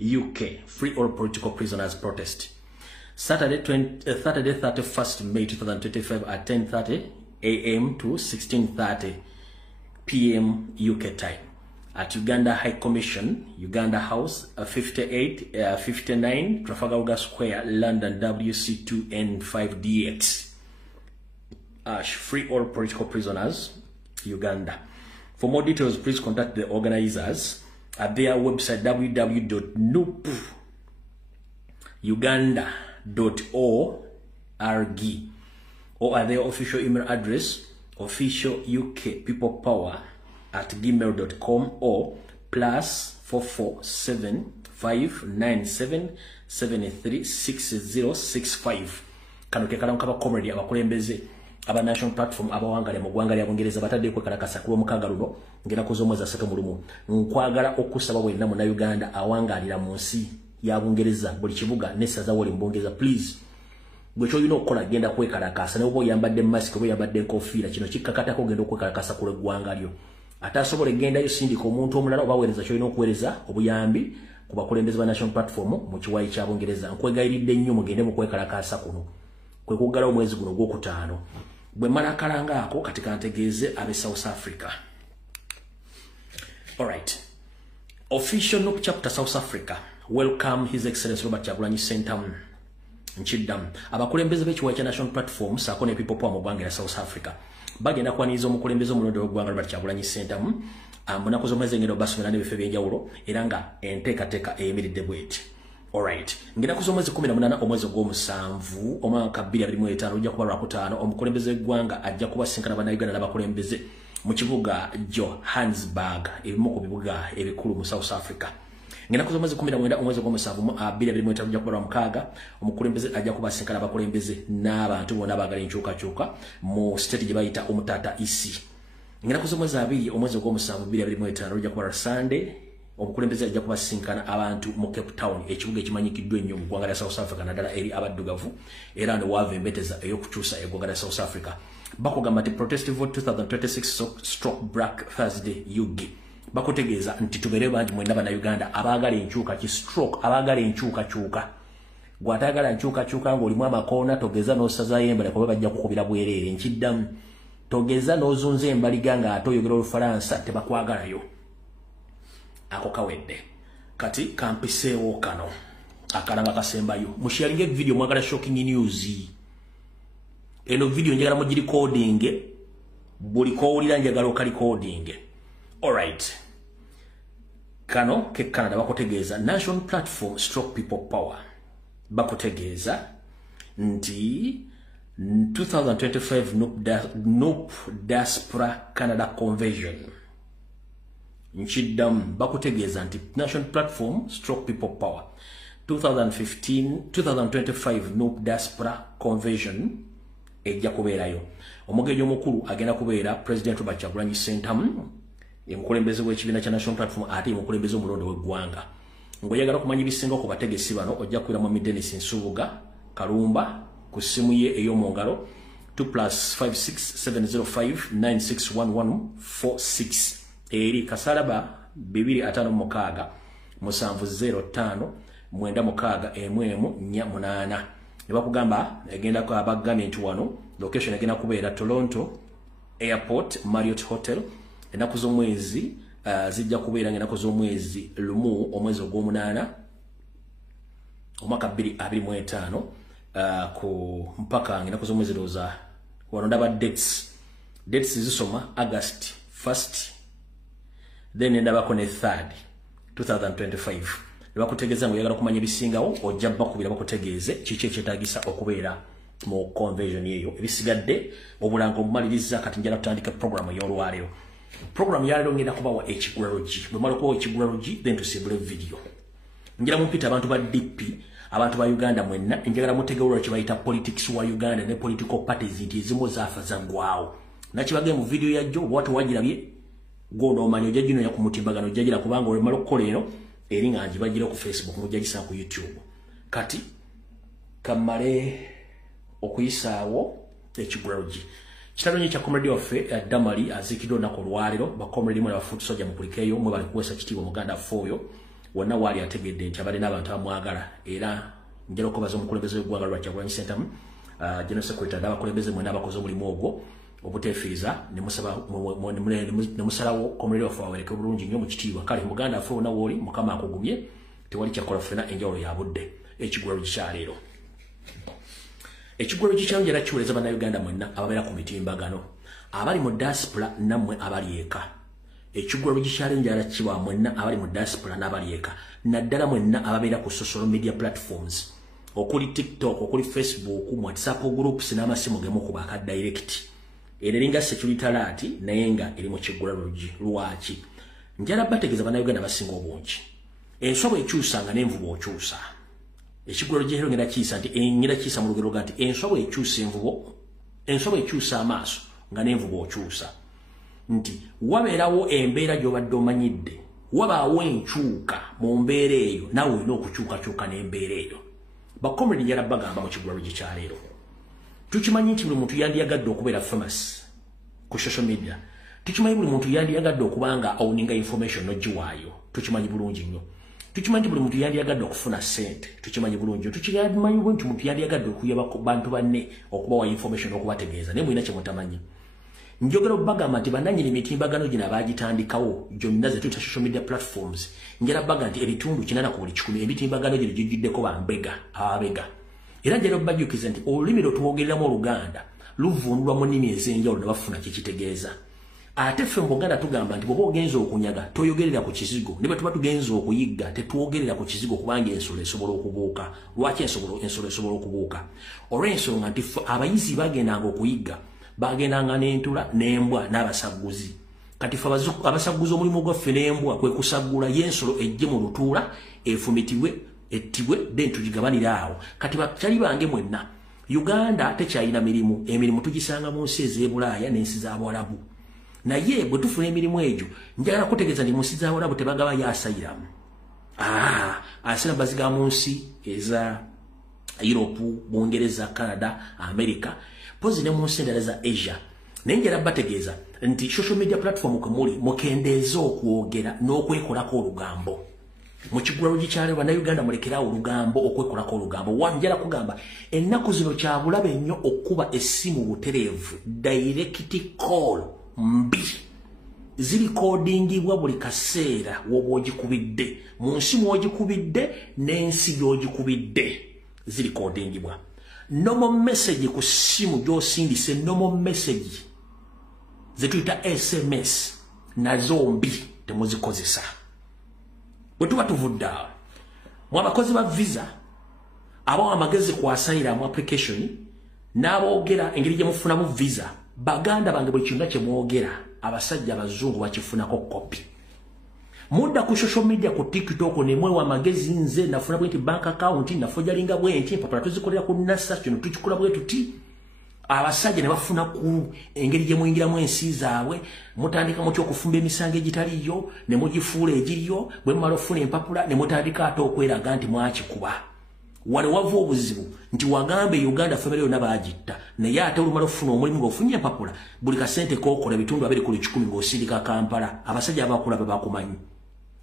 UK, free all political prisoners protest. Saturday 31st May 2025 at 10:30 a.m. to 16:30 p.m. UK time at Uganda High Commission, Uganda House, 59 Trafalgar Square, London, WC2N5DX. Free all political prisoners, Uganda. For more details, please contact the organizers at their website www.noopuganda.org or at their official email address officialukpeoplepower@gmail.com or +4475977736065. Kano ke kalamu kaba comedy abakulembeze aba national platform abawangale mu gwanga lya Bungereza batadde kwekalakasa kuba mukaga luno ngera kuzomweza 3 mu lumu. Nkwagala okusaba wenna mu Uganda awangalira mu nsi ya Bungereza buli kibuga nessaza woli mbongeza please. Gwe kyolina okukola genda kwekalakasa ne obo yambadde mask obo yambadde enkofiira kino kikkakatako genda okwekalakasa ku gwanga lyo. Atasobola genda yo sindika omuntu omulala obaweereza kyolina okuweereza obuyambi ku bakulembeze ba national platform mu kiwayi kya Bungereza. Nkwegayiridde nnyo mugende mu kwekalakasa kuno. Kwe kuggala omwezi guno gw'okutaano. Bwe mala kalanga ako kati kantegeeze abe South Africa. Alright. Official Noop chapter South Africa. Welcome His Excellency Robert Kyagulanyi Ssentamu. Nchiddam. Abakulembeze b'ekiwayi kya national platform saako ne people power mu ggwanga lya South Africa. Bagenda kwaniriza omukulembeze omulonde w'eggwanga Robert Kyagulanyi Ssentamu. Munaku z'omwezi ngenda obasomera n'ebifo eby'enjawulo era nga enteekateeka eyimiridde bw'eti. Alright. Ngenda kuzomwezi 18 omwezi ogw'omusanvu omwaka 2025 ojja kuba Lwakutaano omukulembeze w'eggwanga ajja kubasinkana bannayuganda n'abakulembeze mu kibuga Johannesburg ebimu ku bibuga ebikulu mu South Africa. Ngenda kuzomwezi 19 omwezi ogw'omusanvu 2025 ojja kuba Lwamukaaga omukulembeze ajja kubasinkana abakulembeze n'abantu bonna abaagala enkyukakyuka mu state gye bayita Omutata EC. Ngenda kuzomwezi 2 omwezi ogw'omusanvu 2025 ojja kuba Sunday omukulembeze ajja kubasinkana abantu mu Cape Town ekibuga ekimanyikiddwa ennyo mu ggwanga lya South Africa naddala eri abaddugavu era ne waava embeteza ey'okukyusa eggwanga lya South Africa. Bakugamba nti Protest Vote 2026 Black Thursday UG bakutegeeza nti tubeere bangi mwenna bannayuganda abaagala enkyuka ki abaagala enkyukakyuka. Gw'ataagala nkyukakyuka ng'olimu amakoona togeza n'osazaayo embala kuba bajja kukubira bwereere. Nkiddamu togeza n'ozunza embaliga ng'ate oyogera Olufalansa tebakwagalayo. Ako kawedde kati kampiseewo kano akalanga kasembayo musharinge video mwagala shocking news eno video njagala mu recording buli kowulira njagala okali recording. Alright, kano ke Canada bakutegeeza national platform people power bakutegeeza nti 2025 Noop Diaspora Canada Convention. Nchiddam bakutegeeza nti national platform people power 2025 Noop Diaspora Convention ejja kubeerayo. Omugenyi omukulu agenda kubeera President Robert Kyagulanyi Ssentamu omukulembeze w'ekibiina kya national platform ate omukulembeze omulonde w'eggwanga. Ng'oyagala okumanya ebisinga ku bategesi bano ojja kubeeramu Dennis Nsubuga Kalumba ku ssimu ye ey'omungalo 2+56705961146 eri kasalaba 256 705 9 4 ne bakugamba egenda ko abagambye nti wano location egenda kubeera Toronto Airport Marriott Hotel enaku z'omwezi zijja kubeera enaku z'omwezi lumu omwezi ogw'omunaana omwaka 2025 ku mpaka enaku z'omwezi roza wano ndaba dates zisoma August 1st then endabako ne 3rd 2025 bakutegeeza ngo yagala kumanya ebisingawo ojja bakubira bakutegeeze kiki ekyetaagisa okubeera mu convention eyo. Ebisigadde obulango obumaliriza kati njala tutandika program y'olwaleero. Program yaleero ngenda kubawa ekiguralogi bwe mala okubawa ekiguralogi then tusibule video. Njala mumpita abantu ba DP abantu ba Uganda mwenna njagala mutegeerwa kye bayita politics wa Uganda ne political parties ezimu zaafa zangwawo nakibage mu video ya Joe watu wagirabye gono omanyo jajino ya kumutimbagano jajira kubanga ole malo kolero eri nga njibagira ku Facebook mujagisa ku YouTube kati kamale okuyisaawo ekiguralogi kitalonye kya comedy waffe Damali azikido nako lwalero ba comedy mu na foot soja mupulikeyo mwe bali kuwesa kitibo muganda foyo wonna wali ategedde nti abali n'abantu abamwagala era njala okubaza omukulembeze w'eggwanga lwa Kyagulanyi Ssentamu General Secretary n'abakulembeze mwena abakoze omulimu ogwo obuteefiiriza ne musalawo komuliro waffe awereke bulungi nnyo mu kitiibwa kale muganda affe wonna w'oli mukama akugumye tewali kyakola ffena enjawulo ya budde ekigwero gikyaleero ekigwero gikyalo njala kiweereza bannayuganda mwenna ababeera ku mitimbagano abali mu diaspora nammwe abali eka ekigwero gikyalo njala kiba mwenna abali mu diaspora n'abali eka naddala mwenna ababeera ku social media platforms okuli TikTok okuli Facebook mu WhatsApp groups n'amasimu gemu ku baka direct eringa security alert naye nga eri mu kigwero lwaki njala bategeeza bannayuganda basinga obungi enswa bw'ekyusa nga n'envubu okyusa ekigwero gyero ngenda kiisa nti engenda kiisa mu lugero ga nti enswa bw'ekyusa amaaso nga n'envubu okyusa nti wabeerawo embeera gy'obadde omanyidde wabaawo enkyuka mu mbeera eyo nawe olina okukyukakyuka n'embeera eyo bakomredi njala bagamba mu kigwero gikyaleero tukimanyi nti buli muntu yandiyagadde okubeera famous ku social media tukimanyi buli muntu yandiyagadde okuba nga owninga information n'ogiwaayo tukimanyi bulungi nnyo tukimanyi buli muntu yandiyagadde okufuna ssente tukimanyi bulungi nnyo tukimanyi nti muntu yandiyagadde okuyaba bantu banne okubawa information okubategeeza naye mulina kye mutamanyi njogera bagamba nti bannannyini mitimbagano gino abaagitandikawo gyonna ze tuyita social media platforms njala baga nti ebitundu 80 ku buli 100 emitimbagano gino gijjuddeko bambega ababega era njala bajukiza nti olulimi lwetwogereramu Oluganda luvundulwa mu nnimi ez'enjawulo ne bafuna kikitegeeza ate ffe mu Buganda tugamba nti bw'oba ogenza okunyaga toyogerera ku kizigo ne bwe tuba tugenza okuyigga tetwogerera ku kizigo kubanga ensolo esobola okubuuka lwaki ensolo esobola okubuuka olw'ensonga nti abayizi bagendanga okuyigga bagendanga n'entula n'embwa n'abasaguzi kati ffe abasaguzi omulimu gwaffe n'embwa kwe kusagula y'ensolo ejje mu lutuula efumitibwe ettibwe then tugigabanira awo kati bakyali bange mwenna Uganda tekyalina mirimu emirimu tugisanga mu nsi ez'Ebulaaya n'ensi z'Abawarabu naye bwe tufuna emirimu egyo njagala kutegeeza nti mu nsi z'Abawarabu tebagaba yaasayiramu asira baziga mu nsi eza Europe Bungereza Canada America pozi ne mu nsi endala za Asia naye njala bategeeza nti social media platform kwe muli mukendeeza okwogera n'okwekolako olugambo mu kigwero gikyaleero bannayuganda mulekerawo olugambo okwekolako olugambo wanjala kugamba ennaku zino kyabulabe nnyo okuba essimu butereevu direct call mbi zirikodingibwa buli kaseera woba ogikubidde mu nsi mw'ogikubidde n'ensi gy'ogikubidde zirikodingibwa normal message ku simu gy'osindise normal message zetuyita SMS nazo mbi temuzikozesa bwe tuba tuvudde awo mu abakozi ba visa abawa amagezi kwasayira mu application n'aboogera engeri gye mufunamu visa baganda bange buli kyonna kye mwogera abasajja abazungu bakifunako kopi mudda ku social media ku TikTok nemwewa amagezi nze nafuna bwenti bank account nafojalinga bwenti mpapula tuzikolera ku NASA kino tukikola bwe tuti abasajja ne bafuna ku engeri gye muyingiramu ensi zaabwe mutandika mutya okufumba emisango egitaliyo ne mugifuula egiriyo bwe mumala ofuna empapula ne mutandika ate okweraga nti mwakikuba wale wava obuzibu nti wagambe Uganda family yonna baagitta naye ate olumala ofuna omulimu ng'ofunye empapula buli kasente kookola bitundu 210 ng'osindika Kampala abasajja abakulaba bakumanyi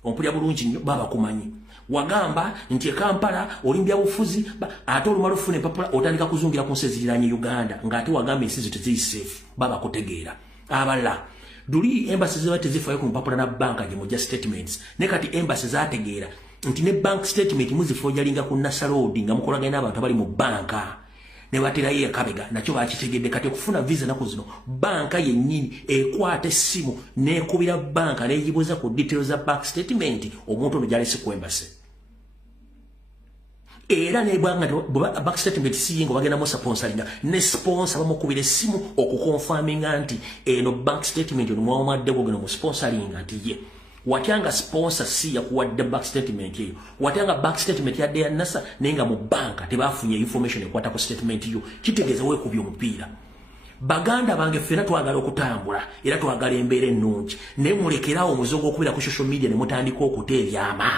ompulya bulungi nnyo babakumanyi wagamba nti Kampala olimbya bufuzi ate olumala ofuna empapula otandika kuzungira ku nsi eziriraanye Uganda ng'ate wagamba ensi zo teziri safe babakutegeera abalala duli embassy ziba tezifaayo ku mpapula na banka gye mujja statements ne kati embassy zaategeera nti ne bank statement muzifojalinga ku Nassar Road nga mukolagana n'abantu abali mu banka ne baterayo Kabega nakyo bakitegedde kati okufuna visa naku zino banka yennyini ekwata essimu n'ekubira banka n'egibuuza ku details za bank statement omuntu ono gyalese ku embassy era nebwanga bank statement siyingo bagenda mu sponsoringa ne sponsor bamukubira essimu okukonfaminga nti eno bank statement ono mwamumaddeko geno mu sponsoringa nti ye watyanga sponsor si ya kuwadde back statement eyo watyanga back statement yadde ya NASA nenga mu banka tebafunye information ekwata ku statement yo kitegeeza weekubye omupiira baganda bange ffena twagala okutambula era twagala embeera ennungi naye mulekerawo omuzogo okubira ku social media ne mutandika okuteebyama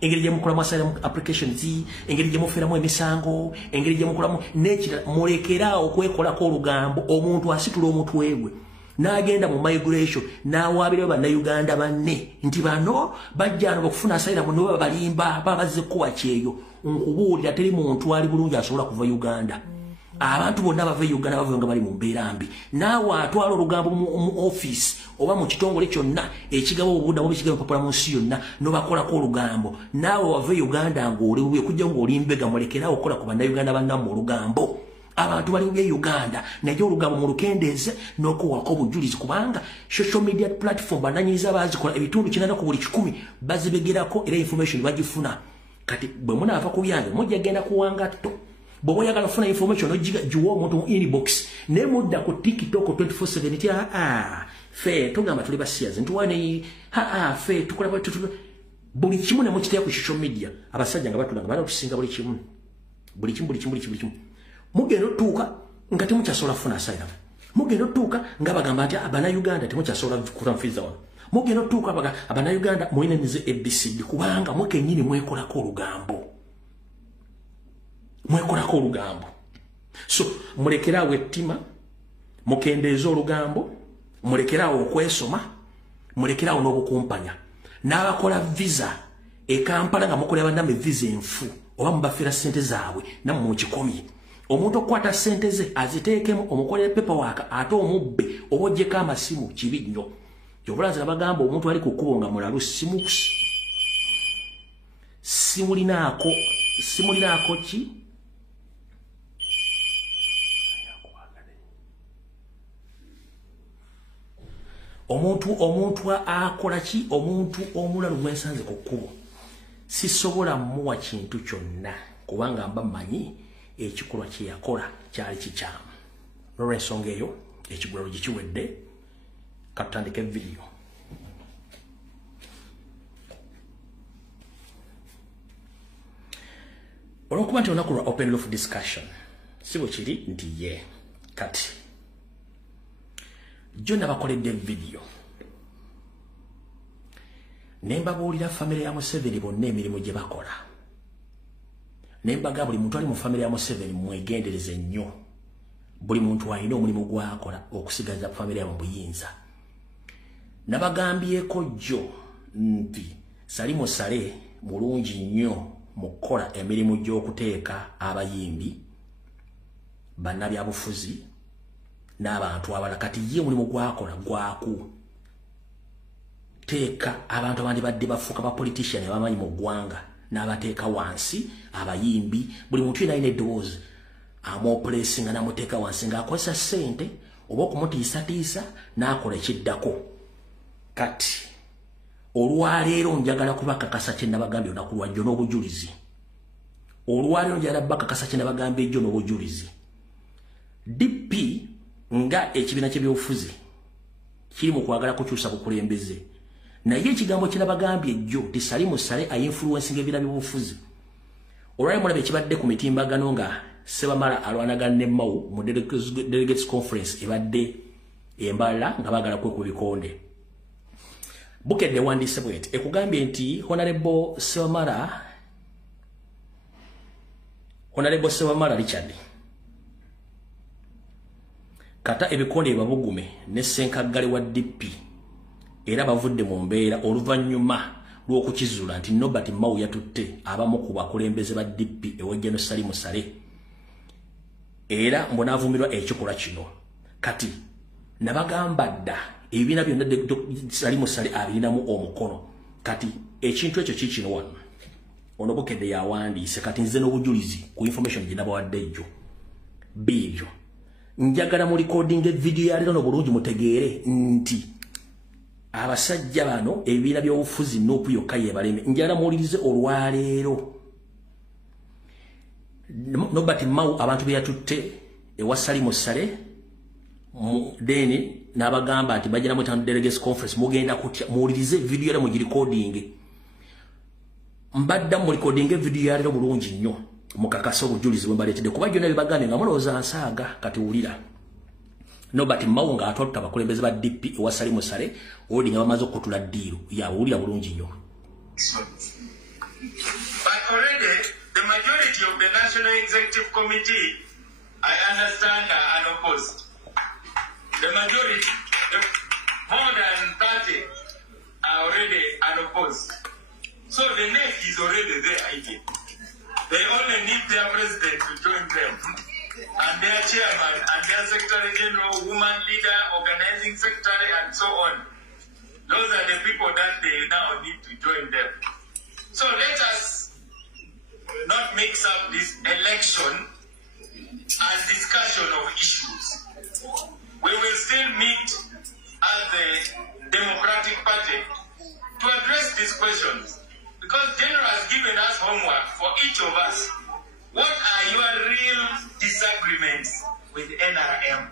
engeri gye mukolamu asylum applications engeri gye muferamu emisango engeri gye mukolamu n'ekirala mulekerawo okwekolako olugambo omuntu asitula omutwe gwe n'agenda mu migration n'awaabira bannayuganda banne nti bano bajja ano bakufuna asylum ne baba balimba babazze kuwa kyeyo nkubuulira teri muntu ali bulungi asobola kuva Uganda. Abantu bonna bava Uganda bava nga bali mu mbeera mbi. Naawe atwala olugambo mu office oba mu kitongole kyonna ekigaba obuda mu bikigaba papula mu nsi yonna n'obakolako olugambo. Naawe wava Uganda ng'oli kujja ng'olimbega mulekera okola ku bannayuganda bannamu olugambo. Abantu bali mu Uganda naye olugambo mu lukendeeze n'okuwako obujulizi kubanga social media platform bananyiriza bazikola ebitundu 9 ku buli 10 bazibegerako era information bagifuna. Kati bwe munaava ku byange mujja genda kuwanga tto. Bobo yagala funa information ojiga juwo omuntu mu inbox ne mudda ku TikTok 24/7 eti fe tugamba tuli basiyazi ntuwane fe tukola buli kimu ne mukiteya ku social media abasajja nga batulanga bana tusinga buli kimu mugendo tuuka nga temukyasobola funa asylum mugendo tuuka nga bagamba ati abana Uganda temukyasobola kutamfiza wano mugendo tuuka abana Uganda mulina nize ABCD kubanga mukenyini mwekolako olugambo so mulekerawo ettima mukendeeza olugambo mulekerawo okwesoma mulekerawo n'obukumpanya n'abakola visa e Kampala nga mukolera banname visa enfu oba mubafira ssente zaabwe nammwe mukikomye omuntu okukwata ssente ze aziteekemu omukolere paperwork ate omubbe oba oggyeko amasimu kibi nnyo gyobulanzi nabagamba omuntu ali ku kkubo nga mulalu simulinaako ki omuntu akola ki omuntu omulalu mwesanze ku kkubo sisobola muwa kintu kyonna kubanga mba mmanyi ekikolwa kye yakola kyali kikyamu olw'ensonga eyo ekigulalo gikiwedde katutandike video olw'okuba nti olunaku lwa open roof discussion si bwe kiri nti ye kati jo nabakoledde video nembabuulira famire ya Museveni bonna emirimu gye bakola nembaga buli muntu ali mu famire ya Museveni mwegendereze nnyo buli muntu alina omulimu gwakola okusigaliza famire ya mu buyinza nabagambyeko jo nti Salimu Sale mulungi nnyo mu kukola emirimu gy'okuteeka abayimbi bannabyabufuzi n'abantu abalala kati ye mulimu gwakola gwaku teeka abantu abandi badde bafuuka ba politician abamanyi mu ggwanga n'abateeka wansi abayimbi buli muntu yena alina eddoboozi amuopulesinga n'amuteeka wansi ng'akozesa ssente oba okumutiisatiisa n'akola ekiddako kati olwaleero njagala kubakakasa kye nabagambye olunaku lwajjo n'obujulizi olwaleero njagala bakakasa kye nabagambye ejjo n'obujulizi DP nga ekibiina ky'ebyobufuzi kiri mu kwagala kukyusa bukulembeze naye ekigambo kye nabagambye ejjo ti Salimu Sale ayinfluensinga ebibiina by'obufuzi olwali mulaba ekibadde ku mitimbagano nga Sebamala alwanagana ne Mao mu Delegates Conference ebadde embala nga baagala kwekuba bikonde bukedde wandiise bwete ekugambye nti Honorable Sebamala Richard kata ebikonde babugume ne Ssenkaggale wa DP era bavudde mu mbeera oluvannyuma lw'okukizula nti Nobert Mao yatutte abamu ku bakulembeze ba DP ewajja no Salimu Sale era mbonaavumirwa ekikolwa kino kati nabagamba dda ebibiina byonna Salimu Sale abirinamu omukono kati ekintu ekyo kikino wano ono bukedde yawandiise kati nze n'obujulizi ku information gye nabawadde ejjo biibyo njagala mu recording video ya lero bulungi mutegeere nti abasajja bano ebibiina by'obufuzi n'opu yokka yebaleme njagala muwulirize olwaleero Nobert Mao abantu be yatutte ewa Salimu Sale deni n'abagamba nti bajja namu Delegates Conference mugenda kutya muwulirize video yale mu recording mbadda mu recording video ya lero bulungi nnyo mukakasa obujulizi bwe mbaleetedde kuba gyonna bibagambye nga mulowooza nsaaga kati wulira Nobert Mao nga atwalutta abakulembeze ba DP ewa Salimu Sale odi nga bamaze okutula ddiiru yawulira bulungi nnyo. But already the majority of the National Executive Committee I understand are unopposed. The majority more than 30 are already unopposed. So the NEC is already there, again. They only need their president to join them. And their chairman, and their secretary general, woman leader, organizing secretary, and so on. Those are the people that they now need to join them. So let us not mix up this election and discussion of issues. We will still meet as the Democratic Party to address these questions. Because General has given us homework for each of us. What are your real disagreements with NRM?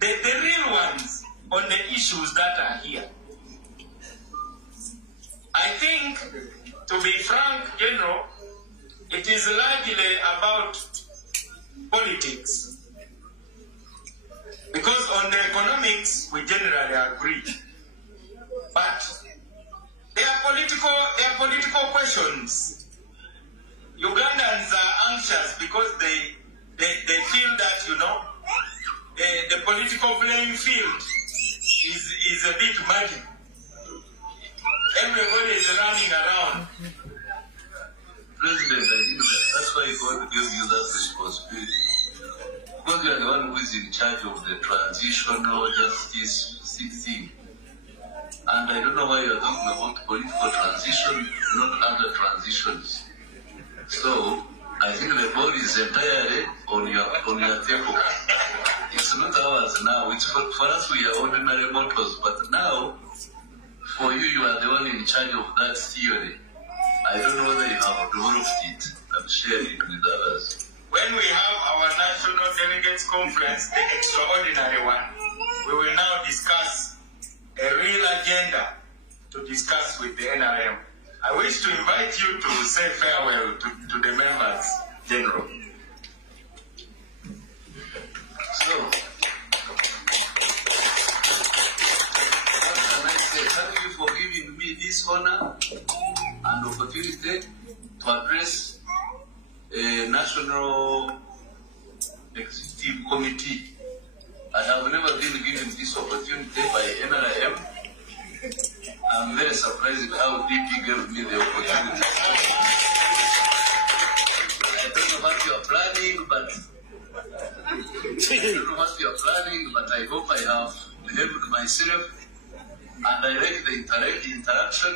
The real ones on the issues that are here. I think, to be frank, General, it is largely about politics. Because on the economics, we generally agree. But there are political questions. Ugandans are anxious because they feel that, you know, the political playing field is a bit muddy. Everybody is running around. President, I think that's why God gave you that responsibility. Because you are the one who is in charge of the transitional justice thing. And I don't know why you are talking about political transition, not other transitions. So I think the ball is entirely on your table. It's not ours now. It's for us, we are ordinary mortals. But now, for you, you are the one in charge of that theory. I don't know whether you have developed it and shared it with others. When we have our National Delegates Conference, the extraordinary one, we will now discuss a real agenda to discuss with the NRM. I wish to invite you to say farewell to the members, General. So, what can I say? Thank you for giving me this honor and opportunity to address a National Executive Committee. I have never been given this opportunity by NRM. I'm very surprised how DP gave me the opportunity. I don't know what you are planning, but I hope I have behaved myself, and I like the interaction,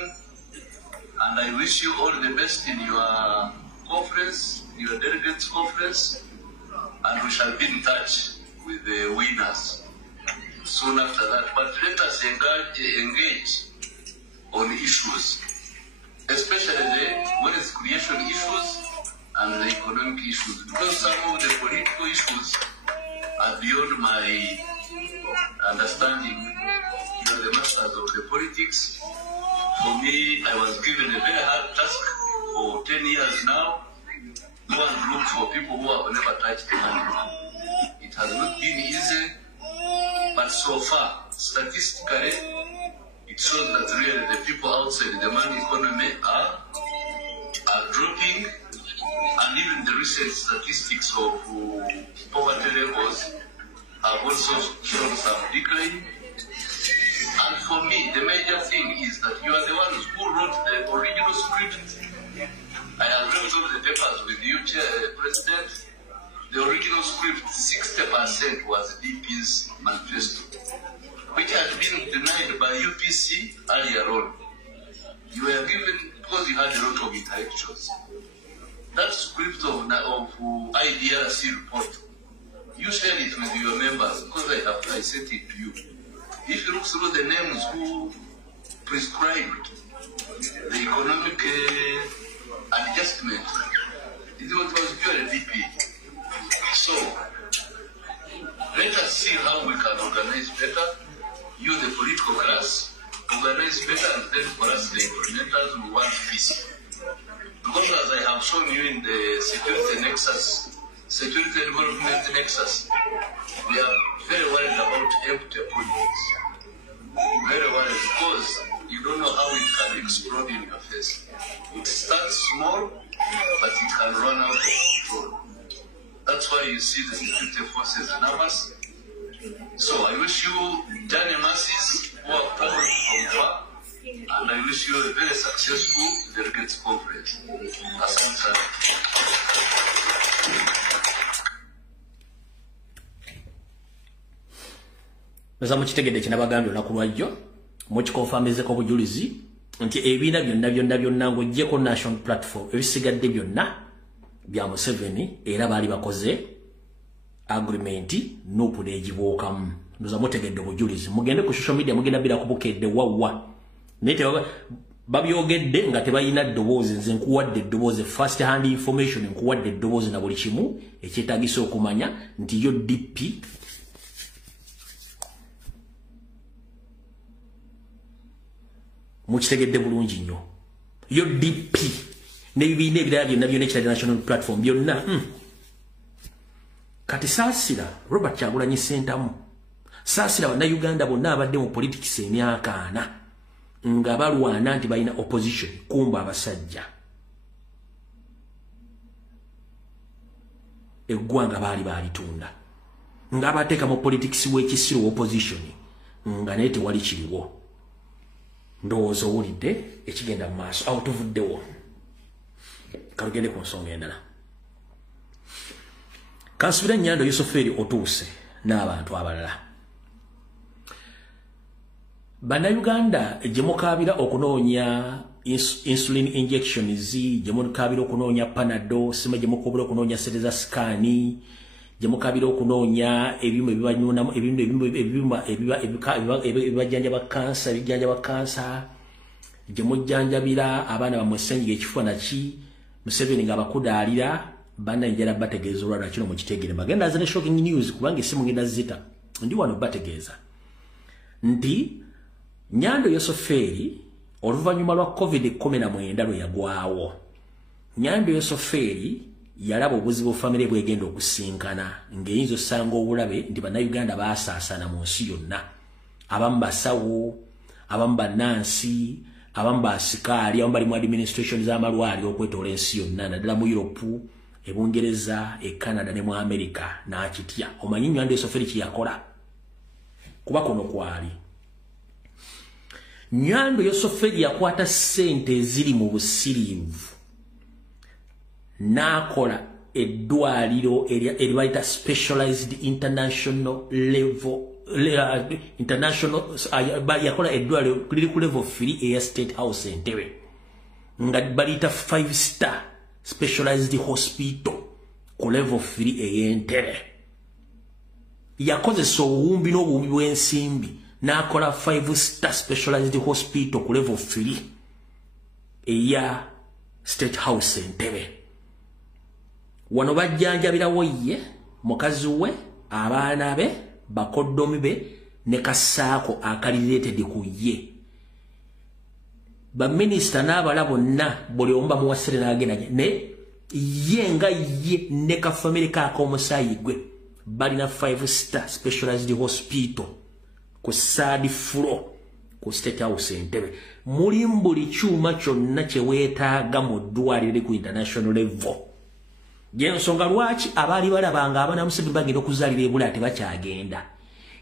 and I wish you all the best in your conference, your delegates conference, and we shall be in touch with the winners soon after that. But let us engage on issues, especially the wealth creation issues and the economic issues, because some of the political issues are beyond my understanding. You are the masters of the politics. For me, I was given a very hard task for 10 years now. Go and look for people who have never touched the money. It has not been easy, but so far, statistically, it shows that really the people outside the money economy are dropping, and even the recent statistics of poverty levels have also shown some decline. And for me, the major thing is that you are the ones who wrote the original script. I have read over the papers with you, President. The original script, 60% was DP's manifesto, which has been denied by UPC earlier on. You were given, because you had a lot of intellectuals, that script of IDRC report. You share it with your members, because I sent it to you. If you look through the names who prescribed the economic adjustment, it was pure DP. So, let us see how we can organize better, use the political class, organize better, and then for us, the implementers, we want peace. Because as I have shown you in the security nexus, security development nexus, we are very worried about empty politics. Very worried because you don't know how it can explode in your face. It starts small, but it can run out of control. That's why you see the security forces nervous, So I wish you journey masses who are traveling from far, and I wish you a very successful delegates conference. Asante sana. Nza mukitegedde kinabagambye olunaku lwajjo mukikonfamizeko obujulizi nti ebiina byonna ng'oggyeko national platform ebisigadde byonna bya Museveni era baali bakoze agreement Nuupu n'egibuukamu. Ndoza mutegedde obujulizi mugende ku social media mugenda bira kubukedde wawa naye babyogedde nga tebalina ddoboozi. Nze nkuwadde eddoboozi first hand information, nkuwadde eddoboozi na buli kimu ekyetaagisa okumanya nti yo DP mukitegedde bulungi nnyo. Yo DP n'ebibiina ebirala byonna ekirala national platform byonna kati saasira Robert Kyagulanyi Ssentamu, saasira bannayuganda bonna abadde mu politics emyaka 4 nga balwana nti balina opposition kumba abasajja eggwanga baali balitunda nga abateeka mu politics w'ekisiro opposition nga naye tewali kiriwo. Ndowooza owulidde ekigenda mu maaso awo tuvuddewo. Kalugende ku nsonga endala. Kansubira Nyando Yusuferi otuuse n'abantu abalala. Bannayuganda gye mukaabira okunoonya insulin injections, gye mukaabira okunoonya Panado, sima gye mukaabira okunoonya Sereza Skani, gye mukaabira okunoonya ebyuma ebibanyuunamu ebyuma ebibajjanjaba kansa, ebijjanjaba kansa, gye mujjanjabira abaana bamwe ssenyiga ekifuba naki Museveni ng'abakudaalira bannayinjala bategeeza olwalwa kino mukitegere. Bagenda aza ne shocking news kubanga essimu ngenda zita ndi wano bategeeza nti Nyando Yusuferi oluvannyuma lwa COVID-19 lwe yagwawo, Nyando Yusuferi yalaba obuzibu famire bwegenda okusinkana ng'eyinza osanga obulabe nti bannayuganda baasaasana mu nsi yonna. Abamu basawo, abamu bannansi, abamu basikaali, abamu bali mu administration z'amalwaliro okwetoola ensi yonna naddala mu Europe, Ebungereza, Canada ne mu America n'akitya. Omanyi Nyando Yusuferi kye yakola? Kuba kuno kwali Nyando Yusuferi yakwata ssente eziri mu busiriivu n'akola eddwaliro eribayita specialized international level yakola eddwaliro liri ku level 3 eya State House Entebbe nga baliyita 5-star specialized hospital ku level 3 ey'Entebbe. Yakozesa obuwumbi n'obuwumbi bw'ensimbi n'akola 5-star specialized hospital ku level 3 eya State House Entebbe. Wano bajjanjabirawo ye, mukazi we, abaana be, bakoddomi be ne kasaako akalireetedi ku ye. Baminisita n'abala bonna buli omu bamuwasire n'agenda ne ye nga ye ne kafamire k'ak'omusaayi gwe balina 5-star specialized hospital ku third floor ku State House Entebbe. Muli buli kyuma kyonna kye weetaaga mu ddwaliro ku international level. Yensonga lwaki abaali balabanga abaana Museveni bagenda okuzaalira ebula tebakyagenda.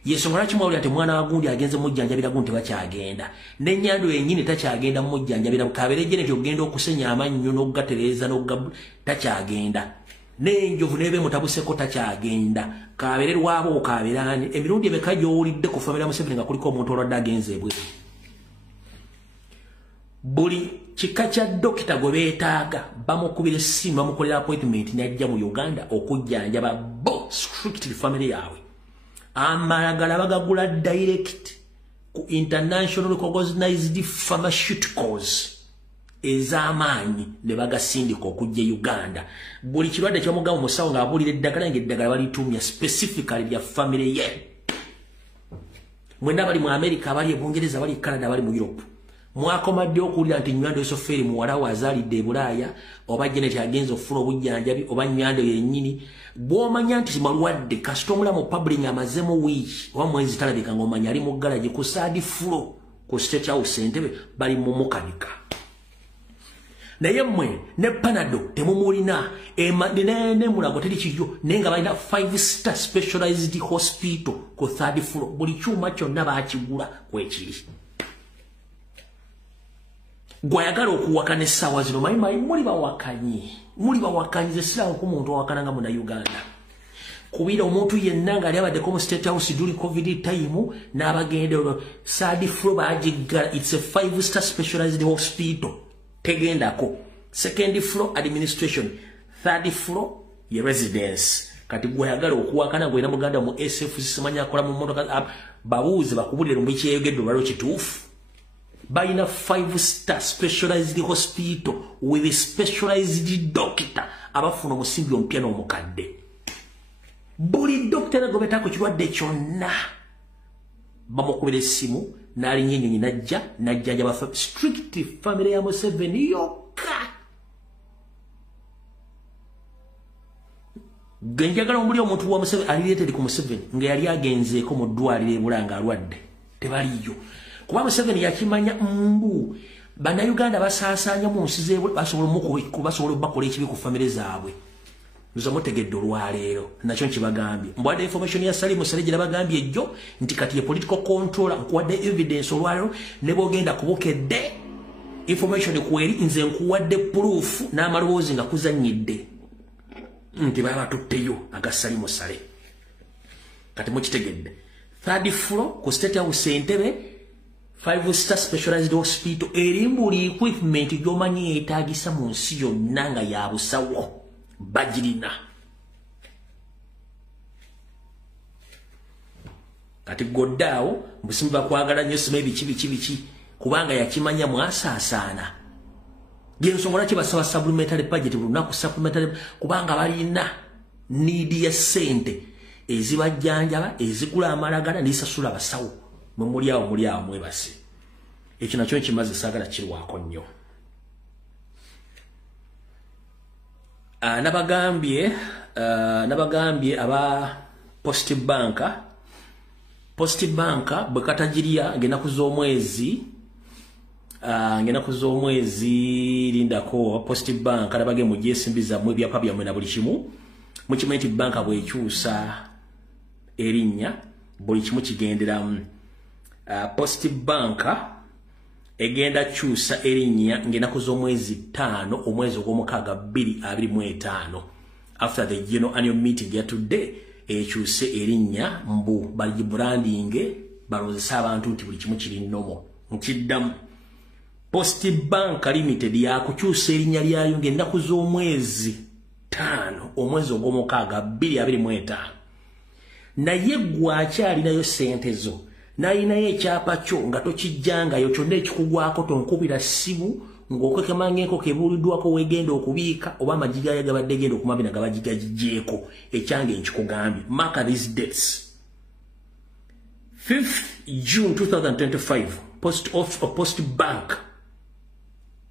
Yensonga lwaki mwawulira ati mwana wagundi agenze mujjanjabira gundi tebakyagenda. Ne Nyando yennyini takyagenda mujjanjabira kabeere jeneti ogenda okusenya amannyo n'okugatereeza takyagenda. N'enjovu n'ebe mutabuseko takyagenda. Kabeere lwabo okabeerani emirundi emeka gy'owulidde ku famire ya Museveni nga kuliko omuntu olwadde agenze ebweru. Buli kika kya dokita gwe beetaaga bamukubira essimu bamukolera appointment n'ajja mu Uganda okujjanjaba bo strictly family yaabwe. Amalagala bagagula direct ku international recognized pharmaceuticals ez'amaanyi ne bagasindika okujja Uganda. Buli kirwadde ky'omugabo musawo ng'abuulira eddagala ng'eddagala balituumya specifically lya family ye. Mwenna bali mu America, abali e Bungereza, abali e Canada, abali mu Europe. Mwakomadde okuwulira nti Nyando Yusuferi muwala we azaalidde e Bulaaya oba jeneti agenza okufuna obujjanjabi oba Nyando yennyini bw'omanya nti malwadde kasita omulamu public amazemu wiiki oba mwezi talabika ng'omanya ali mu ggalagi ku third floor ku State House Entebbe bali mu mukanika. naye mmwe ne Panado temumulina ne mulago teri kijjo nenga balina 5-star specialized hospital ku 3rd floor buli kyuma kyonna bakigula kwekiri gwayagala okuwakana essaawa zino mayimayi muli bawakanyi zesirawo ku muntu owakananga mu Uganda kubira omuntu yenna nga ali abaddeko mu State House during COVID time n'abagende 3rd floor bagiggala. It's a 5-star specialized hospital tegendako. 2nd floor administration, 3rd floor ye residence. Kati gwayagala okuwakana gwena muganda mu SF simanya akola mu motoka babuuze bakubulira mu kyeyogedde balo kituufu. Bayina 5-star specialized hospital with a specialized doctor abafuna omusimbi omupya n'omukadde. Buli doctor agobetako kirwadde kyonna bamukubira essimu n'alinnya ennyonyi najja bafa strict family ya Museveni yokka. Genjagala omuli omuntu wa Museveni alireeted ku Museveni nga yali agenzeeko mu ddwaliro e Bulanga alwadde tebaliyo. Kuba Museveni yakimanya mbu bannayuganda basaasaanya mu nsi zeebwe basobola bakola ekibi ku famire zaabwe. Nzo mutegedde olwaleero nakyo nkibagambye mbwadde information ya Salimu Saleje nabagambye ejjo nti kati ye political controller nkuwadde evidence olwaleero ne bogenda kubukedde information kweri nze nkuwadde proof n'amaloboozi nga kuzannyidde nti baba tutteyo aga Salimu Sale kati mukitegedde 3rd floor ku State House Entebbe 5-star specialized hospital erimbuli equipment gyomanyi yeetaagisa mu nsi yonna nga ya busawo bajirina. Kati goddaawo musimba kwagala nnyo sima ebiki kubanga yakimanya mwasaasaana. Gyensonga lwaki basaba supplementary budget lunaku supplementary kubanga balina niidi ya ssente ezibajjanjaba ezigula amalagala n'esasula basawo. Muli awo mwebase. Ekyo nakyo nkimaze saagala kirwako nnyo. Nabagambye aba Post Bank bwekatagirya ngenaku z'omwezi lindako Post Bank nabage mujje simbiza mu byapa byamwe na buli kimu mukimanyi banka bwekyusa erinnya buli kimu kigenderamu. Post Bank egenda kyusa erinnya ngenaku z'omwezi 5 omwezi ogw'omukaaga 2025 after the general annual meeting ya today ekyuse erinnya mbu bali branding balozesa abantu nti buli kimu kiri nnomo nkiddamu. Post Bank Limited yakukyusa erinnya lyayo ngenaku z'omwezi 5 omwezi ogw'omukaaga 2025 naye gwakyalinayo sente zo nayinayo ekyapa kyo nga tokijjangayo kyonna ekikugwako tonkubira ssimu ng'okwekemangeeko kebuuliddwako wegenda okubiika oba amajigayo gabadde genda okumabina gabagigagijjeeko ekyange nkikugambye. Mark these dates. 5th June 2025 Post Bank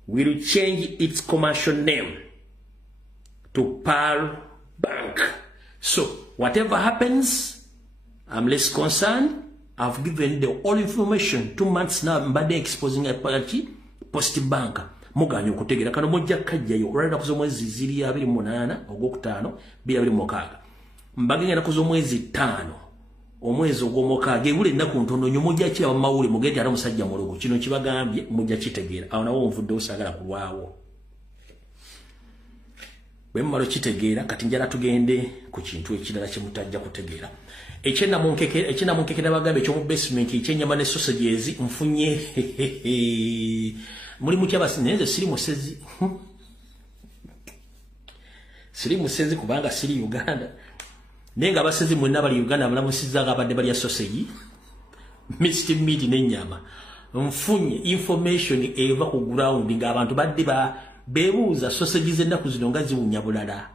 will change its commercial name to Pearl Bank. So whatever happens, I'm less concerned. I've given the all information 2 months now mbadde exposing a party Post Bank muganya okutegera kano mujja kajjayo olwalira kuzomwezi ziri 28 ogwokutaano 2026 mbagenya na kuzomwezi 5 omwezi ogw'omukaaga ebule ennaku ntono nnyo mujja kiraba mu mawulire mugende ate musajja mulogo kino kibagambye mujja kitegeera awo nawo nvudde osagala kulwawo bwe mmalo kitegeera kati njala tugende ku kintu ekirala kye mutajja kutegeera. Echena munkeke nabagambye ekyomu basement ekyenyama ne sausages nfunye muri mutya basineze siri musezi kubanga siri Uganda nenga abasezi mwenna bali Uganda abalamusizaga abadde bali ya sausage mixed meat n'ennyama nfunye information eva ku ground nga abantu badde bebuuza sausages ennaku zino nga ziwunya bulala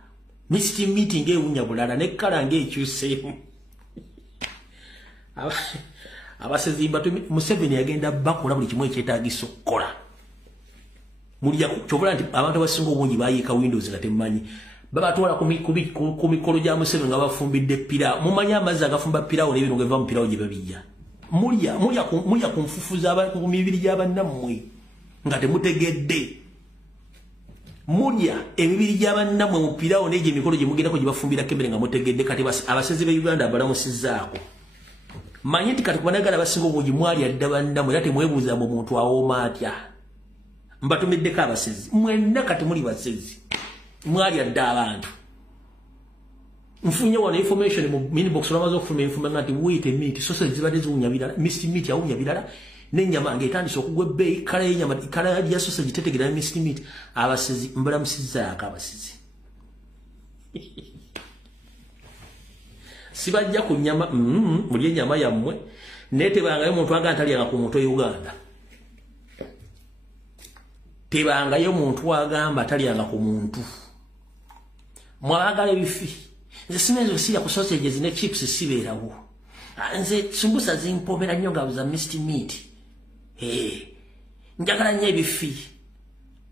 mixed meat ng'ewunya bulala ne kala ng'ekyuseemu. Abasezi mbatu Museveni agenda bakola buli kimu ekyetaagisa okukola. Mulya kyobula nti abantu abasinga obungi bayiika Windows nga temumanyi babatwala ku mikolo gya Museveni nga bafumbidde pira mumanyi amazzi agafumba pirawo n'ebintu nga biva mu pirawo gye babijja. Mulya ku nfufu ku mibiri gy'abannammwe nga temutegedde mulya emibiri gy'abannamwe mupirawo n'egyo emikolo gye mugendako gye bafumbira kemmere nga mutegedde kati abasezi be Uganda abalamusizzaako manye nti kati kubanagala abasinga obungi mwali adda bannamwe era temwebuuza mu muntu awooma atya mbatumiddeko abasezi mwenna kati muli basezi mwali adda abantu mfunye wano information mu minibox olamaze okufuna information nti wait a minute sausage zibadde ziwunya birala missed meat yawunya birala n'ennyama ng'etandise okugwa ebbeeyi kala y'ennyama kala ya sausage tetegera missed meat abasezi mbalamusizzaako abasezi sibajja ku nnyama muli ennyama yammwe naye tebangayo muntu agamba talyanga ku muntu Uganda tebangayo muntu agamba talyanga ku muntu mwagala ebifi nze sinezo sirya ku sausages ne chips sibeerawo nze sumbusa zimpomera nnyo nga za missed meat njagala nnyo ebifi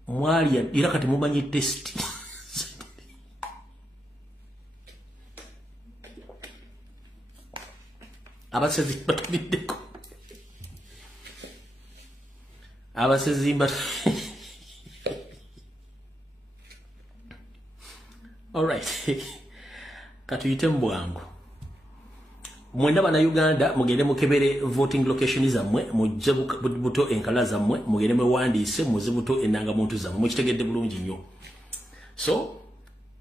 mwali era kati mumanyi test abasezi batumiddeko abasezi alright katuyite mbwangu mwenda bana Uganda mugende mukebere voting location zammwe mujje buto enkala zammwe mugende mwewandiise muze buto enanga muntu zammwe mukitegedde bulungi nnyo so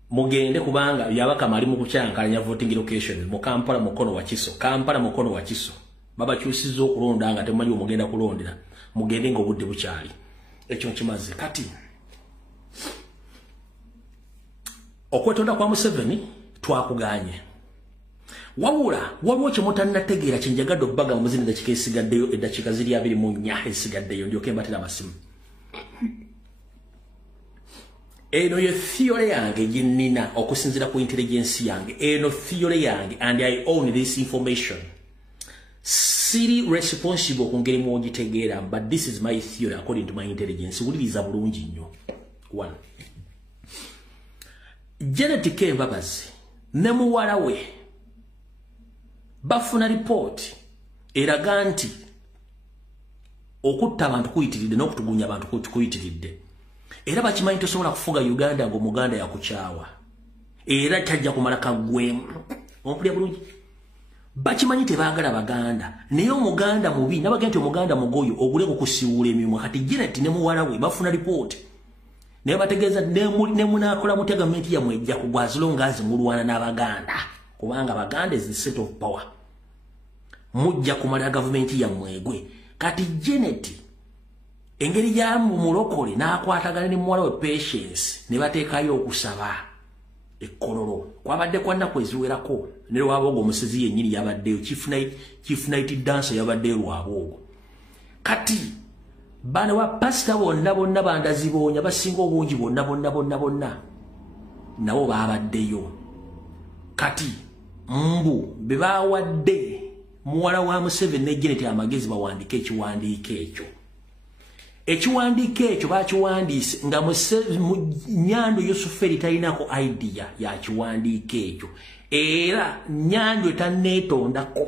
mugende kubanga yabaka mali mu kucyankalanya voting location mu Kampala mukono wa Kiso Kampala mukono wa Kiso baba kyusizo okulonda nga temanyi mugenda kulondera mugende ngo budde bukyali ekyo kimaze kati okwetonda kwa Museveni twakuganye wawula waliwo kyemutannategeera kyenjagadde obbaga mu muzini dakika esigaddeyo eddakiika ziri 24 esigaddeyo ndyoke mbatera amasimu eno ye theory yange ginnina okusinzira ku intelligence yange eno theory yange and I own this information siri responsible ku ngeri mwogitegeera but this is my theory according to my intelligence wuliriza bulungi nnyo 1 Janet Kembabazi ne muwala we bafuna report eraga nti okutta abantu kuyitiridde n'okutugunya abantu kuyitiridde era bakimanyi tosobola kufuga Uganda ngo Muganda yakukyawa era tajja kumala kagwemu ompulya bulungi bakimanyi tebaagala Baganda naye Omuganda mubi nabagenda nti Omuganda mugoyo ogule kukusiwula emimwa kati Janet ne muwala we bafuna report ne bategeeza ne munakola mu government ya mwejja kugwa zilongazi mulwana n'Abaganda kubanga Baganda is the set of power mujja kumala government ya mwegwe kati Janet engeri ya mulokole n'akwatagana ne muwala we Patience ne bateekayo okusaba ekkololo kwabadde kwa nnaku eziwerako ne Lwabogo omusezi yennyini yabaddeyo chief night dancer yabaddeyo Lwabogo kati bana wa pastor bonna bandazibonya basinga obungi bonna nabo babaddeyo kati mbu bebawadde muwala wa Museveni ne Janet amagezi bawandike ekiwandiiko ekyo bakiwandiise nga Nyando Yusuferi talinako idea ya kiwandiiko ekyo era Nyando etanneetondako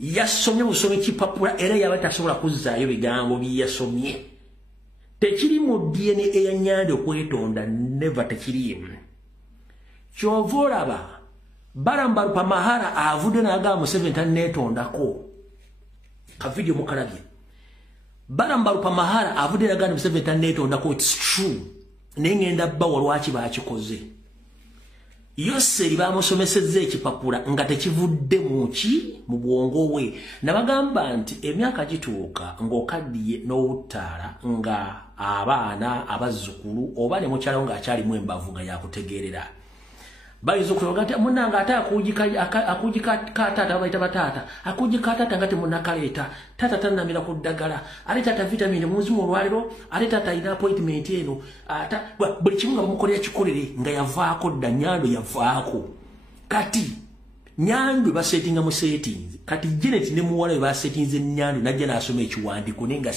yasomye busomye kipapula era yaba tasobola kuzzaayo bigambo byeyasomye tekiri mu DNA eya Nyando okwetonda never tekirimu kyova olaba Barambalupa Mahara avudde n'agamba Museveni tanneetondako ka video mukalabye Barambalupa Mahara avudde n'agamba Museveni tanneetondako it's true naye ngenda bbawa lwaki baakikoze Yoseri bamusomesezza ekipapula nga tekivudde mu bwongo bwe nabagamba nti emyaka gituuka ng'okaddiye n'owuttaala nga abaana abazzukulu oba ne mukyalo ng'akyalimu embavu nga yakutegeerera bayinza okuloga nti munanga ate akugika taata bayita bataata akugika taata nga temunnakaleeta taata tannamira ku ddagala ate taata vitamini muzimu olwaliro ate taata alina appointment eno buli kimu nga bamukolera kikolere nga yavaako dda Nyando yavaako kati Nyando basetinga mu settings kati Janet ne muwala we basetinze Nyando najja n'asoma ekiwandiiko naye nga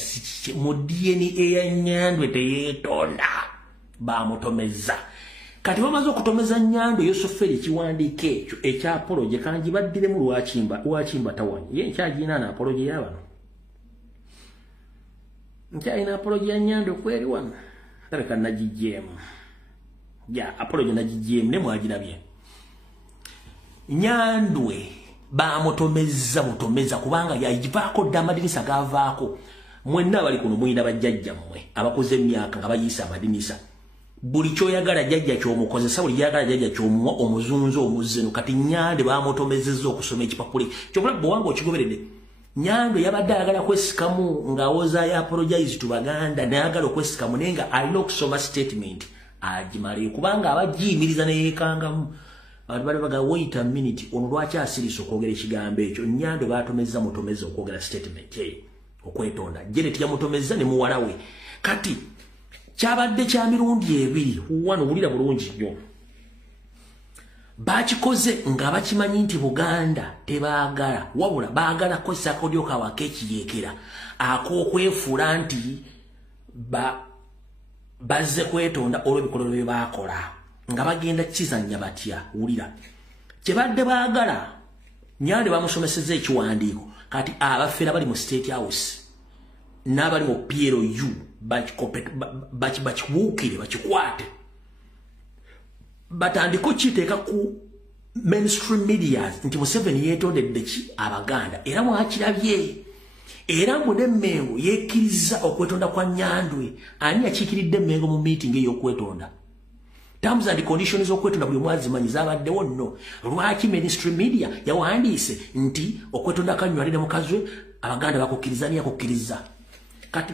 mu DNA eya Nyando teyeetonda bamutomeza kati bamaze okutomeza Nyando Yusuferi ekiwandiiko ekyo ekya apology kanji baddiremu lwakimba tawanyi ye nkyagina na apology y'abano nkyalina apology ya Nyando kweri wano Tabeka najijemu. Ya, apology najijemu ne mwagirabye. Nyandwe bamutomeza butomeza kubanga yajivaako damadinisa gavaako. Mwenna bali kuno mwina bajjajja mmwe abakoze emyaka nga bayisa amadinisa. Buli kyoyagala jjajja ky'omukozesa buli yagala jjajja ky'omuwa omuzunzo omuzeno kati Nyandwe bamutomezezza okusoma ekipapule. Kyokula bwanga okigoberedde. Nyandwe yabadde ayagala kwesikamu ng'awoza ya apologize to Baganda n'ayagala okwesikamu naye nga alina okusoma statement agimale kubanga abagiyimiriza ne yeekangamu. Abantu bali baga wait a minute ono lwaki asirisa okwogera ekigambo ekyo. Nyandwe batomezza mutomeza okwogera statement ye okwetonda Janet yamutomezza ne muwala we kati kyabadde kya mirundi ebiri wano wulira bulungi nnyo bakikoze nga bakimanyi nti Buganda tebaagala wabula baagala kozesa akodyo kawaka ekiyeekera ak'okwefuula nti bazze kwetonda olw'ebikolwa bye baakola nga bagenda kizannya batya wulira kyebadde baagala Nyandwe bamusomesezza ekiwandiiko kati abafera bali mu State House n'abali mu PLU bakibuukire bakikwate batandiko kiteeka ku mainstream media nti Museveni yeetondedde ki Abaganda era mwakirabye era Mune Mengo yekkiriza okwetonda kwa Nyandwe ani yakiikiridde Mengo mu meeting ey'okwetonda terms and conditions okwetonda buli mwazimanyi zabaddewo nno lwaki mainstream media yawandiise nti okwetonda Kanywa ne mukazi we Abaganda bakukkirizani yakukkiriza kati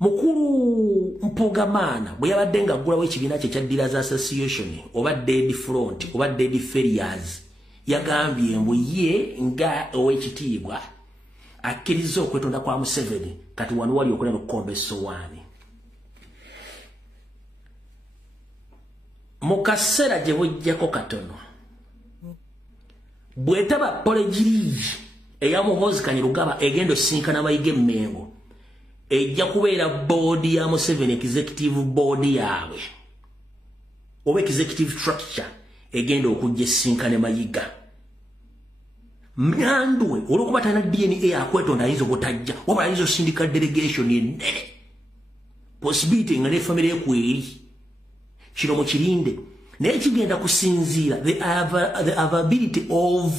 mukulu Mpogamaana bwe yabadde nga aggulawo ekibiina kye kya Dealers Association oba Dead Front oba Dead Ferriers yagambye mbu ye nga ow'ekitiibwa akkiriza okwetonda kwa Museveni kati wano wali okulaba okukomba essowaani mu kaseera gye bujjako katono bwetaba polejiriigi eya Muhoozi Kainerugaba egenda osisinkana Mayiga Mengo ejja kubeera boodi ya Museveni executive board yaabwe oba executive structure egenda okujja esisinkane Mayiga Nyandwe olwokuba talina DNA akwetonda ayinza obutajja wabula ayinza osindika delegation ennene possibility nga ne family ekweri kino mukirinde naye kigenda kusinziira the availability of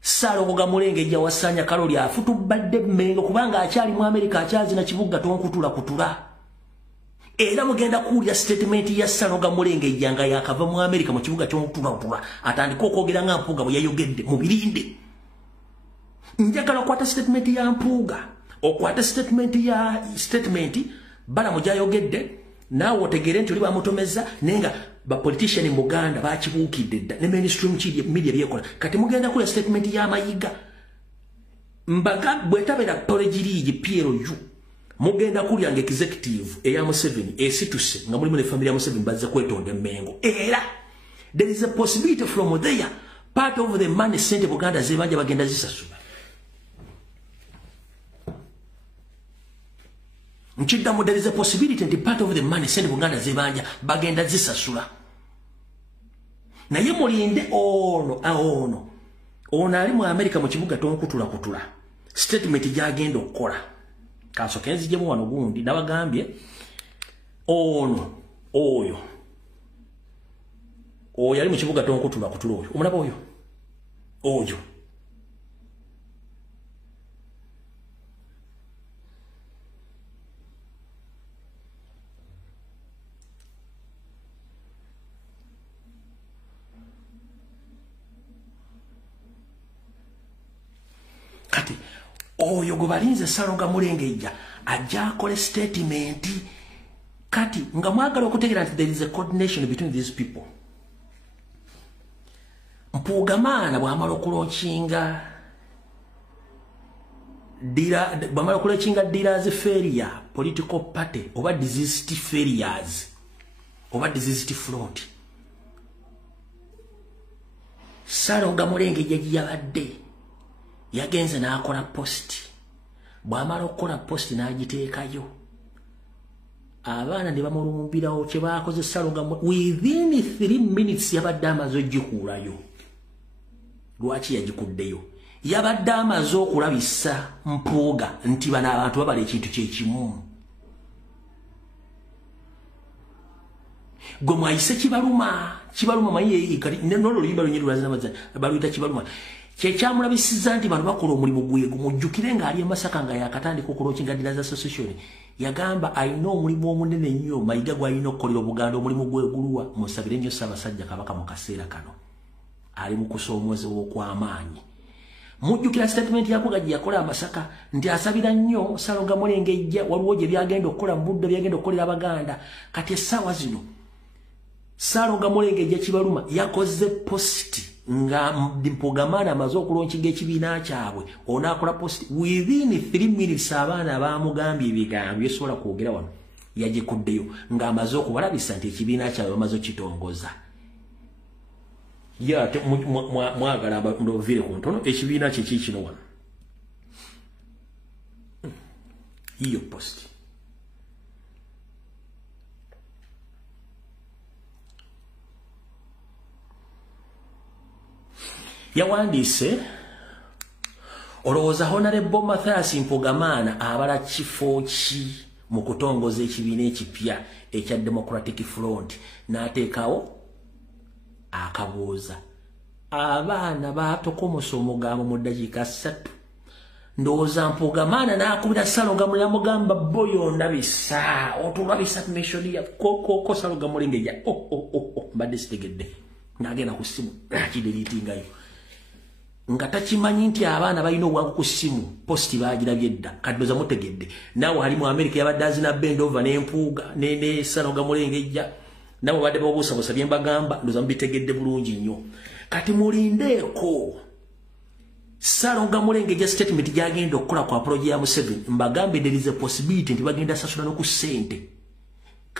Saalongo Mulengejja wasanya Kaloli afutubadde Mengo kubanga akyali mu America akyazina kibuga tonkutula kutula era mugenda kuulya statement ya Saalongo Mulengejja nga yakava mu America mu kibuga tonkutula kutula atandika okwogera nga Mpuuga bwe yayogedde mu birinde njagala okwata statement ya Mpuuga okwata statement bala mujayogedde naawe otegere nti oli bamutomeza nenga ba politician in Buganda bakibuukidde dda ne mainstream media byekola kati mugenda kula statement ya Mayiga mbaga bwetabera polejiriigi PLU mugenda kulya nga executive eya Museveni esituse nga mulimu ne family ya Museveni bazze kwetonda Mengo era there is a possibility from there part of the money sent Buganda zebanja bagenda zisasula Nchiddamu there is a possibility nti part of the money sent Buganda zebanja bagenda zisasula naye mulinde ono ali mu America mu kibuga tonkutula kutula statement gyagenda okukola kasoke nzijemu wano gundi nabagambye oyo ali mu kibuga tonkutula kutula oyo omulaba oyo kati oyo gwe balinze Saalongo Mulengejja ajja akole statement kati nga mwagala okutegeera nti there is a coordination between these people Mpugamaana bw'amala okulookinga Dealers Failure political party oba diseased failures oba diseased front Saalongo Mulengejja yabadde yagenze n'akola post bw'amala okukola post n'agiteekayo abaana ne bamulumbirawo kye baakoze Saalongo within 3 minutes yabadde amaze ogikuulayo lwaki yagikuddeyo yabadde amaze okulabisa Mpuuga nti bano abantu babala ekintu kyekimu gwe mwayise kibaluma maye nolo luyimba lunyirula zinabaza baluyita kibaluma kyamulabisiza nti bano bakola omulimu gwe mujjukire nga ali e Masaka nga yakatandika okulokinga Dealers Association yagamba ayina omulimu omunene nnyo mayiga gw'alina okukolera Obuganda omulimu gweguluwa musabire nnyo Ssaabasajja Kabaka mu kaseera kano ali mu kusoomozebwa okw'amaanyi mujjukira statement yako gaji yakola Masaka nti asabira nnyo Ssalonga Mulengejja waliwo gye byagenda okukola mu budde byagenda okukolera Abaganda kati essaawa zino Ssalonga Mulengejja Kibaluma yakoze posti nga Mpogamana amaze okulonkiga ekibiina kyabwe onaakola posti within 3 minutes abaana bamugambye ebigambo byesobola kwogera wano yagikuddeyo ng'amaze okubalabisa nti ekibiina kyabwe bamaze okitongoza ya mwagala ndovire ku ntono ekibiina kye kino wano hiyo posti yawandiise olowooza Honorable Mathias Mpogamana abala kifo ki mu kutongoza ekibiina ekipya ekya Democratic Front n'ateekawo akabuuza abaana baatokomosa omugambo mu ddakiika 3 ndowooza Mpogamana n'akubira Ssalonga Mulengejja mugamba boyo ndabisa otulabisa tumeshoni ya koko Ssalonga Mulengejja mbadde sitegedde n'agenda ku ssimu akideliitingayo nga takimanyi nti abaana balina obwangu ku ssimu posti baagirabye dda kaddoza mutegedde naawe ali mu America yabadde azina Bendova n'empuuga ne Ssalonga Mulengejja nabo badde babuusabuusa bye mbagamba ndoza mubitegedde bulungi nnyo kati mulindeeko Ssalonga Mulengejja statement gyagenda okukola ku apology ya Museveni mbagambe there is a possibility nti bagenda sasula n'oku ssente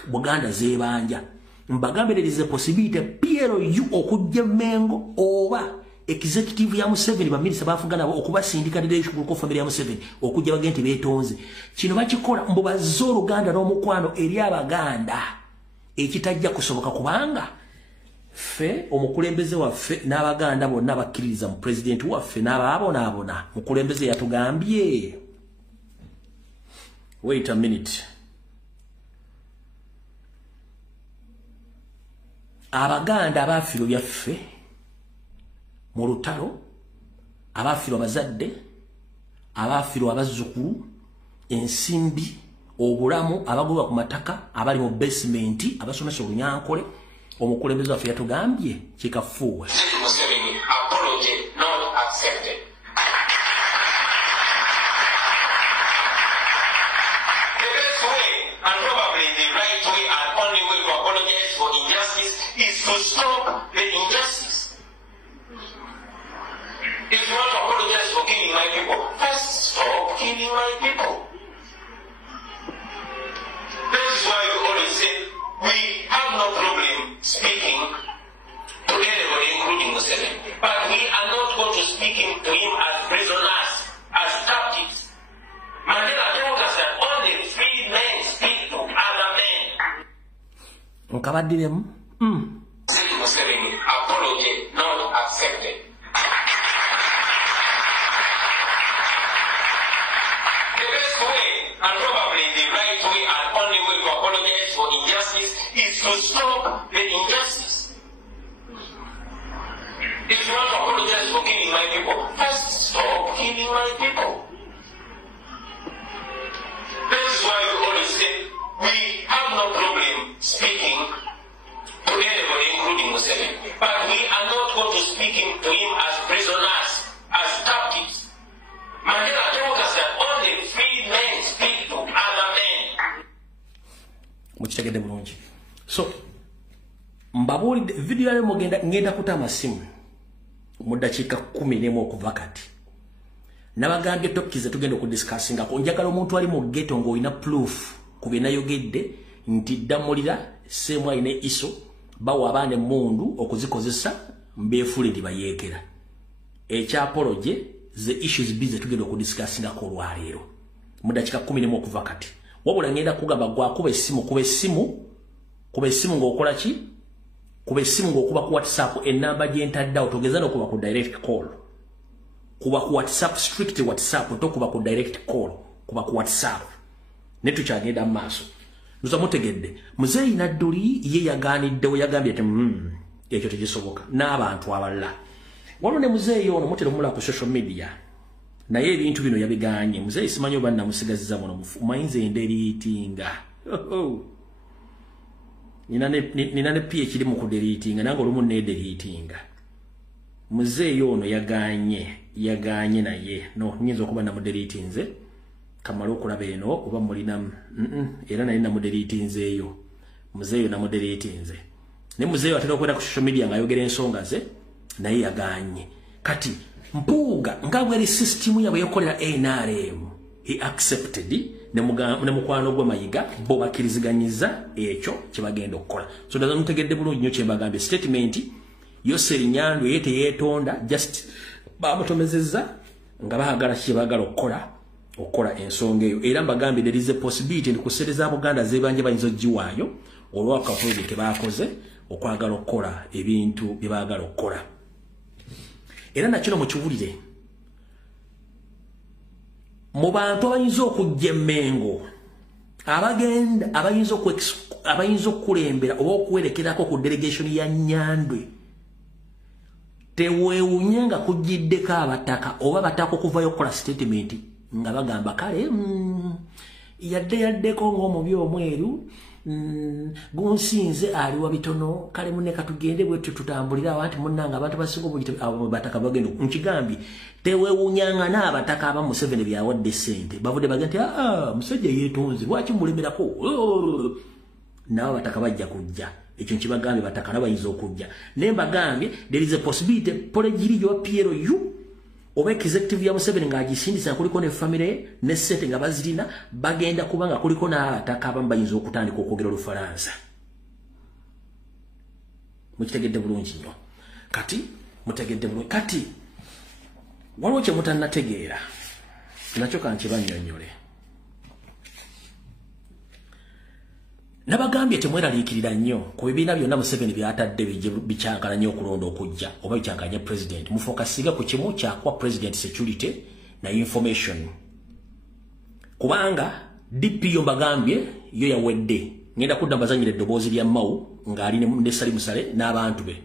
Buganda zeebanja mbagambe there is a possibility PLU okujja Mengo oba executive ya Museveni baminisa bafuga nabo okubasindika leadership ku family ya Museveni okujja bagenti betonze kino bakikola mbo bazzo Oluganda n'omukwano eri Abaganda ekitajja kusoboka kubanga fe omukulembeze waffe n'Abaganda bonna bakkiririza mu president waffe n'abaabona mukulembeze yatugambye wait a minute Abaganda abaafiro byaffe mu lutalo abaafiro abazadde abaafiro abazzukulu ensimbi obulamu abagoba ku mataka abali mu basement abasomesa Olunyankole omukulembeze waffe yatugambye kikafuuwe apology not accepted. The best way and probably the right way and only way to apologize for injustice is to stop the injustice. If you want to apologize for killing my people, first stop killing my people. That is why we always say we have no problem speaking to anybody, including Museveni. But we are not going to speak to him as prisoners, as captives. Mandela told us that only free men speak to other men. Say to Museveni, apology not accepted. The best way, and probably the right way and only way to apologize for injustice is to stop the injustice. If you want to apologize for killing my people, first stop killing my people. That is why we always say we have no problem speaking to anybody, including Museveni. But we are not going to speak to him as prisoners, as captives. Mandela told us that only free men speak to other men. Mukitegedde bulungi. So mbabuli video yale ngenda kutama simu mu dakiika 10 okuva kati nabagambye topics tugenda okudiscussinga ko njagala omuntu ali mu ghetto ng'olina proof ku bye nayogedde nti ddamulira semwa ine iso bawa abaana emmundu okuzikozesa mbeefule ndi bayeekera ekya apology the issues busy tugenda okudiscussinga ko lwaleero mu dakiika 10 okuva kati wabula ngenda kugamba gwakuba essimu ng'okola ki kuba essimu ng'okuba ku WhatsApp enamba gy'entadde awo togeza n'okuba ku direct call kuba ku WhatsApp strict WhatsApp tokuba ku direct call kuba ku WhatsApp ne tukyagenda mu maaso Muza mutegedde. Muzeeyi Nadduli ye yaganiddewo yagambye ati ekyo tekisoboka n'abantu abalala. Waliwo ne muzeeyi ono mutera omula ku social media. Naye ebintu bino yabiganye. Muzeeyi simanyi oba namusigaziza muno mayinza enderiitinga. Nina ne PhD mu kuderiitinga nange olumu nederiitinga. Muzeeyi ono yaganye naye no nyinza okuba namuderiitinze kamala okulaba eno oba mulinamu era naye namuderiitinzeeyo. Muzeeyi namuderiitinze. Ne muzeeyi atera okwenda ku social media ng'ayogera ensonga ze naye yaganye. Kati Mpuuga nga bweri system yabwe yokolera NRM he accepted ne mukwano gwe Mayiga bo bakiriziganyiza ekyo kye bagenda okukola. So ndaza mutegedde bulungi nnyo kye mbagambye statement Yoseri Nyandwi yete yetonda just bamutomezezza nga baagala kye bagala okukola ensonga eyo. Era mbagambye there is a possibility ndikusereza Buganda zebanje bayinza ogiwaayo olw'akafuubi ke baakoze okwagala okukola ebintu bye baagala okukola. Era nakino mukiwulire mu bantu abayinza okujja Mengo abayinza okulembera oba okuwerekerako ku delegation ya Nyandwi teweewunyenga kujiddeko abataka oba bataka okuvayo okukola statement nga bagamba kale yaddeko ng'omubi omweru gunsinze aliwa bitono kale muneka tugende bwe tutambulira abantu munnanga abantu basinga obuyite abo bataka bagendo nkigambye teweewunyanga n'abataka aba Museveni byawadde ssente bavudde bagenti musajja yeetonze lwaki mulemerako nabo bataka bajja kujja ekyo nkibagambye bataka nabo bayinza okujja naye mbagambye there is a possibility polejiri yo PLU oba executive ya Museveni ng'agisindisa kuliko ne family ne ssente nga bazirina bagenda kubanga kuliko n'abataka abamu bayinza okutandika okwogera Olufalansa. Mukitegedde bulungi nnyo. Kati mutegedde bulungi. Kati waliwo kye mutannategeera nakyo kankibannyonnyole. Nabagambye temweraliikirira nnyo ku bibiina byonna Museveni byatadde bikyankana nnyo okulonda okujja oba bikyankanya president mufokasiga ku kimu kyakwa president security na information kubanga DP yo mbagambye yo yawedde ngenda kudda mbazanyira eddoboozi lya Mau ng'ali ne Sali Musale n'abantu be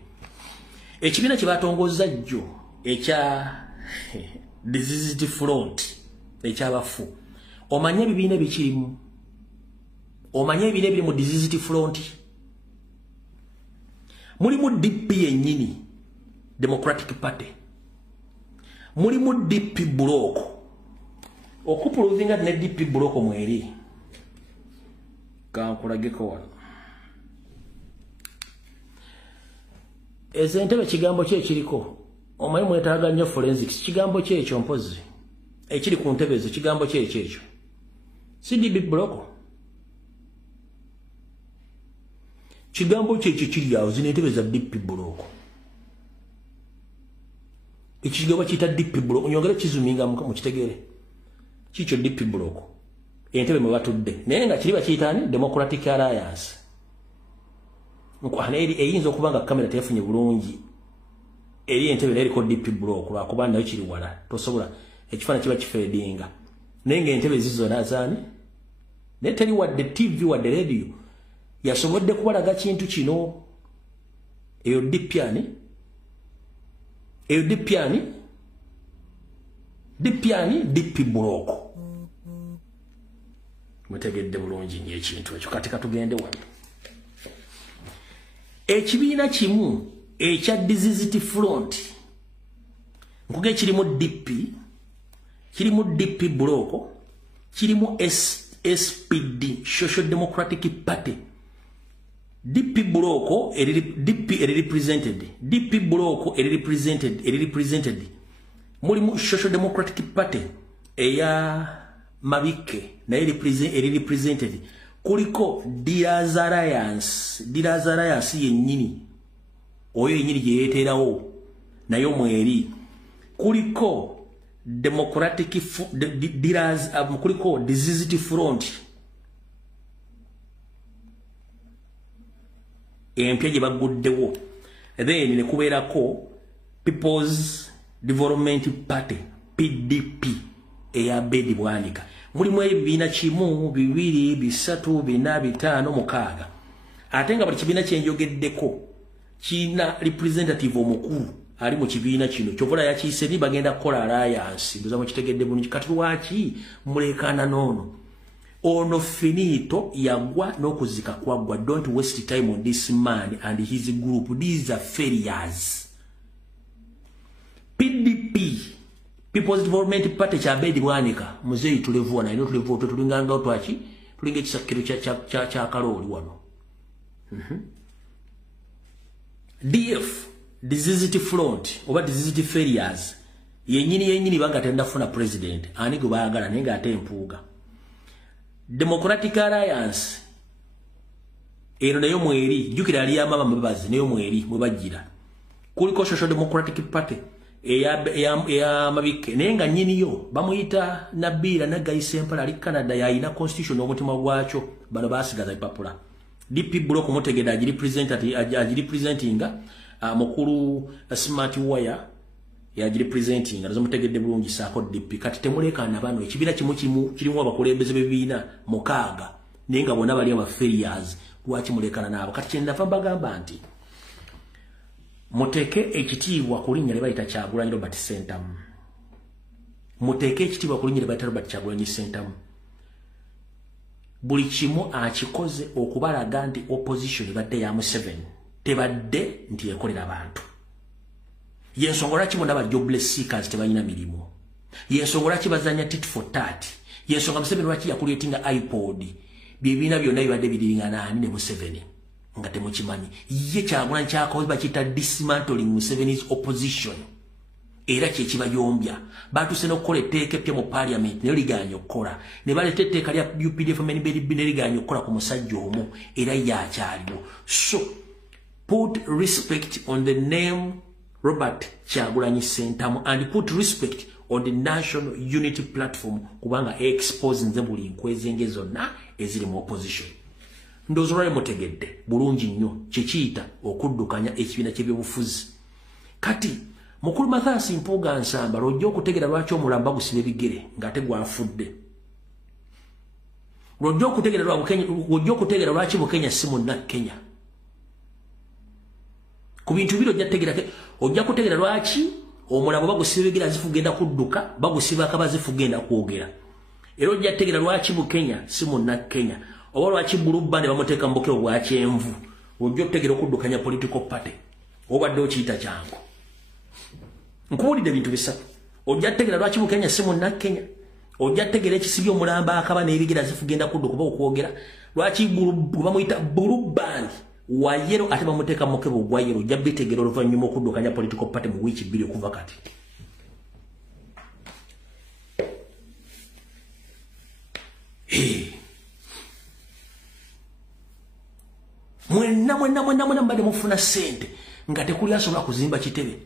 ekibiina kye batongozza jjo ekya disease front ekyabafu omanye ebibiina bikirimu omanye ebibiina ebiri mu disease front mulimu DP yennyini Democratic Party mulimu DP block okupuluvinga ne DP block mweri kankulageko wano ezentebe kigambo kye kiriko omanyi mwetaaga nnyo forensics kigambo kye ekyo mpozi ekiri ku ntebe ezo kigambo kye ekyo si DP block kigambo kye kiri awo zino entebe za DP block ekigambo kiyita DP block nyongere kizuminga mu kitegeere kikyo DP block entebe mwe batudde naye nga kiri bakiyitaani Democratic Alliance nkwana eri eyinza okuba nga kamera teyafunye bulungi eri entebe naye eriko DP block lwakuba nayo kiri wala tosobola ekifaana kiba kifeedinga naye ng'entebe zizo nazaani naye teri wadde TV wadde radio yasobodde kubalaga kintu kino eyo DP block mutegedde bulungi nnyo ekintu ekyo kati katugende wano ekibiina kimu ekya disease front nkuge kirimu DP block kirimu SPD Social Democratic Party DP block DP block represented mulimu Social Democratic Party eya Mabike na represented kuliko Dealers Alliance yennyini oyo yennyini gye yeeterawo nayo mweri kuliko Democratic Dealers kuliko Disease Front empya gye baguddewo then ne kubeerako People's Development Party PDP eya Bedi Bwanika mulimu ebibiina kimu, bibiri, bisatu, bina, bitaano, mukaaga. Ate nga buli kibiina kye njogeddeko kina representative omukulu ali mu kibiina kino. Kyovola yakiise ni bagenda kukola alliance. Ndoza mu kitegedde bulungi. Kati lwaki mulekana noono? Ono finito yagwa n'okuzika kwagwa. Don't waste time on this man and his group. These are failures. PDP, People's Development Party cha Bedi Bwanika, muzeyi tulevuwa na ino tulevuwa tulinganga otwachi, tulinge chisakiro cha karoli wano. DF, Disease Front, oba Disease Failures, yenyini banga tenda funa president, anigo bagala nenga ate mpuga. Democratic Alliance, eno nayo mweri, jukira aliya mama mbabazi, nayo mweri, mbabagira. Kuliko Social Democratic Party, eya mabike nenga nyini yo bamuyita Nabila Nagayise Mpala ali Canada ya ina constitution omutima gwacho bano basigaza ipapula DP block mutegeda representinga mukuru Smart Wire ya representinga nazo mutegedde bulungi sako DP kati temulekana bano ekibira kimu kirimu abakulembeze bebina mukaaga nenga bona bali aba failures lwaki mulekana nabo kati kyenda bagamba nti muteke ekitiibwa kulinnya le bayita Kyagulanyi Robert Sentamu. Muteke ekitiibwa kulinnya le bayita Robert Kyagulanyi Sentamu. Buli kimu akikoze okubalaga nti opposition ebadde ya Museveni tebadde nti ekolera abantu. Yensonga lwaki bonna jobless seekers tebalina mirimu. Yensonga lwaki bazanya tit for tat. Yensonga Museveni lwaki yakuleetinga iPod. Bibiina byonna bibadde bidiringana ne Museveni. Nga temukimanyi ye Kyagulanyi kyako bakita dismantling Museveni's opposition era kye kibayombya batuse n'okukola etteeka eppya mu parliament ne liganya okukola ne baleta etteeka lya UPDF ne liganya okukola ku musajja omu era yakyaliwo. So put respect on the name Robert Kyagulanyi Sentamu and put respect on the National Unity Platform kubanga expose nze buli nkwezenge zonna eziri mu opposition. Ndozorale mutegedde bulungi nnyo kikiyita okuddukanya ekibiina ky'ebyobufuzi. Kati mukulu Mathias Mpuuga Nsamba lwojja okutegera lwaki omulamba gusiba ebigere ng'ate gwafudde. Lwojja okutegera lwaki Bukenya si munnakenya. Ku bintu biro ojja kutegera lwaki omulambo bagusiba ebigere azifugenda kudduka bagusiba akabazifugenda kwogera. Era ojja kutegera lwaki Bukenya si munnakenya. Oba lwaki Bulubba ne bamuteeka mu bukero bwa kyenvu ojja okutegera okuddukanya political party obadde okiyita kyangu. Nkuwulidde ebintu bisatu. Ojja kutegera lwaki Bukenya si munnakenya. Ojja kutegera ekisibye omulamba akaba n'ebigera zifugenda kudduka oba okwogera. Lwaki bamuyita Bulubba wa yero ate bamuteeka mu bukero bwa yero ojja bitegera oluvannyuma okuddukanya political party mu wiiki bbiri okuva kati. Mwenna mbadde mufuna ssente nga tekuli asobola kuzimba kitebe.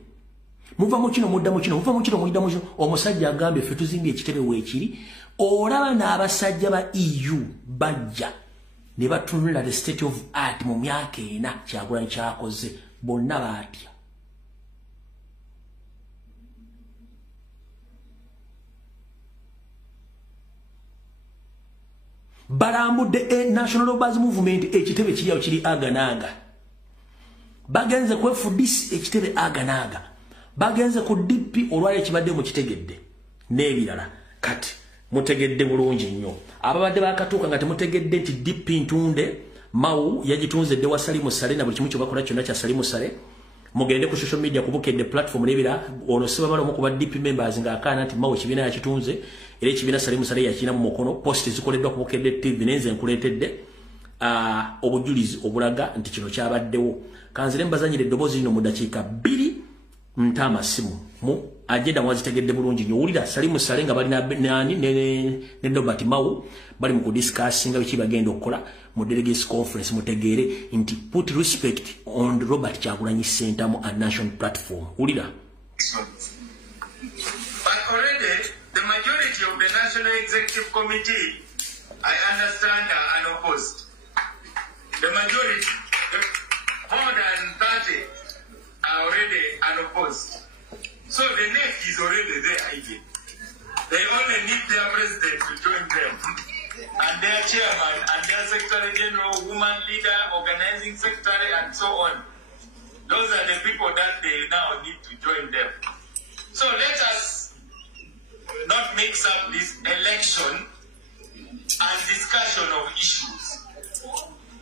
Muva mu kino mudda mu kino, muva mu kino mudda mu kino. Omusajja agambye ffe tuzimbye ekitebe weekiri. Olaba n'abasajja ba EU bajja ne batunula the state of art mu myaka ena Kyagulanyi kyakoze bonna baatya. Balambudde National Robbers Movement ekitebe kiriawo kiri aganaaga. Bagenze ku FDC ekitebe aganaaga. Bagenze ku DP olwali ekibadde mu kitegedde n'ebirala. Kati mutegedde bulungi nnyo. Ababadde bakatuuka nga temutegedde nti DP Ntunde Mau yagitunze dde wa Salimu Sale na buli kimu kyobakola kyonna kya Salimu Sale. Mugende ku social media kubukedde platform n'ebira ono sibabala mu kuba DP members nga akaana nti Mau ekibiina yakitunze. Era ekibiina Salimu Sale yakina mu mukono post zikoleddwa ku Bukedde TV nenze nkuleetedde obujulizi obulaga nti kino kyabaddewo. Kanzire mbazanyire eddoboozi lino mu dakiika 2 ntama simu mu agenda mwazitegedde bulungi nnyo. Wulira Salimu Sale nga bali nani ne Robert Mau bali mu kudiscussinga biki bagenda okukola mu delegates conference mutegeere nti put respect on Robert Kyagulanyi Sentamu and National Platform. Wulira. But already the majority of the National Executive Committee, I understand, are unopposed. The majority, more than 30, are already unopposed. So the neck is already there, again. They only need their president to join them. And their chairman, and their secretary general, woman leader, organizing secretary, and so on. Those are the people that they now need to join them. So let us not mix up this election and discussion of issues.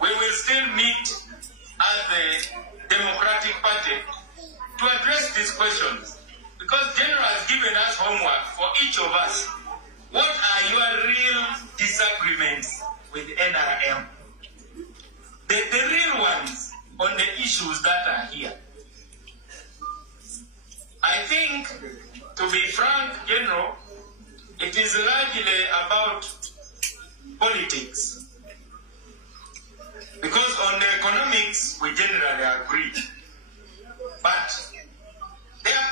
We will still meet as the Democratic Party to address these questions. Because General has given us homework for each of us. What are your real disagreements with NRM? The real ones on the issues that are here. I think, to be frank, General, it is largely about politics. Because on the economics, we generally agree. But there are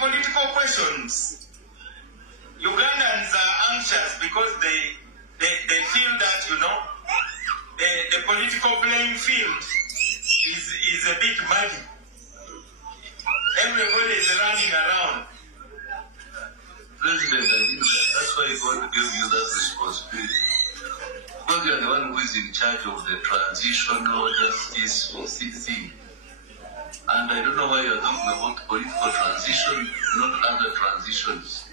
political questions. Ugandans are anxious because they feel that, you know, the political playing field is a bit muddy. Everybody is running around. President, I think that's why God gave you that responsibility. Because you are the one who is in charge of the transitional justice thing. And I don't know why you are talking about political transition, not other transitions.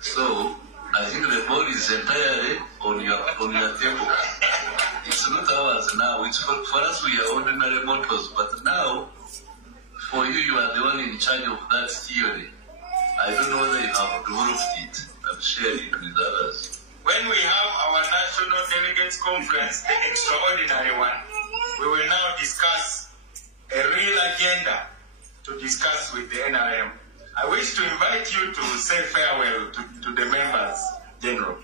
So, I think the ball is entirely on your table. It's not ours now. It's for us, we are ordinary mortals. But now, for you are the one in charge of that theory. I don't know whether you have developed it and shared it with others. When we have our National Delegates Conference, the extraordinary one, we will now discuss a real agenda to discuss with the NRM. I wish to invite you to say farewell to the members, General.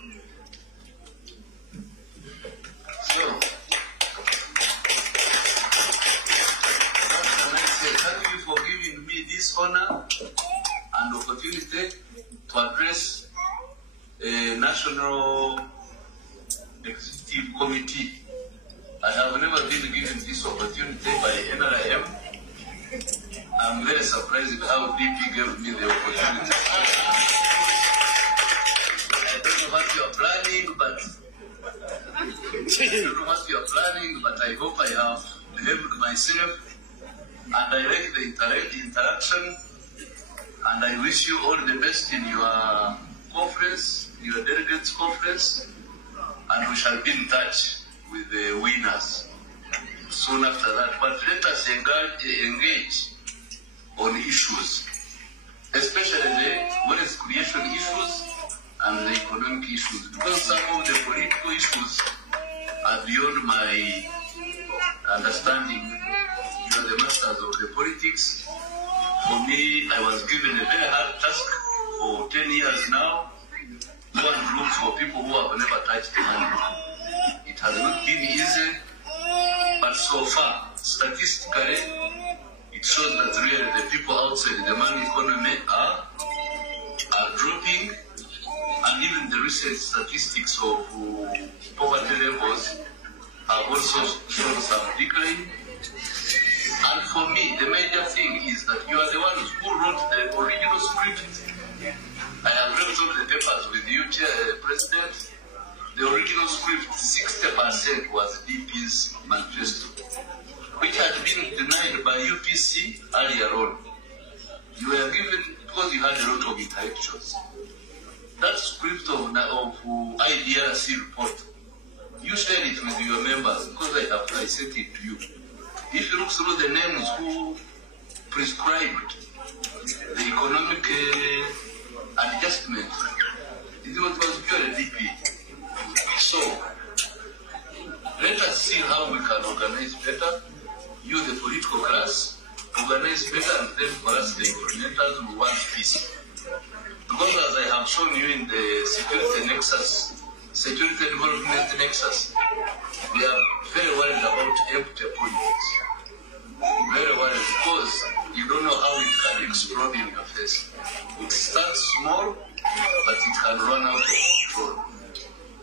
So, what can I say? Thank you for giving me this honor and opportunity to address a National Executive Committee. I have never been given this opportunity by NRM. I'm very surprised at how DP gave me the opportunity. I don't know what you are planning, but I hope I have behaved myself, and I like the interaction, and I wish you all the best in your conference, your delegates conference, and we shall be in touch with the winners soon after that. But let us engage on issues, especially the wealth creation issues and the economic issues, because some of the political issues are beyond my understanding. You are the masters of the politics. For me, I was given a very hard task for 10 years now. Go and look for people who have never touched money. It has not been easy, but so far, statistically, it shows that really the people outside the money economy are dropping, and even the recent statistics of poverty levels have also shown some decline. And for me, the major thing is that you are the ones who wrote the original script. I have read some of the papers with you, President. The original script, 60% was DP's manifesto, which had been denied by UPC earlier on. You were given, because you had a lot of intellectuals, that script of IDRC report, you shared it with your members, because I sent it to you. If you look through the names who prescribed the economic adjustment, it was purely DP. So, let us see how we can organize better. You, the political class, organize better, and then for us, the implementers, who want peace. Because as I have shown you in the security nexus, security development nexus, we are very worried about empty politics. Very worried, because you don't know how it can explode in your face. It starts small, but it can run out of control.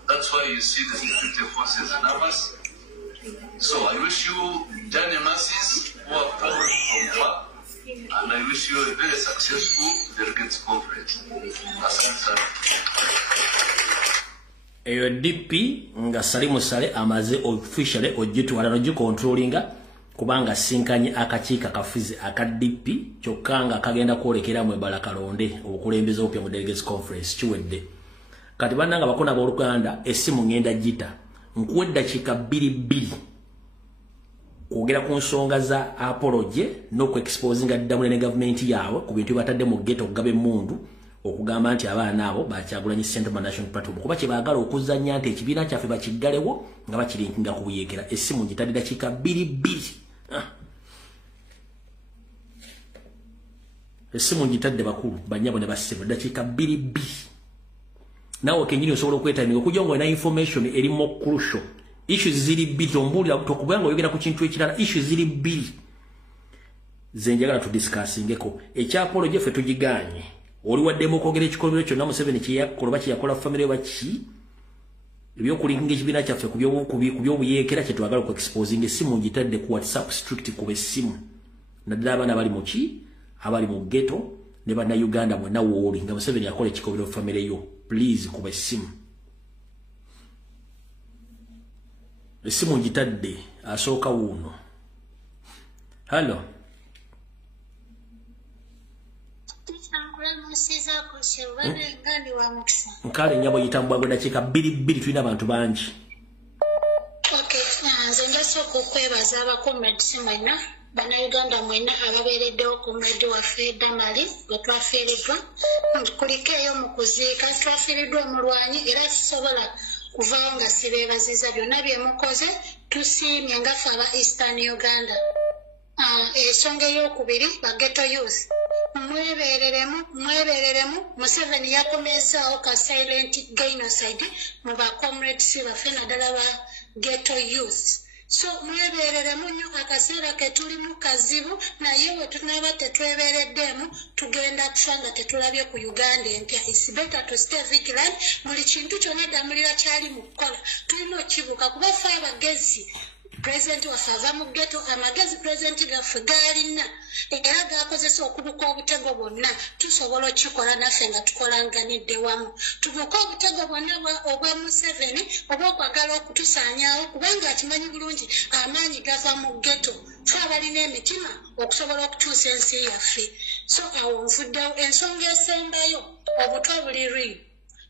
That's why you see the security forces nervous. So I wish you journey masses who are traveling from far and I wish you a very successful delegates conference. Asante sana. Eyo DP nga Salimu Sale amaze officially ogitwala no gicontrollinga kubanga sinkanye akakiika kafuzi aka DP kyokanga kagenda kwolekera mu Ebala Kalonde obukulembeze opya mu delegates conference kiwedde kati bananga bakona ba Uganda esimu ngenda jita nkwedda kika 2 kwogera ku nsonga za apology no ku exposing addamu ne government yawe ku bintu batadde mu ghetto gabe mundu okugamba nti abaana abo Kyagulanyi Central National Platform kuba kibagala okuzanya nti ekibiina kyaffe bakigalewo nga bakirinkinga ku buyekera esimu ngitadde dakika 2 esimu ngitadde bakulu banyabo ne basebo dakika 2 nawe kenyini osobola okwetaiminga okujja ngo na information eri mo crucial issues ziri 2 tombulira tokubanga oyogera ku kintu ekirala issues ziri 2 zenjagala tu discussingeko ekyapology ffe tugiganye oli waddemu okwogera ekikolobero kyonna Museveni kyeyakoloba kyeyakola famire baki ebyokulinga ekibiina kyaffe ku byobuyekera kyetwagala ku exposing esimu ngitadde ku WhatsApp strict ku bessimu naddala abaana bali mu ki abali mu ghetto ne bannayuganda mwena wooli nga Museveni yakola ekikolobero famire yo please ku bessimu esimu ngitadde asooka wuuno hello nkale nyabo yitambwa dakika 2 tulina abantu bangi okay nze njasooka okwebaza abakomrades mwena bannayuganda mwena ababeereddewo komrade waffe Damali gwe twafiiriddwa kuliko eyo mu kuziika twafiiriddwa omulwanyi era sisobola kuvaawo nga sibeebaziza byonna byemukoze tusiimye nga ffe aba Eastern Uganda ensonga ey'okubiri ba ghetto youth mwebereremu Museveni yakomezaawo ka silent genocide mu ba comrades baffe naddala ba ghetto youth so mwebereremu nnyo akaseera ketulimu kazibu naye we tunaba tetwebereddemu tugenda kufa nga tetulabye ku Uganda empya is better to stay vigilant buli kintu kyonna ddamulira kyali mu kukola tulina okibuka kuba ffe abagezi President waffe ava mu ghetto amagezi president gaffe gaalina era gakozesa okubuka obutego bwonna tusobola okikola naffe nga tukolanganidde wamu tubuka obutego bwonna obwa Museveni oba okwagala okutusaanyaawo kubanga akimanyi bulungi amaanyi gava mu ghetto ffe abalina emitima okusobola okukyusa ensi yaffe so awo nvuddewo ensonga esembayo obutwa buli lwi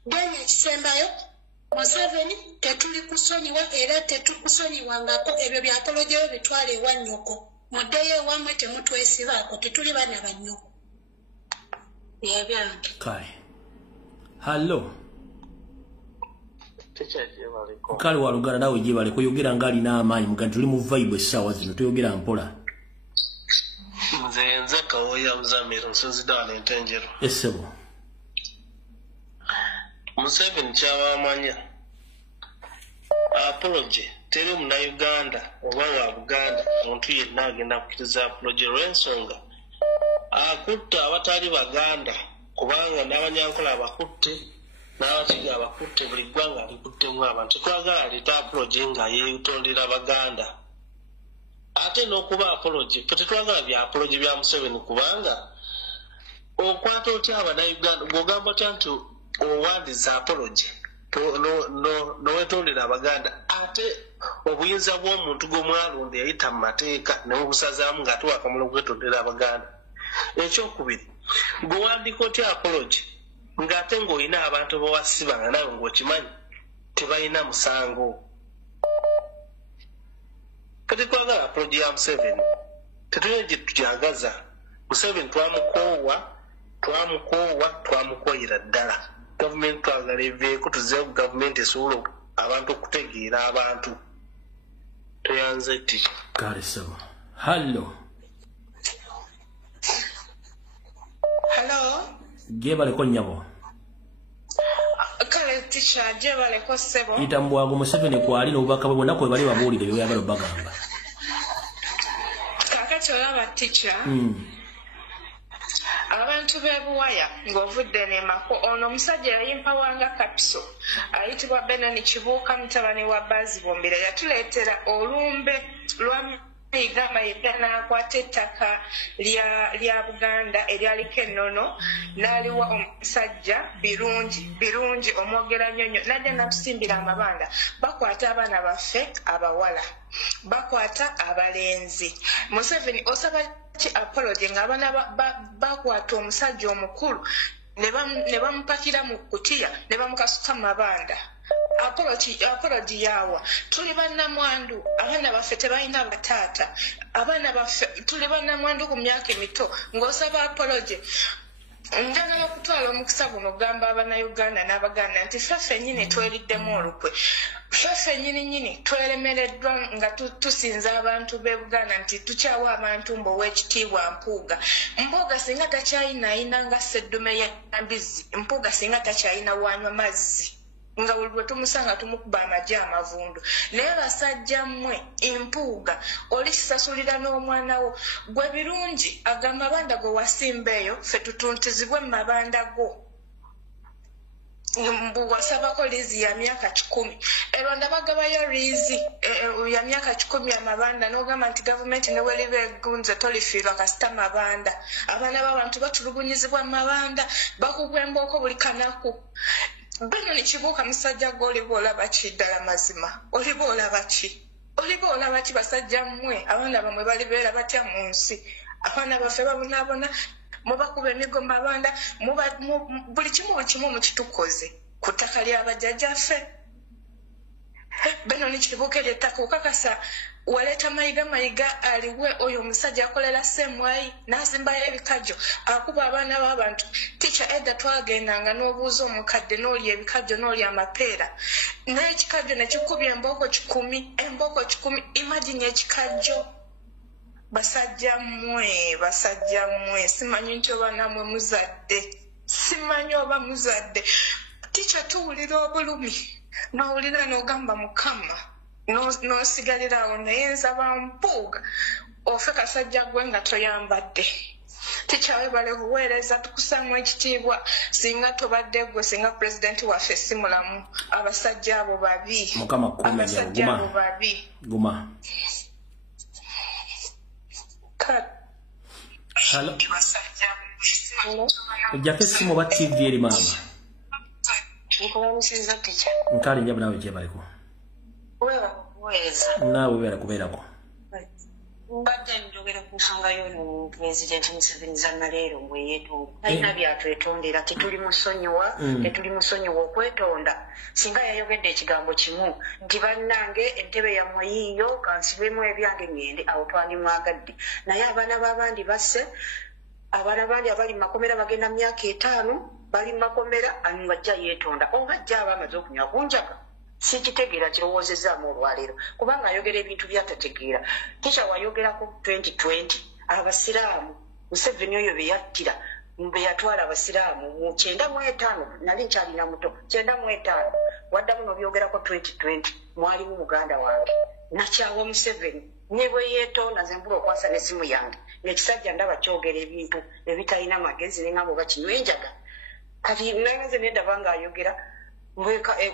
deni ekisembayo Museveni tetuli kusonyiwa era tetukusonyiwangako ebyo byapologyewo bitwala ewa nnyoko muddeyo ewamwe temutwesibaako tetuli baana ba nnyoko byebyange kale hallo kale walugala nawe gyebale kuyogera ng'alina amaanyi mugandi tuli mu vibe essaawa zino tuyogera mpola nze Kawoya Muzamiru nsinziddaano Entenjeru essebo Museveni kyabamanya apology teri Munnayuganda oba nga Buganda omuntu yenna agenda kukkiriza apology olw'ensonga akutte abatali Baganda kubanga n'Abanyankole abakutte n'Abakiga abakutte buli ggwanga alikuttemu abantu tetwagala aleeta apology nga yeetondera Baganda ate n'okuba apology tetwagala bya apology bya Museveni kubanga okwata otya Abannayuganda ng'ogamba otya nti owandiza apology nowetondera Abaganda ate obuyinza bw'omuntu gw'omwalonda yayita mu mateeka nebubusazaamu ng'ate wakamala okwetondera Abaganda ekyokubiri gwewandiika otya apology ng'ate ng'olina abantu bawasiba nga nawe ng'okimanyi tebalina musango kati twagala apology ya Museveni tetulina gye tutyagaza Museveni twamukoyera ddala gavumenti twagala eveeko tuzeewo gavumenti esobola abantu okutegeera abantu toyanze ti kale sawa hallo gyebaleko nnyabo kale teacher gyebaleko ssebo itambwago Museveni kwali n'obubaka bwe bonna kwe bali babuulire byoyagala obagamba kakati olaba teacher abantu b'ebuwaya ng'ovudde n'emako ono omusajja yayimpawanga kapiso ayitibwa Benani Kibuuka mutabani wa Bazibumbira yatuleetera olumbe lwa Mayiga n'akwata ettaka lya Buganda eryaliko ennono n'aliwa omusajja birungi omwogera nnyonnyo najja natusimbira amabanda bakwata abaana baffe abawala bakwata abalenzi Museveni osaba ki apology ng'abaana bakwata omusajja omukulu ne bamupakira mu kutiya ne bamukasuka mu mabanda apology yawa tuli bannamwandu abaana baffe tebalina bataata abaana baffe tuli bannamwandu ku myaka emito ng'osaba apology njagala okutwala omukisa guno ogamba Abanayuganda n'Abaganda nti ffeffe nnyini tweriddemu olukwe ffeffe nnyini tweremereddwa nga tusinza abantu b'e Buganda nti tukyawa abantu mb'ow'ekitiibwa Mpuuga singa takyayinaayina nga Sseddume ya Mbizzi Mpuuga singa takyayina wanywa mazzi nga buli lwe tumusanga tumukuba amagye amavundu naye basajja mmwe Mpuuga olikisasulira n'omwana wo gwe birungi agamba banda gwe wasimba eyo ffe tutuntizibwe mu mabanda go wasabako liizi ya myaka 10 eronda bagabayo liizi ya myaka 10 ya mabanda n'ogamba nti gavumenti ne weliba egunze tolifiirwa kasita mabanda abaana b'abantu batulugunyizibwa mu mabanda bakugwa embooko buli kanaku Bano ni kibuuka musajja gwe oliba olaba ki ddala mazima oliba olaba ki basajja mmwe abaana bamwe balibeera batya mu nsi abaana baffe babonaabona mubakuba emigo mabanda buli kimu mukitukoze ku ttaka ly'abajjajjaffe bano ni kibuuka ery'ettaka okakasa waleeta mayiga aliwe oyo omusajja akolera Ssemwayi n'azimbayo ebikajjo akuba abaana b'abantu tica edda twagendanga n'obuuza omukadde n'olya ebikajjo n'olya amapeera n'ekikajjo ne kikubya embooko 10 imagine ekikajjo basajja mmwe simanyi nti oba namwe muzadde tica tuwulira obulumi n'owulira n'ogamba Mukama n'osigalira awo naye nsaba Mpuuga ofe kasajja gwe nga toyambadde tikyawe bale buweereza tukusaamu ekitiibwa singa tobadde gwe singa pulezidenti waffe si mulamu abasajja abo babi guma Hello. Ojjako essimu oba TV eri maama nkali njabu naawe gyebaliko naawe beera kubeerako mbadde njogera ku nsonga y'ono pulezidenti Museveni zannaleero bwe yeetonda talina byatwetondera tetuli musonyiwa okwetonda singa yayogedde ekigambo kimu nti bannange entebe yammwe yiiyo kansibemu ebyange ngende awo twandimwagadde naye abaana b'abandi basse abaana bandi abali mu makomera bagenda myaka 5 bali mu makomera ani wajja yeetonda oba ajja aba amaze okunywa kunjaga sikitegeera kirowoozezaamu olwaleero kubanga ayogera ebintu byatategeera kisha wayogerako 2020 abasiraamu Museveni oyo beyattira mbe yatwala abasiraamu mu 95 nali nkyalina muto 95 waddamu n'obyogerako 2020 mwalimu muganda wange nakyawa Museveni ne bwe yeetonda nze mbula okwasa n'essimu yange ekisajja ndaba kyogera ebintu ebitalina magezi ne ngamba oba kinywenjaga kati nange nendaba ng'ayogera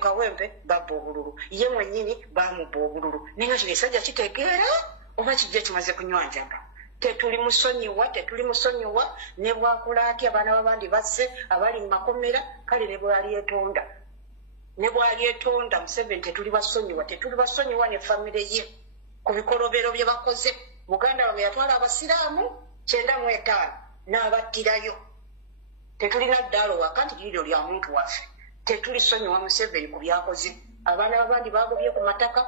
Kawempe babba obululu ye mwennyini bamubba obululu naye nga kino ekisajja kitegeera oba kijja kimaze kunywanjaga tetuli musonyiwa ne bwakola atya abaana b'abandi basse abali mu makomera kale ne bwalyetonda Museveni tetuli basonyiwa ne famire ye ku bikolobero bye bakoze Buganda bwe yatwala abasiraamu 95 n'abattirayo tetulina ddaalo wakanti liryo lya muntu waffe tetuli sonyiwa Museveni ku byakoze abaana b'abandi bagobye ku mataka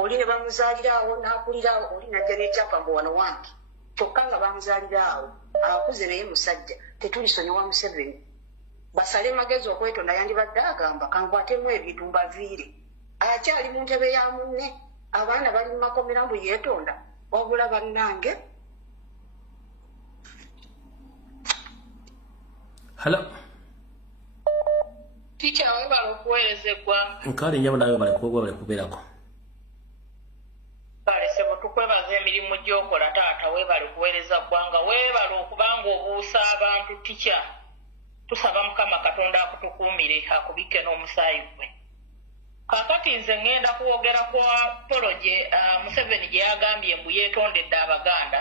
oli ne bamuzaalira awo n'akulira awo oli najja n'ekyapa mbu wano wange kyokka nga bamuzaalira awo akuze naye musajja tetuli sonyiwa Museveni basale magezi okwetonda yandibadde agamba kankwatemu ebintu mbaviire akyali mu ntebe ya munne abaana bali mu makomera mbu yeetonda wabula bannange Hello. Teacher webale okuweerezebwa nkali njabu nawe bale kubeerako bale sebo tukwebaza emirimu gy'okola taata weebale okuweereza ggwanga weebale okubanga obuusa abantu teacher tusaba Mukama Katonda akutukuumire akubike n'omusaayi gwe kakati nze ngenda kuwogera kwa poloje Museveni gye yagambye mbu yeetondedde Abaganda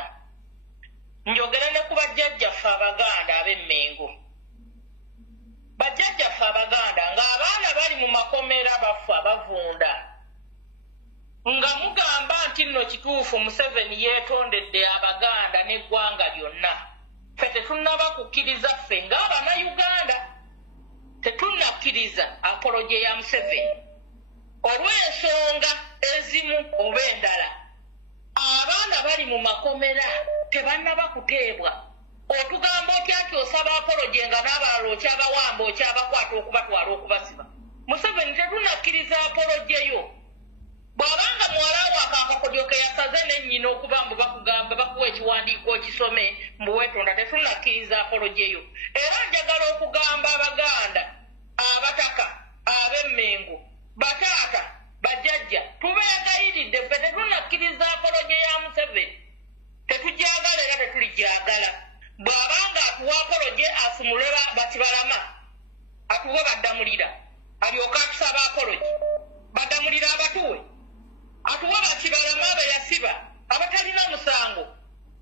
njogera ne ku bajjajjaffe Abaganda ab'Emmengo bajjajjaffe Abaganda ng'abaana bali mu makomera bafa bavunda nga mugamba nti nno kituufu Museveni yeetondedde Abaganda n'eggwanga lyonna ffe tetunnaba kukkiriza ffe ng'Abannayuganda tetunnakkiriza apoloje ya Museveni olw'ensonga ezimu oba endala abaana bali mu makomera tebannaba kuteebwa otugamba otya nti osaba apoloje nga n'abalala okyabawamba okyabakwata okubatwala okubasiba Museveni tetunnakkiriza apoloje yo bw'abanga muwalawo akakodyo ke yasaze n'ennyina okuba mbu bakugamba bakuwa ekiwandiiko okisome mbu weetonda tetunnakkiriza apoloje yo era njagala okugamba Abaganda abataka ab'Emmengo bataata bajjajja tubeegayiridde ffe tetunnakkiriza apoloje ya Museveni tetugyagala era tetulijagala bw'abanga atuwa apoloje asumule bakibalama atuwe baddamulira alyoka atusaba apoloje baddamulira abatuwe atuwe bakibalama be yasiba abatalina musango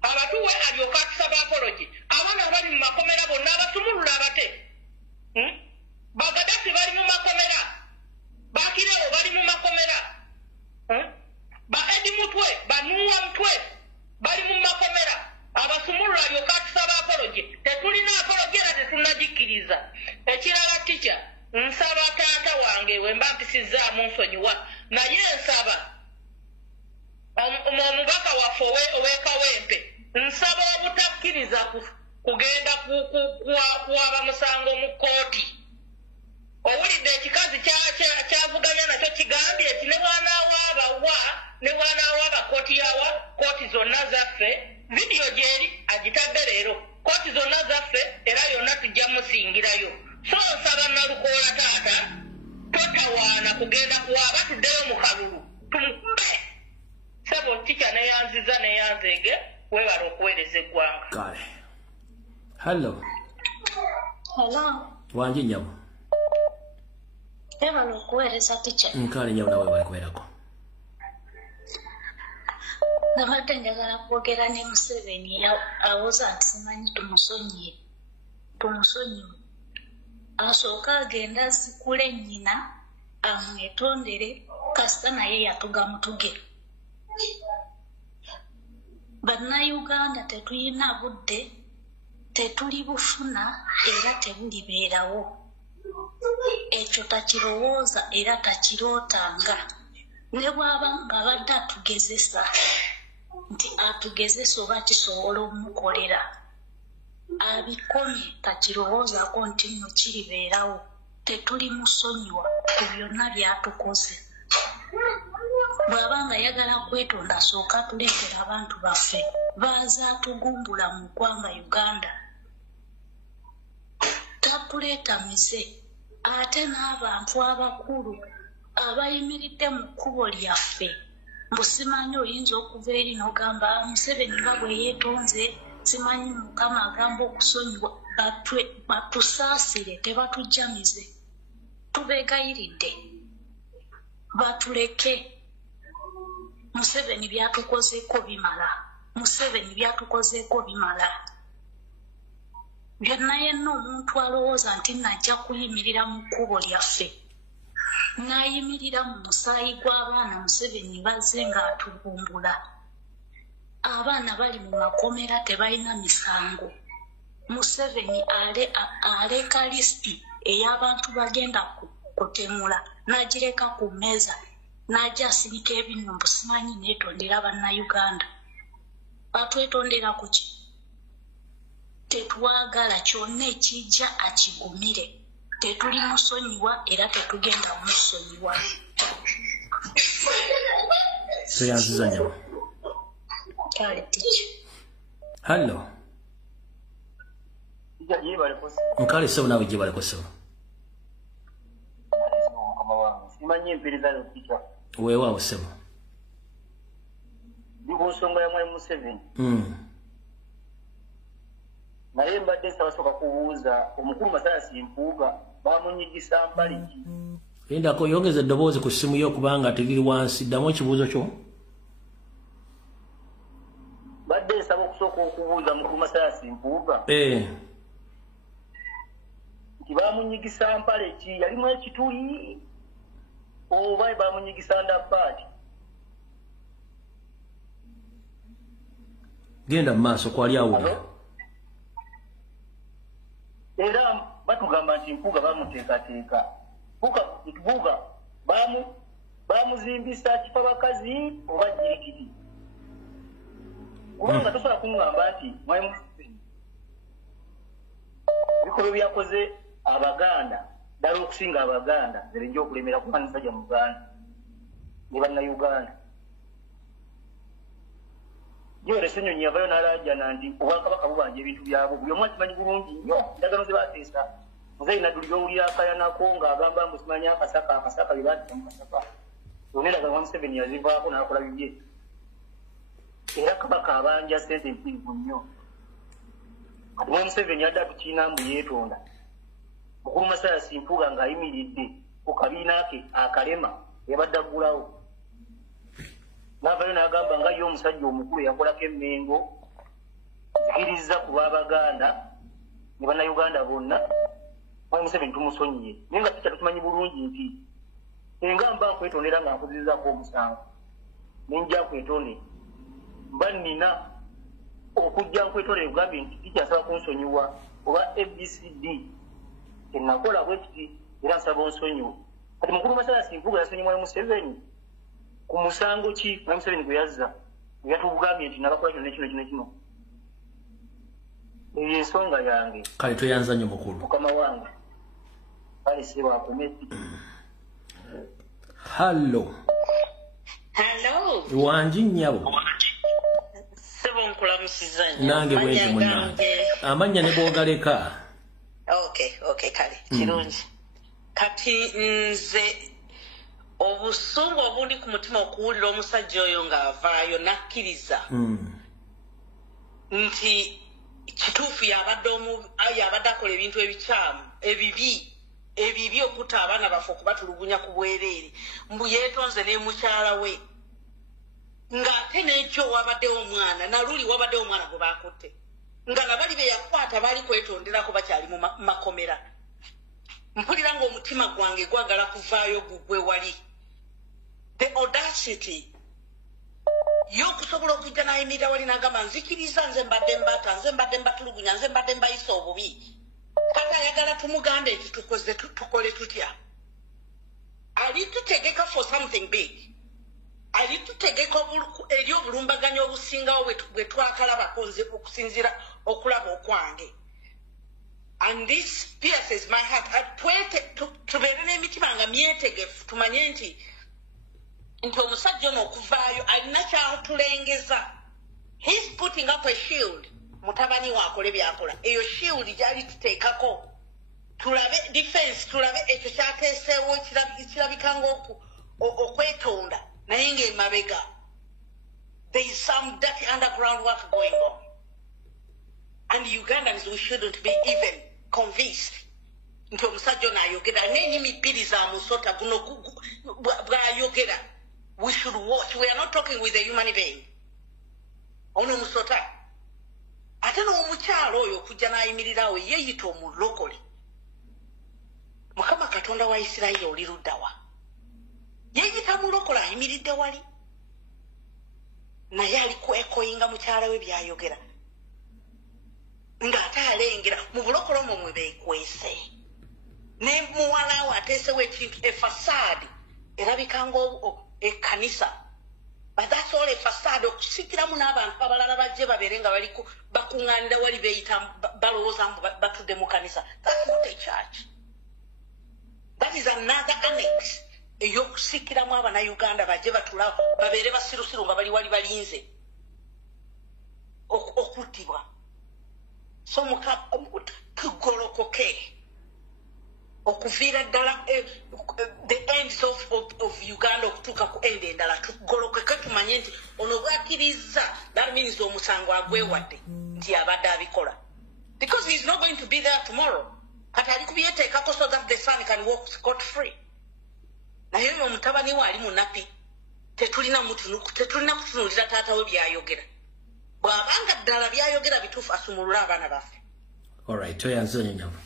abatuwe alyoka atusaba apoloje abaana abali mu makomera bonna abasumulula abate Bagadafi bali mu makomera bakirawo bali mu makomera ba Edi Mutwe banuwa Mutwe bali mu makomera abasumulula alyoka atusaba apoloje tetulina apoloje era tetunnagikiriza ekirala tica nsaba taata wange we mba mpisizaamu nsonyiwa naye nsaba omubaka waffe ow'ekawempe nsaba obutakkiriza kugenda kuwaba musango mu kkooti owulidde ekikazi kyavuganya nakyo kigambye eti ne bwanaawaaba ne bwanaawaaba kooti zonna zaffe vidiyo gyeri agitadde leero kooti zonna zaffe era yonna tujja musingirayo so nsaba nalukoola taata totawaana kugenda kuwaaba tuddeyo mu kalulu tumukube sebo tica neyanziza neyanzeege weebala okuweereza eggwanga kale hallo wangi nyabu weebala okuweereza tica nkale nyabu nawe weebala kubeerako nabadde njagala kwogera ne Museveni awoza nti simanyi tumusonyiwe asooka agenda azikule nnyina amwetondere kasita naye yatuga mutuge bannayuganda tetulina budde tetuli bufuna era tebulibeerawo ekyo takirowooza era takirootanga ne bw'aba ng'abadde atugezesa nti atugezesa oba kisobola omukolera abikomye takirowoozaako nti nno kiribeerawo tetuli musonyiwa ku byonna byatukoze bw'aba nga yagala kwetonda asooka atuleetera abantu baffe baaza atugumbula mu ggwanga Uganda tatuleeta mize ate n'abantu abakulu abayimiridde mu kkubo lyaffe mbu simanyi oyinza okuva eri n'ogamba Museveni nga bwe yeetonze simanyi Mukama agamba okusonyiwa batusaasire tebatujja mize tubeegayiridde batuleke Museveni byatukozeeko bimala byonna yenna omuntu alowooza nti najja kuyimirira mu kkubo lyaffe n'ayimirira mu musaayi gw'abaana Museveni bazze ng'atugumbula abaana bali mu makomera tebalina misango Museveni aleka lisiti ey'abantu bagenda kutemula n'agireka ku mmeeza n'ajja asirika ebinno mbu simanyi neetondera bannayuganda batwetondera ku ki tetwagala kyonna ekijja akigumire tetuli musonyiwa era tetugenda musonyiwa tweyanziza nyawo kale tiki hallo nkale sebo naawe gye baleko sebo weewaawo sebo ndi ku nsonga ya mwami Museveni naye mbadde sabasooka kubuuza omukulu Mathias Mpuuga bamunyigisa mbali ki Linda ko yongeza eddoboozi ku ssimu yo kubanga teriri wansi. Ddamu ekibuuzo kyo. Badde nsaba okusooka okubuuza Mukulu Masayasi Mpuuga. Nti baamunyigisa mpale ki yalimu ekituli oba baamunyigisa ndapaati. Genda mu maaso kwali awulira. Era batugamba nti Mpuuga baamuteekateeka. Mpuuga baamuzimbisa kifa bakazi oba jirikiti. Kubanga tosobola kuŋŋamba nti Mwai Museveni bikolwa byakoze Abaganda ddala okusinga Abaganda zirinja okulemera kuba nisajja mu Uganda ne bannayuganda. Yore Ssenyonyi yavayo n'alaajana nti Obwakabaka bubanja ebintu byabwo buli omu akimanyi bulungi nnyo endagano ze baateesa. Muzeyi Nadduli owulira akayanako ng'agamba mbu simanyi akasaka bye baatisa mu kasaka. Yonna endagano Museveni yazivaako n'akola bibye. Era Kabaka abanja ssente empirivu nnyo. Kati Museveni adda tukiina mbu yeetonda. Mukulu Masayasi Mpuuga ng'ayimiridde ku kabiina ke akalema yabadde aggulawo. N'avayo n'agamba nga ye omusajja omukulu yakolako emmengo zikiriza ku Abaganda ne bannayuganda bonna. Mwai Museveni tumusonyiye. Naye nga tukimanyi bulungi nti enga mba nkwetondera nga nkuzizzaako omusango. Nenja nkwetonde. Mba nnina okujja nkwetondera egambye nti tikyasaba kunsonyiwa oba ABCD enakola bwe kiti era nsaba onsonyiwa. Kati Mukulu Masayasi Mpuuga yasonyiwa Mwai Museveni ku musango ki Mwai Museveni gwe yazza yatugambye nti nabakola kino kino. Eyo ensonga yange. Kale toyanza nnyo mukulu. Mukama wange kale seba akometi. Hallo. Wanji nnyabo. Sebo nkulamusiza nnyo. Nange bwenti munnange. Amanya ne boogaleka. Okay, kale. Kirungi. Kati nze obusungu obundi ku mutima okuwulira omusajja oyo ng'avaayo nakkiriza nti kituufu yabadde akola ebintu ebikyamu ebibi okutta abaana baffe okubatulugunya ku bwereere mbu yeetonze ne mukyala we ng'ate n'ekyo wabaddewo omwana naluli wabaddewo omwana gwe baakutte nga nabali be yakwata baali kwetonderako bakyali mu makomera. Mpulira ng'omutima gwange gwagala kuvaayo gugwe wali. The audacity y'okusobola okujja n'ayimirira wali n'agamba nzikiriza nze mbadde mbata nze mbadde mbatulugunya nze mbadde mbayisa obubi. Kati ayagala tumugande nti tukole tutya. Ali tutegeka for something big. Ali tutegeka eri obulumbaganyo obusingawo bwe twakalabako nze okusinzira okulaba okwange. And this pierces my heart. Tubeere n'emitima nga myetegefu tumanye nti omusajja ono okuvaayo alina kyatulengeza. He's putting up a shield. Mutabani waakole byakola. Eyo shield gyali tuteekako. Tulabe defense, tulabe ekyo kyateeseewo kirabika okwetonda. Naye ng'emabega. There is some dirty underground work going on. And Ugandans, we shouldn't be even convinced. Nti omusajja ono ayogera n'ennimi bbiri za musota guno bw'ayogera. We should watch. We are not talking with a human being. Ono musota. Ate n'omukyalo oyo okujja n'ayimirirawo yeeyita omulokole. Mukama Katonda wa Isirayiri oli ludda wa? Yeeyita mulokole ayimiridde wali. Naye ali kwekoyinga mukyala we by'ayogera. Ng'ate alengera mu bulokole omwo mwe beekwese. Ne muwala we ateesewo ekintu efasadi erabika ng'ekkanisa. But that's all a facade. Okusikiramu n'abantu abalala bajje babeere nga bakuŋŋaanira wali beeyita balowooza mbu batudde mu kanisa. That's not a church. That is another annex ey'okusikiramu Abanayuganda bajje batulawo babeere basirusiru nga bali wali balinze okuttibwa. So tugolokoke okuviira ddala the ends of Uganda okutuuka ku end endala tugolokoke tumanye nti ono bw'akkiriza that means omusango agwewadde nti abadde abikola because he is not going to be there tomorrow kati ali kubyeteekako so that the son can walk scot free. naye omutabani we ali munapi tetulina kutunuulira taata we byayogera bw'abanga ddala byayogera bituufu asumulule abaana baffe. Alright, toyanze nyavu.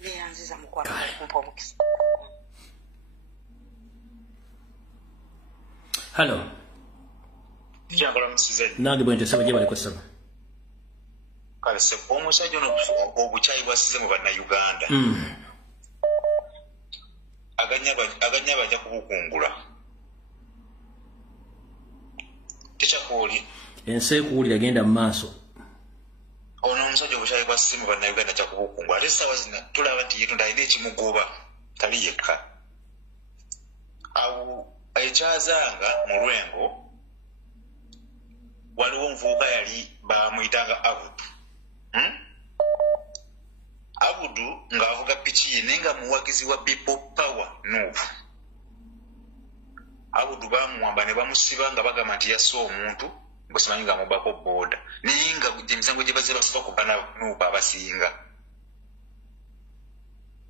Neyanziza mukwano kumpa omukisa. Hello. Kyakala musizeni. Nange bwente saba gye bali kusaba. Kale se omusajja ono obukyayi bwasize mu bannayuganda. Aganya bajja kubukungula. Tekyakoli. Ensi ekuwulira agenda mu maaso. Ono omusajja obukyayi bwasize mu bannayuganda ajja kubukungula. Ate essaawa zino tulaba nti Yetonda alina ekimugoba tali yekka. Awo ekyazanga mu lwengo waliwo omuvubuka yali bamuyitanga Abudu. Abudu ng'avuga piki ye naye nga muwagizi wa People Power Nuupu. Abudu bamuwamba ne bamusiba nga bagamba nti yasse omuntu ng'osimanyi ng'amubako booda naye nga emisango gye bazze basiba ku bana Nuupu abasinga.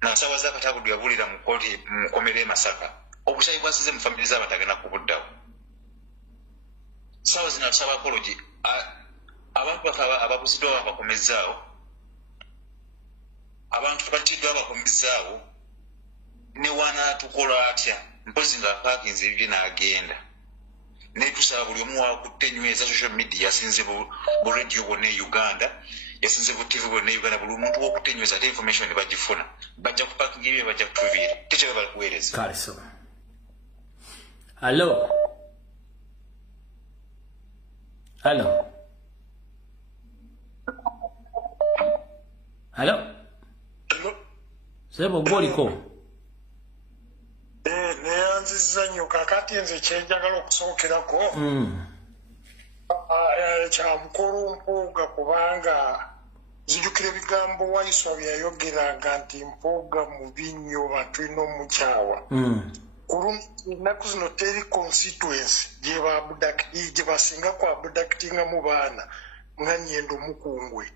Nasaawa zaakati Abudu yabulira mu kkooti mu kkomera e Masaka. Obukyayi bwasize mu famire z'abantu agenda kubuddawo. Saawa zino atusaba apology. Abantu bakaba ababuziddwa babakomezzaawo. Abantu batiddwa bakomezzaawo ne wanaatukola atya mpozi ng'apaakinze ebibye n'agenda. Naye tusaba buli omu wakutte ennyo eza social media yasinze bu radio bonna e Uganda, yasinze bu TV bonna e Uganda, buli omuntu w'okutte ennyo ate information ne bagifuna. Bajja kupaakinga ebibye bajja kutuviira. Tekyaba bali kuweereza. Kale so. Hello. Hello. Hello. Sebo gwoliko. Neyanziza nnyo kakati nze kyenjagala okusookerako. Kya mukolo Mpuuga kubanga zijjukira ebigambo Waiswa byayogeranga nti Mpuuga mubi nnyo batulina omukyawa. Ennaku zino teri constituency gye basinga ku abductinga mu baana nga Nnyendo Mukungwe.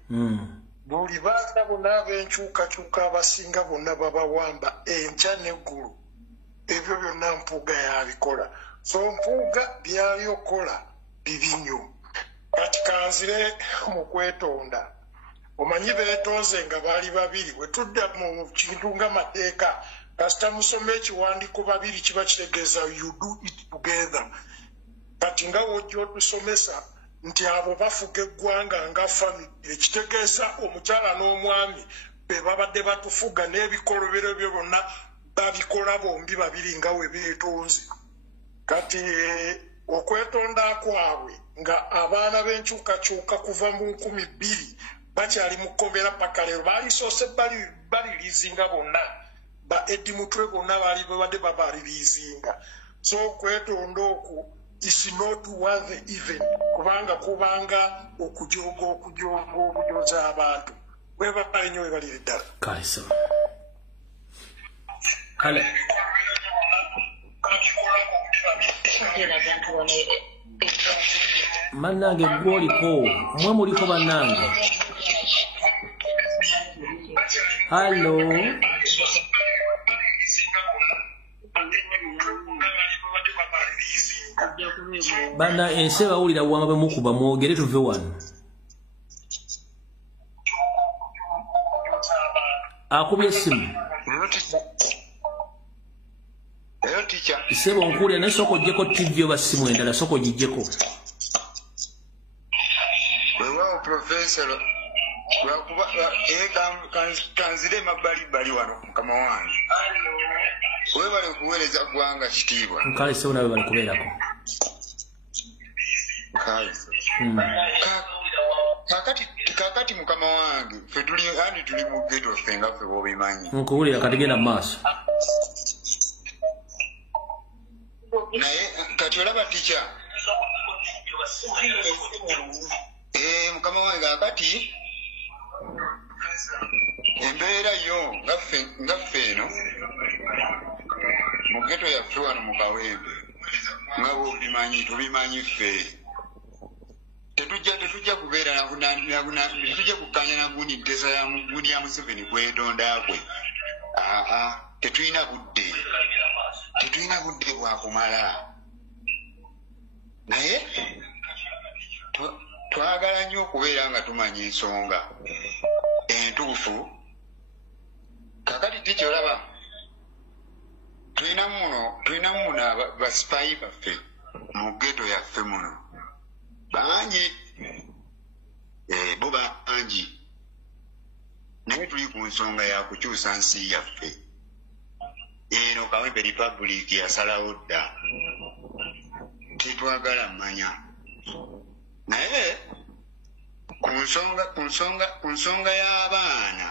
Buli baana bonna ab'enkyukakyuka abasinga bonna babawamba enkya n'eggulu. Ebyo byonna Mpuuga yabikola. So Mpuuga by'ayokola bibi nnyo. Kati kanzire mu kwetonda. Omanyi beetonze nga baali babiri. Bwe tudda mu kintu ng'amateeka kasita musome ekiwandiiko babiri kiba kitegeeza you do it together. Kati nga wojja otusomesa nti abo bafuga eggwanga nga family ekitegeeza omukyala n'omwami be babadde batufuga n'ebikolobero byo byonna babikola bombi babiri nga we beetonze. Kati okwetonda kwabwe nga abaana b'enkyukakyuka kuva mu 2000 bakyali mu kkomera paka leero baalisoose baliriizinga bonna ba Eddie Mutwe bonna baali babadde babaliriizinga. So okwetonda oku is not worth even kubanga okujoza abantu webali nnyo webalire ddala. Kale so. Kale. Mannange gwoliko mwe muliko bannange. Hello. Bana ense bawulira wama bwe mukuba mwogere tuve wano. Akubye essimu. Sebo nkulira naye soko ojjeko TV oba ssimu endala soko gijjeko. Weewaawo Professor lwakuba kanzire mabbalibbali wano mukama wange. Weebale okuweereza ggwanga kitiibwa. Nkale sebo nawe bali kubeerako. Kakati mukama wange ffe tuli mu ghetto ffe nga ffe bw'obimanyi. Nkuwulira kati genda mu maaso. Naye kati olaba tica mukama wange akati embeera yo nga ffe eno mu ghetto yaffe wano mu Kawempe nga bw'obimanyi tubimanyi ffe. Tetujja kubeera tetujja kukkanya na gundi nteesa ya Museveni kwetonda kwe. Tetulina budde. tetulina budde bwakumala naye twagala nnyo okubeera nga tumanya ensonga entuufu. Kakati tikyolaba tulina muno basipayi baffe mu ghetto yaffe muno bangi, bo bangi, naye tuli ku nsonga ya kukyusa nsi yaffe eno. Kawempe Republic yasalawo dda, tetwagala mmanya. Naye ku nsonga y'abaana,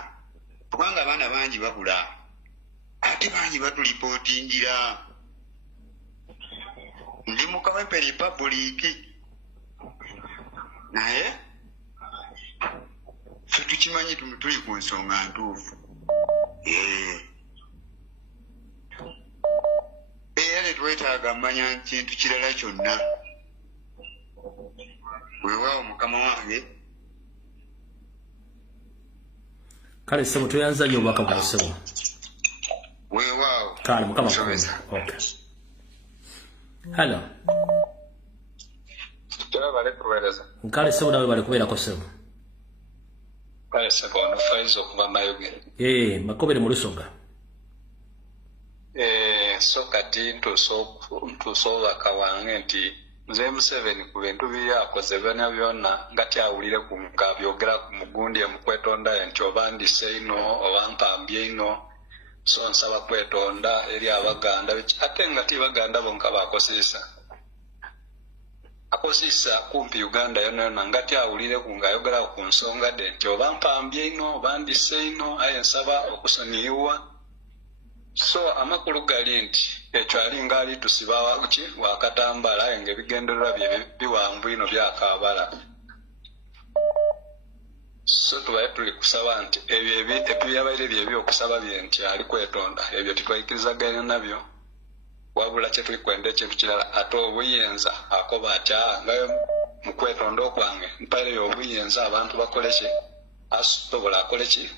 kubanga abaana bangi bakula ate bangi batulipootingira. Ndi mu Kawempe Republic naye ffe tukimanyi tuli ku nsonga ntuufu. Era tetwetaaga mmanya kintu kirala kyonna. Weewaawo mukama wange. Kale ssebo tuyanza nnyo obubaka bwa ssebo. Weewaawo. Kale mukama kuweza. Okay. Hello. Kale ssebo nawe bali kubeerako ssebo. Kale ssebo ono Faizo okuva Mayogera. Makobere mu Lusonga. So kati ntuusa obubaka bwange nti nze Museveni ku bintu byakoze byonna nga tyawulire nga byogera ku mugundi mukwetonda nti oba ndise ino oba mpambye ino. So nsaba kwetonda eri Abaganda ate nga ti Baganda bonka akosisa kumpi Uganda yonna nga tyawulire nga ayogera ku nsonga de nti oba mpambye ino oba ndise ino aye nsaba okusonyiwa. So amakulu gali nti ekyo ali ngali tusibawa ki wakatambala enge bigendererwa biwanvu ino byakabala. So tubaye tuli kusaba nti ebyo ebyabaire ebyokusaba bye nti ali kwetonda ebyo titwayikirizaganya nabyo, wabula kye tuli kwenda ekintu kirala ate obuyinza akoba atya ngayo mu kwetonda okwange mpale obuyinza abantu bakole ki asobola akole ki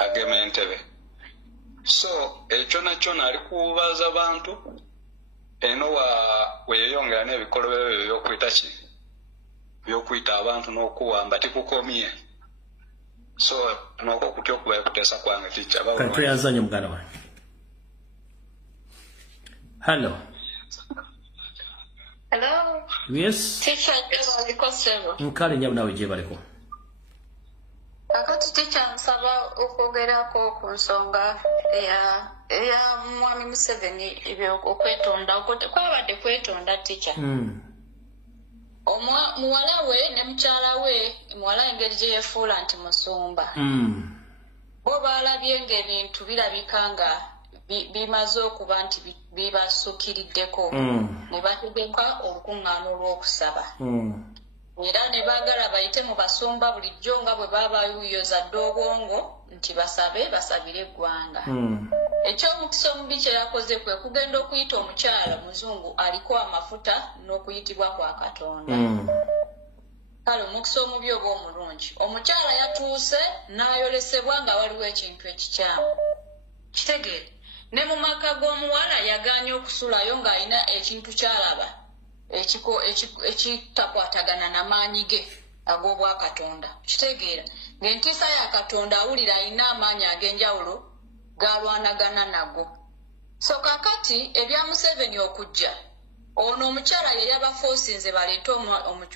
agema entebe. So ekyo nakyo nali kubaza abantu eno weyeyongera n'ebikolwa by'okwita ki by'okwita abantu n'okuwamba tikukomye. So noko kutya okubaye kuteesa kwange tikyaba. Katuyanza nnyo muganda wange. Hello. Hello. Yes. Teacher, baliko ssebo. Nkale nnyo nawe gye baliko. Kakati teacher nsaba okwogerako ku nsonga eya Mwami Museveni okwetonda kwabadde kwetonda teacher. Muwala we ne mukyala we, muwala engeri gye yefuula nti musumba. Bo baalabye ng'ebintu birabika nga bimaze okuba nti bibasuukiriddeko ne bategeka olukuŋŋaana olw'okusaba. Era ne baagala bayite mu basumba bulijjo nga bwe baabayuyoza dde obwongo nti basabire eggwanga. Ekyomukisa omubi kye yakoze kwe kugenda okuyita omukyala muzungu aliko amafuta n'okuyitibwa kwa Katonda. Kale omukisa omubi oba omulungi, omukyala yatuuse n'ayolesebwa nga waliwo ekintu ekikyamu. Kitegeere ne mu maka g'omuwala yagaanye okusulayo ng'alina ekintu kyalaba ekitakwatagana n'amaanyi ge ag'obwakatonda. Kitegeera ng'entiisa ya Katonda awulira alina amaanyi ag'enjawulo galwanagana nago. So kakati ebya Museveni okujja ono omukyala ye yabafoosinze baleete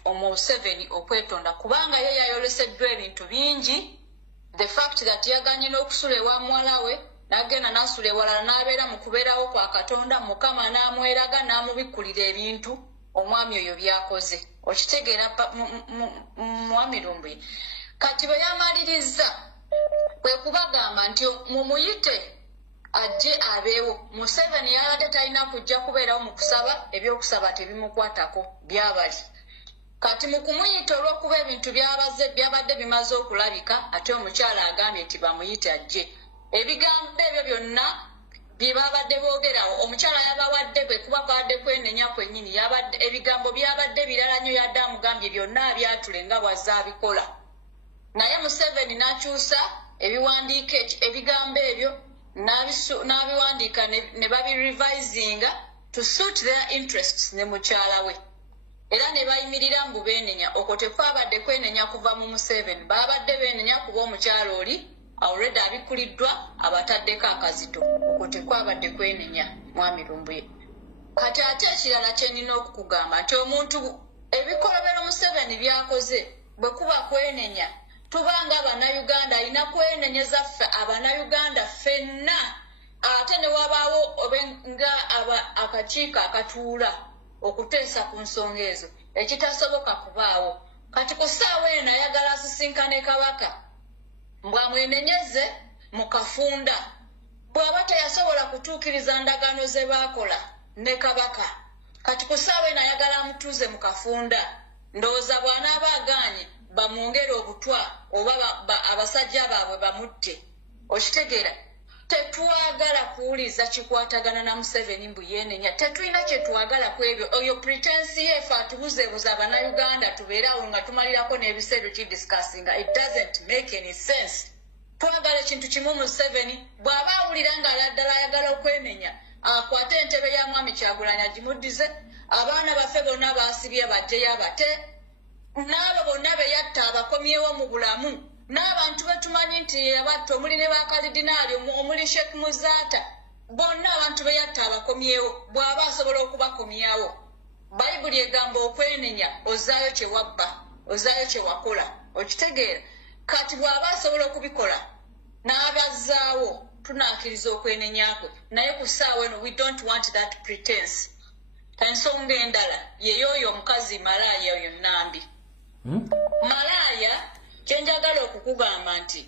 Museveni okwetonda kubanga ye yayoleseddwa ebintu bingi. The fact that yaganye n'okusula ewa muwala we n'agenda n'asula ewalala n'abeera mu kubeerawo kwa Katonda, Mukama n'amweraga n'amubikkulira ebintu omwami oyo byakoze. Okitegeera mwami Lumbuye. Kati bwe yamaliriza kwe kubagamba nti mumuyite ajje abeewo. Museveni yabadde talina kujja kubeerawo mu kusaba, ebyokusaba tebimukwatako byabali. Kati mu kumuyita olw'okuba ebintu byabadde bimaze okulabika, ate omukyala agambye nti bamuyite ajje. Ebigambo ebyo byonna bye babadde boogerawo omukyala yabawadde bwe kuba kwabadde kwenenya kwennyini, ebigambo byabadde birala nnyo yadde amugambye byonna abyatule nga bw'azaabikola. Naye Museveni n'akyusa ebiwandiiko ebigambo ebyo n'abiwandiika ne babirevisinga to suit their interests ne mukyala we era ne bayimirira mbu beenenya okwo tekwabadde kwenenya kuva mu Museveni baabadde beenenya kuba omukyala oli already abikuliddwa abataddeko akazito okwo tekwabadde kwenenya mwami Lumbuye kati ate ekirala kye nnina okukugamba nti omuntu ebikolobero Museveni byakoze bwe kuba kwenenya tubanga Abannayuganda alina kwenenyeza ffe Abannayuganda ffenna ate ne wabaawo nga akakiiko akatuula okuteesa ku nsonga ezo ekitasoboka kubaawo kati ku ssaawa eno ayagala asisinkane Kabaka mbwamwenenyeze mu Kafunda bw'aba teyasobola kutuukiriza ndagaano ze baakola ne Kabaka kati ku ssaawa eno ayagala amutuuze mu Kafunda ndowooza bw'anaaba agaanye bamwongere obutwa oba abasajja baabwe bamutte okitegeera tetwagala kuwuliza kikwatagana na Museveni mbu yeenenya tetulina kye twagala ku ebyo oyo pretensi yeefe atubuzeebuza Abannayuganda tubeerawo nga tumalirako n'ebiseera kidiscussinga it doesn't make any sense twagala ekintu kimu Museveni bw'aba awulira ng'aladdala ayagala okwenenya akwate entebe ya mwami Kyagulanyi agimuddize abaana baffe bonna baasibye bajjeyo abate n'abo bonna be yatta abakomyewo mu bulamu n'abantu betumanyi nti yabatta omuli ne bakaridinaali omuli Sheikh Muzaata bonna abantu be yatta abakomyewo bw'aba asobola okubakomyawo bayibuli egamba okwenenya ozaayo kye wabba ozaayo kye wakola okitegeera kati bw'aba asobola okubikola n'abazzaawo tunakkiriza okwenenya kwe naye ku ssaawa eno we don't want that pretense ensonga endala yeyoyo omukazi malaaya oyo Nambi malaaya kyenjagala okukugamba nti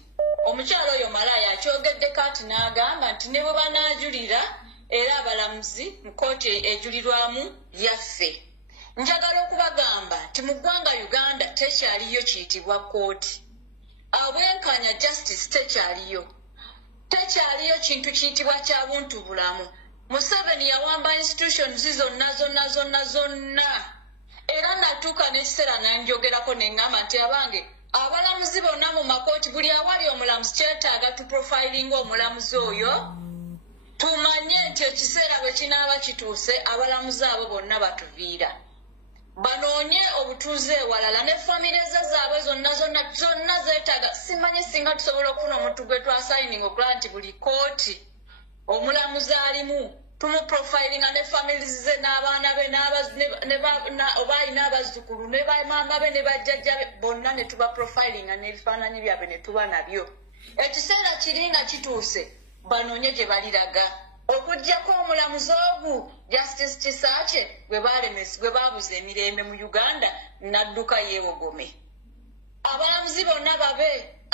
omukyalo oyo malaaya akyogedde kati n'agamba nti ne bwe banaajulira era abalamuzi mu kooti ejulirwamu yaffe njagala okubagamba nti mu ggwanga Uganda tekyaliyo kiyitibwa kooti abwenkanya justice tekyaliyo kintu kiyitibwa kya buntu bulamu Museveni yawamba institutions zonna era natuuka n'ekiseera nanjogerako neŋŋamba nti abange abalamuzi bonna mu makooti buli awali omulamuzi kyetaaga tuprofilinga omulamuzi oyo tumanye nti ekiseera bwe kinaaba kituuse abalamuzi abo bonna batuviira banoonye obutuuze ewalala ne famire zaabwe zonna zeetaaga simanyi singa tusobola okufuna omuntu gwe twasayininga okulaba nti buli kooti omulamuzi alimu tumuprofilinga ne families ze n'abaana be oba alina abazzukulu ne bamaama be ne bajjajja be bonna ne tubaprofilinga n'ebifaananyi byabwe ne tuba nabyo ekiseera kiri nga kituuse banoonye gye baliraga okuggyako omulamuzi ogu Justice Kisakye bwe baabuza emirembe mu Uganda n'adduka yeewogome abalamuzi bonna babe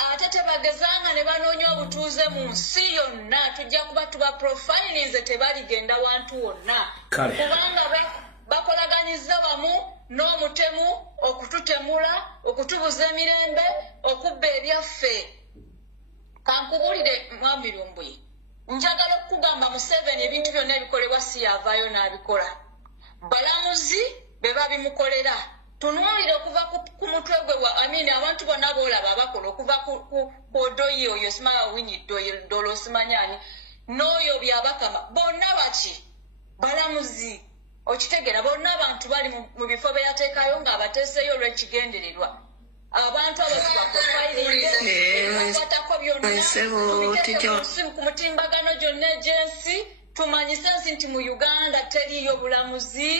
ate tebagezanga ne banoonya obutuuze mu nsi yonna tujja kuba tuba profilinze tebaligenda wantu wonna kubanga bakolaganyiza wamu n'omutemu okututemula okutubuza emirembe okubba ebyaffe kankubulire mwami Lumbuye njagala okugamba Museveni ebintu byonna ebikolebwa si yavaayo n'abikola balamuzi be babimukolera tunuulire okuva ku mutwe gwe abantu bonna boolaba abakola okuva ku odoyi oyo simanya Winnie Dolo simanyaani n'oyo byabakama bonna baki balamuzi okitegeera bonna abantu bali mu bifo beyateekayo ng'abateeseyo olw'ekigendererwa abantu abo tubakwatako byonna ku mutimbagano gyonna egyensi tumanyise nti mu Uganda teriyo bulamuzi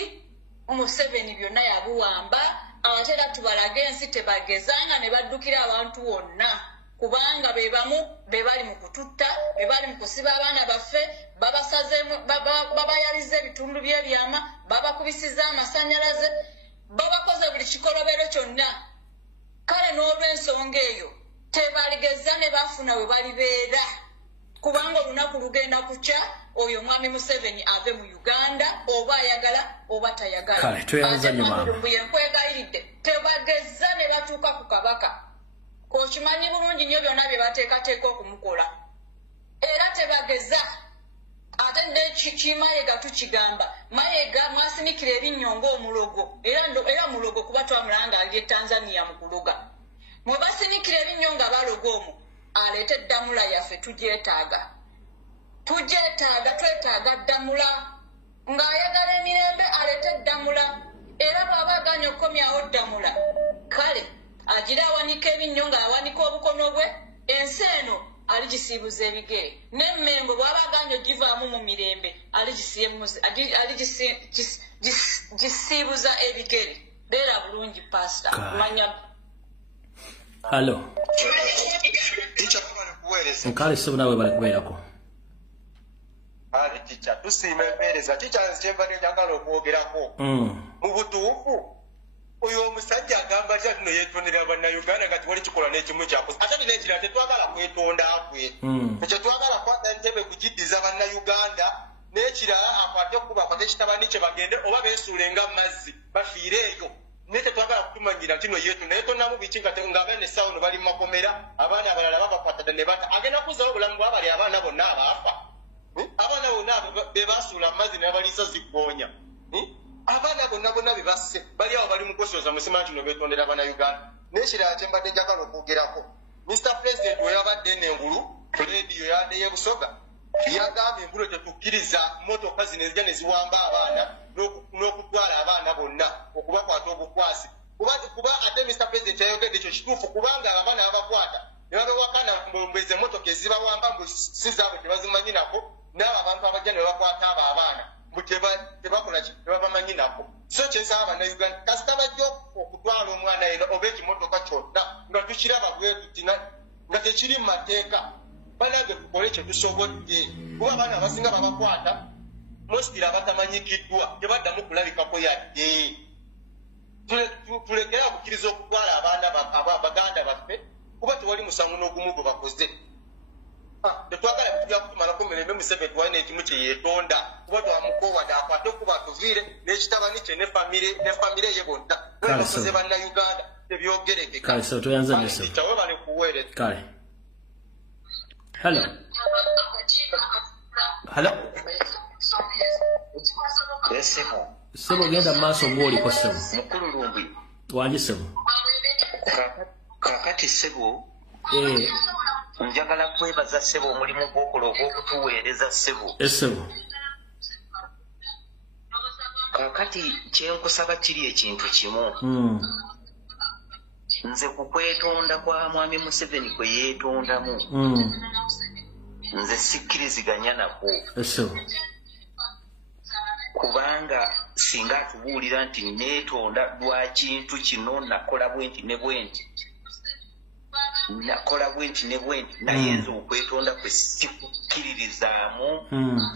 Museveni byonna yabuwamba ate era tubalage ensi tebagezanga ne baddukira abantu wonna kubanga be bamu be bali mu kututta be bali mu kusiba abaana baffe babayaliza ebitundu by'ebyama babakubisiza amasannyalaze babakoze buli kikolobero kyonna kale n'olw'ensonga eyo tebaligeza ne bafuna we balibeera kubanga olunaku lugenda kukya oyo mwami Museveni ave mu Uganda oba ayagala oba tayagala kale tweyanza nnyo maama yenkwegayiridde tebageza ne batuuka ku Kabaka okimanyi bulungi nnyo byonna bye bateekateeka okumukola era tebageza ate nekimayega tukigamba mayega mwasimikira ebinnyo ng'omulogo era mulogo kuba twamulanga ali e Tanzania mu kuloga mwe basimikira ebinnyo nga baloga omwo aleeta eddamula yaffe tugyetaaga tujetaaga twetaaga ddamula ng'ayagala emirembe alete ddamula era bw'aba aganya okukomyawo ddamula kale agira awanika ebinnyo ng'awanika obukono bwe ensi eno aligisiibuza ebigere n'emmengo bw'aba aganya ogivaamu mu mirembe aligisiibuza ebigere beera bulungi pasita manya Hello. Nkale sebo nawe bali kubeerako. Ticha tusiima empeereza ticha nkyembadde njagala okwogerako mu butuufu oyo omusajja agamba nti ati neyeetondera bannayuganda kati wali kikola n'ekimu kyakoze ate nina ekirala tetwagala kwetonda kwe ekyo twagala kwata ntebe kugiddiza bannayuganda n'ekirala akwate okuba akwate ekitabani kye bagende oba beesuulenga mu mazzi bafiire eyo naye tetwagala kutumanyira nti no yeetonda yeetondamu biki ng'abaana essaawa no bali mu makomera abaana abalala babakwatadde ne bata agenda kuzzaawo obulamu bwabali abaana bonna abaafa abaana bonna be baasuula amazzi ne babaliisa ziggoonya abaana bonna be basse bali awo bali mu kwesooza musima nti no beetondera bannayuganda n'ekirala kye mbadde njagala okwogerako Mr. President we yabadde n'engulu ku leediyo yaddeyo ebusoga yagambye engulu tetukkiriza mmotoka zino ezijja ne ziwamba abaana n'okutwala abaana bonna okubakwata obukwasi kuba ate Mr. President yayogedde ekyo kituufu kubanga abaana babakwata ne babewakana mbeze emmotoka ezibawamba mbu si zaabwe tebazimanyi nako n'abo abantu abajja ne babakwata abo abaana mbu tebakola tebabamanyi nako so kyensaba bannayuganda kasita bajja okutwala omwana yena oba ekimotoka kyonna nga tukiraba bwetuti nga tekiri mu mateeka banange tukole kye tusobodde kuba abaana abasinga babakwata mostira abatamanyikiddwa tebaddamu kulabikako yadde tulekera okukkiriza okutwala abaana baganda baffe kuba tewali musango n'ogumu gwe bakoze tetwagala bitujja kutumalako mirembe Museveni tuwali n'ekimu kye yeetonda kuba twamukowadde akwate okuba tuviire n'ekitabani kye ne famire ye bonna bakoze bannayuganda tebyogerekeka kyawe bali kuweereza kale hello hello sebo genda maaso ng'oliko sebo mukulu lumbi wangi sebo kakati sebo njagala kwebaza sebo omulimu gw'okola ogw'okutuweereza sebo esebo kakati kyenkusaba kiri ekintu kimu nze ku kwetonda kwa mwami Museveni kwe yeetondamu nze sikkiriziganya nako esebo kubanga singa atubuulira nti neetonda lwa kintu kino nakola bwenti ne bwenti nakola bwenti ne bwenti naye nze okwetonda kwe sikukkiririzaamu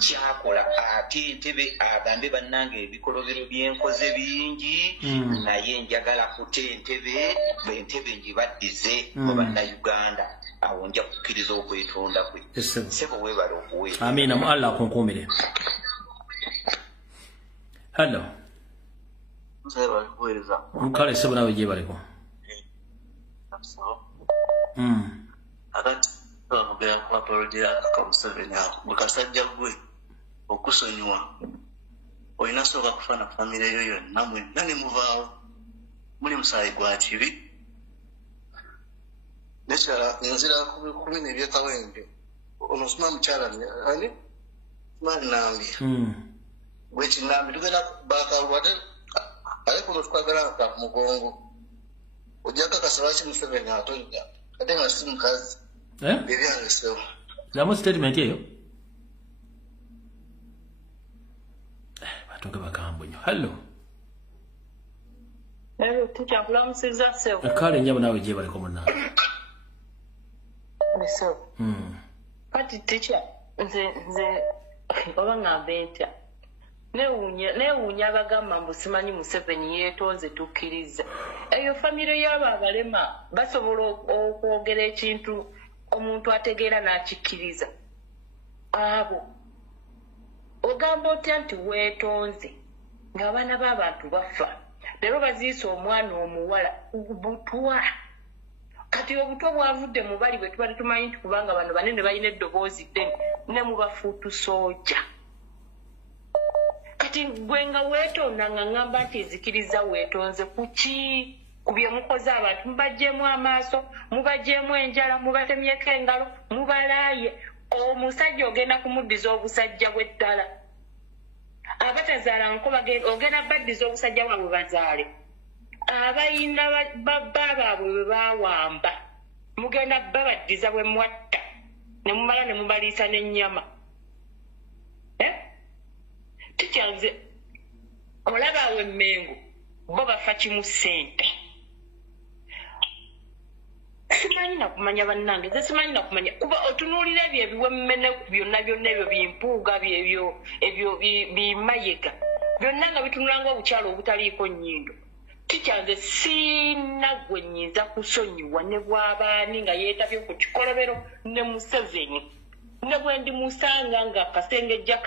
kyakola ate entebe agambe bannange ebikolobero byenkoze bingi naye njagala kuta entebe entebe ngibaddize mu bannayuganda awo nja kukkiriza okwetonda kwe sebo weebala okuweera amiina mu allah akunkuumire hello nkale sebo nawe gye baliko akati bamugera ku apologera ka Museveni ako kasajja gwe okusonyiwa olina sooka kufaana famire yo yonna mwenna ne muvaawo muli musaayi gwa kibi nekirala nzira ku bino ebyekawempe ono sima mukyala ani mani nambi bwekinambi tugenda bakalwate ale kuno tukwagala nka mugongo ojja kakasa lwaki Museveni atojja ate nga si mukazi ebyalesewo namu statement eyo batonga bakambo nnyo hallo tukyakulamusiza sebo kale njabo nawe gye baliko munnange sebo kati ticha nze oba ngambe ntya neewuunya abagamba mbu simanyi Museveni yeetonze tukkiriza eyo famire y'abo abalema basobola okwogera ekintu omuntu ategeera n'akikkiriza abo ogamba otya nti weetonze ng'abaana b'abantu bafa leero baziisa omwana omuwala butwa kati obuto bwavudde mu bali bwe tuba tetumanyi nti kubanga bano banene balina eddoboozi ddene ne mubafuutu sooja kati gwe nga weetonda nga ngamba nti ezikiriza weetonze kuki ku bye mukoze abantu mubagjeemu amaaso mubagjeemu enjala mubatemyeko engalo mubalaaye omusajja ogenda kumuddiza obusajja bw'eddala abatazaala nkoba ogenda baddiza obusajja bwabwe bazaale abayina babba baabwe bwe baawamba mugenda babaddiza bwe mwatta ne mumala ne mubaliisa n'ennyama tikyanze olaba awo emmengo bo bafa kimu ssente simanyi nakumanya bannange ze simanyi nakumanya kuba otunuulira ebyo ebiwemmene byonna byonna ebyo bimpuuga ebyo bimayega byonna nga bitunula ng'obukyalo obutaliiko nnyindo tikyanze siina gwe nnyinza kusonyiwa ne bw'abaani nga yeetabye ku kikolobero ne Museveni ne bwe ndimusanga nga kasengejja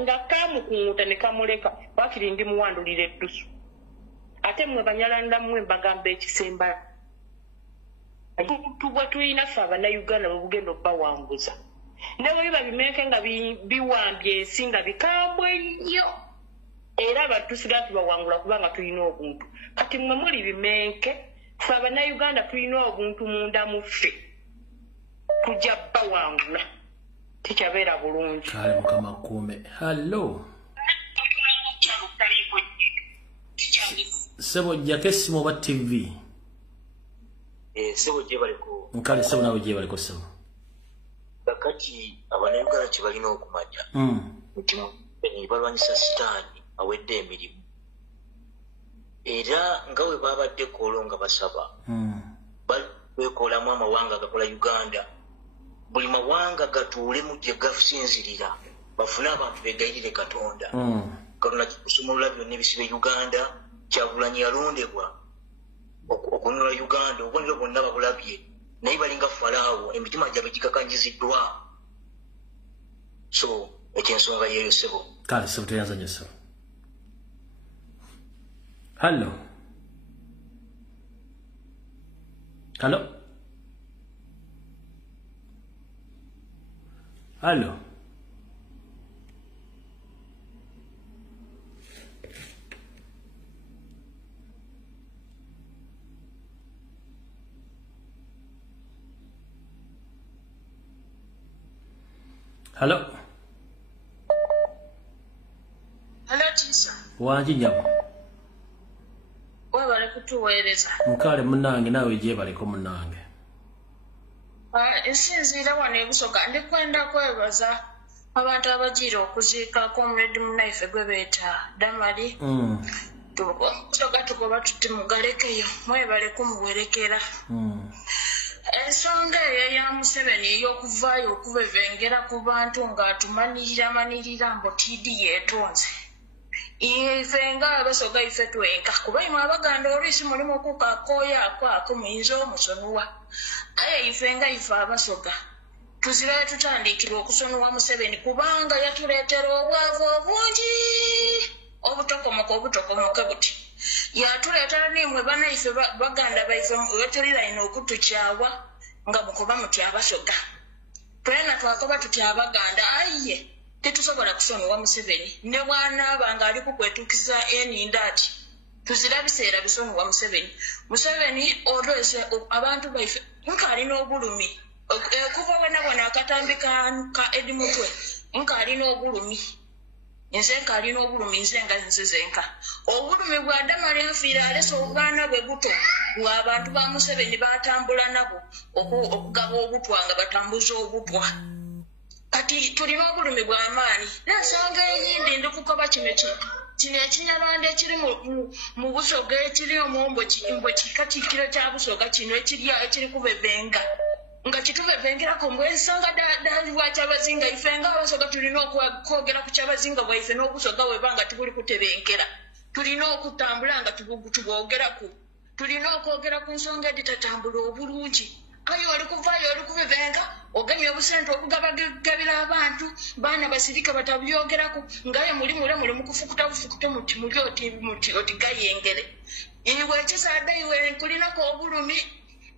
nga kamukunguta ne kamuleka wakiri ndimuwandulira eddusu ate mmwe banyalanda mmwe mbagamba ekisembayo tubwe tulina ffe abannayuganda bwe bugenda obbawanguza ne bwe biba bimenke nga biwambye ensi nga bikambwe nnyo era abatusira tubawangula kubanga tulina obuntu kati mmwe muli bimenke ffe abannayuganda tulina obuntu munda mu ffe tujja bbawangula tikyabeera bulungi kale mukama kuume hallo sebo jjako essimu oba tv sebo gye baliko nkale sebo nawe gye baliko sebo kakati abannayuganda kye balina okumanya nti balwanyisa sitaani awedde emirimu era nga bwe babadde koolo nga basaba bekoolamu amawanga agakola Uganda buli mawanga gatuulemu gye gasinzirira bafune abantu begayirire Katonda Katonda kikusumulula byonna ebisibe Uganda Kyagulanyi yalondebwa okununula Uganda obubonero bwonna babulabye naye balinga Falaawo emitima gyabwe gikakanyiziddwa so ekyensonga yeeyo sebo kale sebo teyanza nnyo sebo hallo hallo hallo hallo Hello, Tisa. wangi nyabo Webale kutuweereza. mukale munnange naawe gye baliko munnange Ensinziira wano ebusoga ndikwenda kwebaza abantu abagiira okuziika comrade munaife gwe beeta Damali tusoga tugoba tuti mugalekeyo mwebale kumuwerekera ensonga eyo ya Museveni ey'okuvaayo okubevengera ku bantu ng'atumanirira mbu tiidi yeetonze ife nga abasoga ife twenka kuba imwe abaganda oluisi mulimu okukakooya ako muyinza omusonuwa aye ife nga ife abasoga tuzirayo tutandikira okusonuwa Museveni kubanga yatuleetera obwavu obungi obutokomoke buti yatuleetera nimwe banaife baganda baife weteriraina okutukyawa nga mukuba muti abasoga twena twakoba tuti abaganda aye tetusobola kusonuwa Museveni ne bwanaaba nga ali kukwetukiza eninda ati tuzira biseera bisonuwa Museveni olwese abantu baife nkalina obulumi kuva wenabona akatambi ka Edmutwe nkalina obulumi nze nkalina obulumi nze nga nzizenka obulumi bwa Damali afiira alesa obwana bwe buto bw'abantu ba Museveni batambula nabo okugaba obutwa nga batambuza obutwa kati tulina obulumi bw'amaanyi n'ensonga eyindi ndikukoba kino ekinyabanda ekiri mu busoga ekiri omumbo kikatiikiro kya busoga kino ekiri kubevenga nga kitubevengerako mbwensonga dalibwa kyabazinga ife nga abasoga tulina okwogera ku kyabazinga bwaife n'obusoga bwebanga tibuli kutebenkera tulina okutambula nga tubwogeraku tulina okwogera ku nsonga editatambula obulungi aye oli kuvaayo oli kubevenga oganya obusente okugabagabira abantu baana basirika batabyogerako ngaye muli mukufukuta muti oti gayengere iwe ekisadde iwe nkulinako obulumi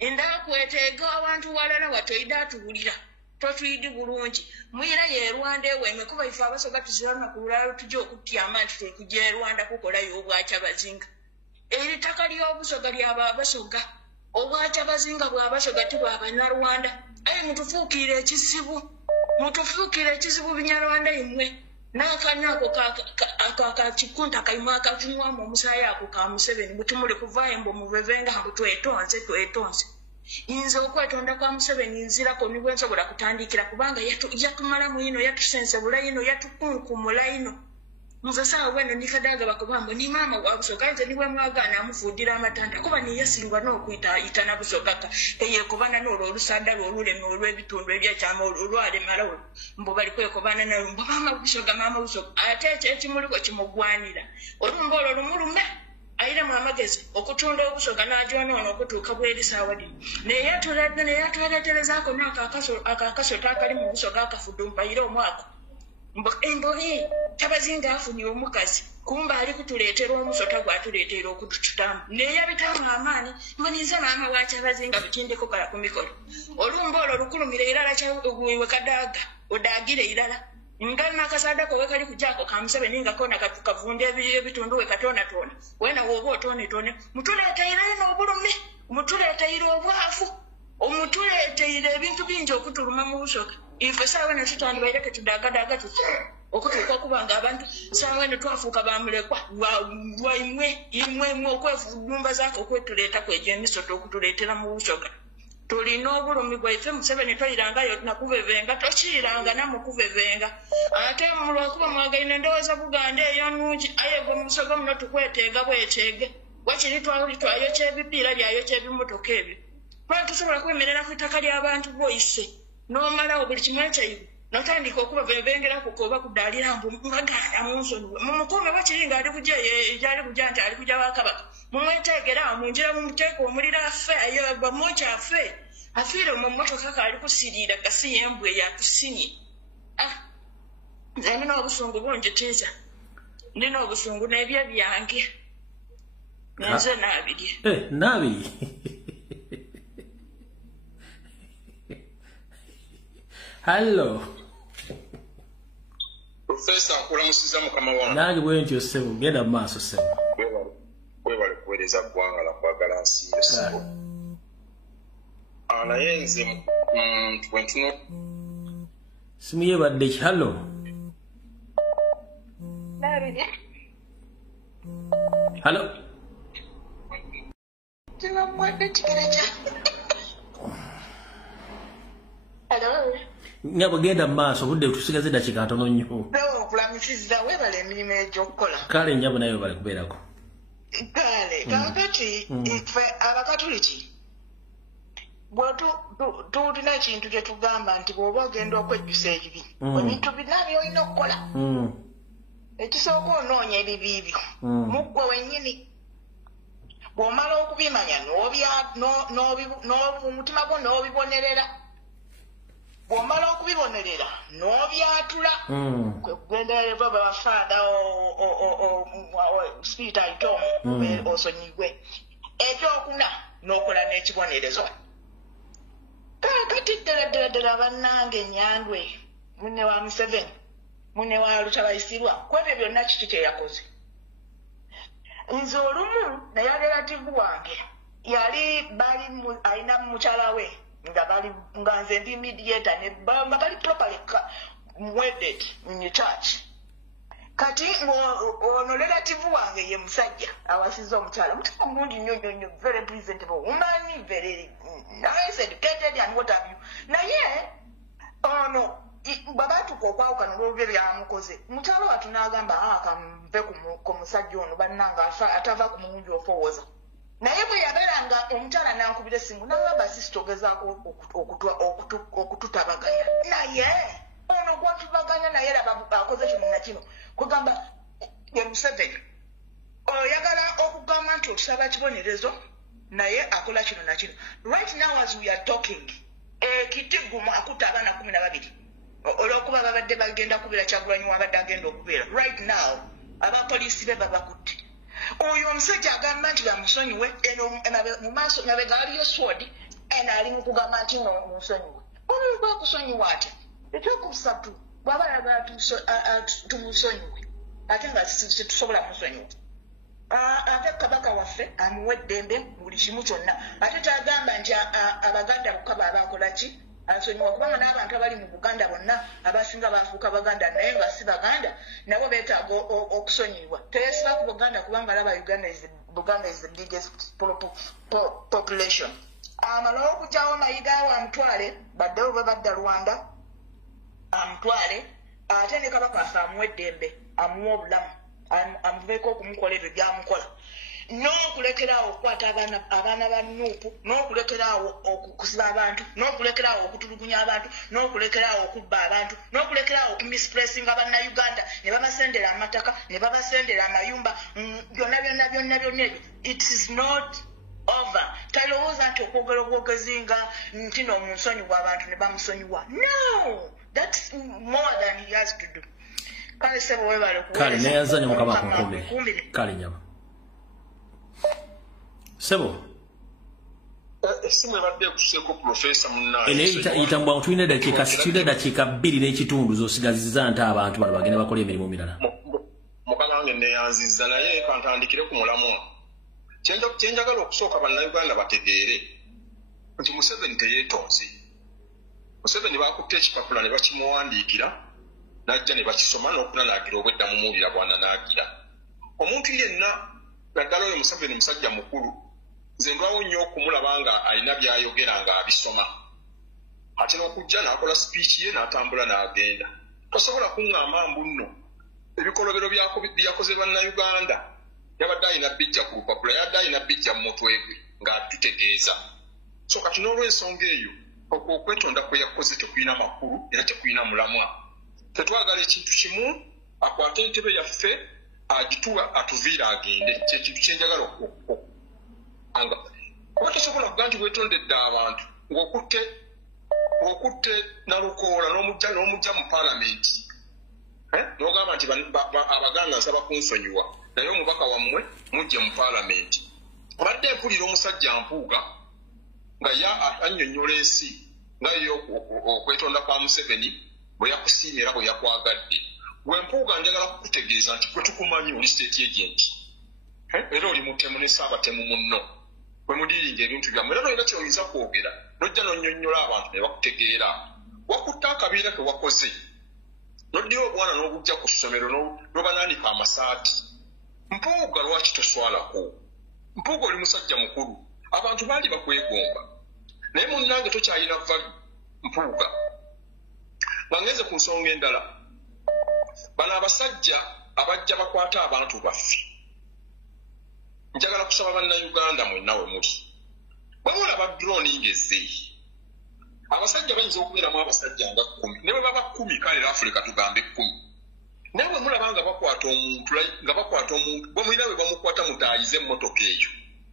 ndakweteega abantu walala watoyida atuwulira totuyidi bulungi mwira ye Rwanda ewemwe kuba ife abasoga tuzirana ku lulalo tujja okutyama nti tekujja Rwanda kukolayo obwakyabazinga eritaka ly'obusoga lyaba abasoga obwakyabazinga bw'abasoga tibwa Abanyarwanda aye mutufuukire ekisibu mutufuukire ekizibu binyarwanda imwe n'akanya ako kakikunta kaimu akatunwamu omusaayi ako ka Museveni butumuli kuvaayo mbu muvevenga mbu twetonze nze okwetonda kwa Museveni nzirako nibwe nsobola kutandikira kubanga yatumalamu ino yatusensebula ino yatukunkumula ino nze saawa bweno nikadaga bakubambo ni maama wa Busoga nze niwe mwagaana amufuudira amatanda kuba niyesingwa n'okuyita na Busogaka eyekobana n'olwo olusanda lw'oluleme olw'ebitundu ebyakyama olwalemalawo mbu bali kwekobana nalo mbu maama Busoga ate ekimuliko kimugwanira olumba olwo lumulume ayiremu amagezi okutunda Obusoga n'ajonoona okutuuka bweri saawa dino neyatwereterezaako n'akakaso akali mu Busoga akafudumpa ayire omwaka emboli Kyabazinga afunye omukazi kumba ali kutuleetera omusota gwatuleetera okututamu neyabitamu amaani mbonize maama wa Kyabazinga bikindeko kala ku mikolo olumba olwo lukulumira irala we kadaga odagire irala nga n'akasadako we kali kujaako ka Museveni nga kona kavunda ebitundu we katonatona wena woba otonetone mutuleeteire n'obulumi mutuleeteire obwafu omutuleeteire ebintu bingi okutuluma mu Busoga ife saawa ne tutandibwaire ke tudagadaga tuti okutuuka okubanga abantu saawa ne twafuuka bamulekwa lwa imwe okwefudumba zaako okwetuleeta kwegyo emisoto okutuleetera mu Busoga tulina obulumi bwaife Museveni toyirangayo nakuvevenga tokiiranga namukuvevenga ate mulwakuba mwagaine ndowooza Buganda eyo nungi aye gwe mu Busoga muno tukweteega bweteege wakiri twayokya ebipiira byayokya ebimotoka ebyo kuba tusobola kwemerera ku ttaka ly'abantu bwoyise n'omalawo buli kimu ekyayibu notandika okubavevengera kukoba kudaalira mbu mbagana mu nsonyi mumukuume wakiri nga ali kujja ejali kujja nti ali kujja wa Kabaka mumweteegera munjira mumuteeka omuliro afe bamoki afe afiire mu mmotoka kaali kusiriira gasi yembwe yatusinye nze nina obusungu bunjitiisa nina obusungu n'ebyo byange nenze naabirye naabiri Hello. Professor akulamusiza mukama wange. Nange bwe ntyo ssebo genda mu maaso ssebo. Webale kuweereza ggwanga la kwagala nsi yo ssebo. Naye nze bwentuno simu yebadde ki? Hello. Hello. Hello. Nyabo genda maaso budde tusigaze dakika ntono nnyo. Okulamisiza webale emirimu egy'okukola. Kale nyabo nayo bale kubeerako. Kale kakati ife Abakatuliki tulina ekintu kye tugamba nti bw'oba ogenda okwejjusa ebibi ebintu bina by'olina okukola ekisooka onoonya ebibi byo muggwe wennyini bw'omala okubimanya n'omutima gwo n'obibonerera bw'omala okubibonerera n'obyatula kwe kugenderera baba bafaada spirit ayitomu osonyigwe ekyokuna n'okola n'ekibonerezo kati ddala bannange Nyandwe munne wa Museveni munne wa Lutabaisirwa kwebyo byonna kiki kye yakoze nze olumu naye relative wange yali alina mukyala we nga nze ndi mediator nga bali properly wedded in the church kati ono relative wange ye musajja awasiza omukyala mutima mulungi nnyo very presentable woman very nice educated and what have you naye ono bwabatuka okwawukana olwobyo byamukoze mukyala watu n'agamba akamve ku musajja ono bannanga atava ku mulungi ofoowoza naye bwe yabeeranga omukyala nankubira esimu n'agamba sisita ogezaako okututabaganya naye ono gwatubaganya naye laba akoze kino na kino kugamba ye Museveni oyagala okugamba nti otusaba kibonerezo naye akola kino na kino right now as we are talking ekitigumu akuta abaana 12 olwokuba babadde bagenda kubira Kyagulanyi wabadde agenda okubeera right now abapoliisi be babakutte oyo omusajja agamba nti bamusonyiwe eno mu maaso mabega aliyo sword ena ali mu kugamba nti musonyiwe omuntu akusonyiwa ate ekyokusatu bw'aba ayagala tumusonyiwe ate nga tetusobola musonyiwa ate kabaka waffe amuwa eddembe buli kimu kyonna ate tagamba nti abaganda bokka baba akola ki asonyiwa kubanga n'abantu abali mu Buganda bonna abasinga bafuuka Baganda naye nga si Baganda nabo beetaaga okusonyibwa. Teyesiba ku Buganda kubanga alaba Buganda is the biggest population. Amalawo okugyawo Mayiga wa Mutwale baddewo babadda Rwanda amutwale ate ne Kabaka amuwe eddembe amuwa obulamu amuveeko okumukola ebyo byamukola n'okulekerawo okukwata abaana ba Nuupu n'okulekerawo okusiba abantu n'okulekerawo okutulugunya abantu n'okulekerawo okubba abantu n'okulekerawo okumisplacinga bannayuganda ne babasendera amataka ne babasendera amayumba byonna ebyo it is not over. Talowooza nti okwogera obwogezi nga nti n'omusonyiwa abantu ne bamusonyiwa. No, that's more than he has to do. Kale sebo webale kuwele kale neyazanya mukama kunkumbi kale nyama sebo esimu ebadde kuseko profesa munnaye ene itambwa tulina dakiika 2 n'ekitundu zosigaziza nti abantu bano bagenda bakola emirimu mirala mukama wange neyanziza naye kantandikire ku mulamwa kyenjagala okusooka bannayuganda bategeere nti Museveni teyeetonze. Museveni bakutte ekipapula ne bakimuwandiikira najja ne bakisoma n'okunanaagira obwedda mu muwulira bwananaagira. Omuntu yenna naddala oyo Museveni musajja mukulu nze ndwawo nnyo okumulaba nga alina by'ayogera nga abisoma ate n'okujja n'akola sipiiki ye n'atambula n'agenda. Tosobola kuŋŋamba mbu nno ebikolobero byakoze bannayuganda yabadde alina bijja ku lupapula yabadde alina bijja mu mutwe gwe ng'atutegeeza. So kati n'olw'ensonga eyo okwetonda kwe yakoze tekulina makulu era tekulina mulamwa. Tetwagala ekintu kimu akwate entebe yaffe agituwa atuviira agende kyekintu kyenjagala anga kuba tosobola kuga nti weetondedde abantu ng'okutte nalukoola n'omujja mu paalamenti n'ogamba nti abaganda nsaba kunsonyiwa naye omubaka wammwe mujje mu paalamenti. Obadde mpulira omusajja Mpuuga nga annyonnyola ensi nga yo okwetonda kwa Museveni bwe yakusiimye era bwe yakwagadde. Gwe Mpuuga njagala kukutegeeza nti gwe tukumanyi oli state agent era oli mutemu ne saabatemu munno bwe mudiiringa ebintu byammwe era n'olina kyoyinza kwogera n'ojja n'onnyonnyola abantu ne bakutegeera. Wakutte akabiira ke wakoze n'oddira obwana n'obujja ku ssomero n'obanaanika amasaati. Mpuuga lwaki toswalako? Mpuuga oli musajja mukulu abantu baali bakwegomba naye munnange tokyalina valu Mpuuga. Nga ngenze ku nsonga endala bano abasajja abajja bakwata abantu baffe njagala kusaba bannayuganda mwenna we muli bwe mulaba drone ngezze abasajja bayinza okubeeramu abasajja nga 10 ne bwe baba 10 kale Afrika tugambe 10 naye bwe mulaba nga bakwata omuntu bwe mulina bwe bamukwata mutaayize emmotoka eyo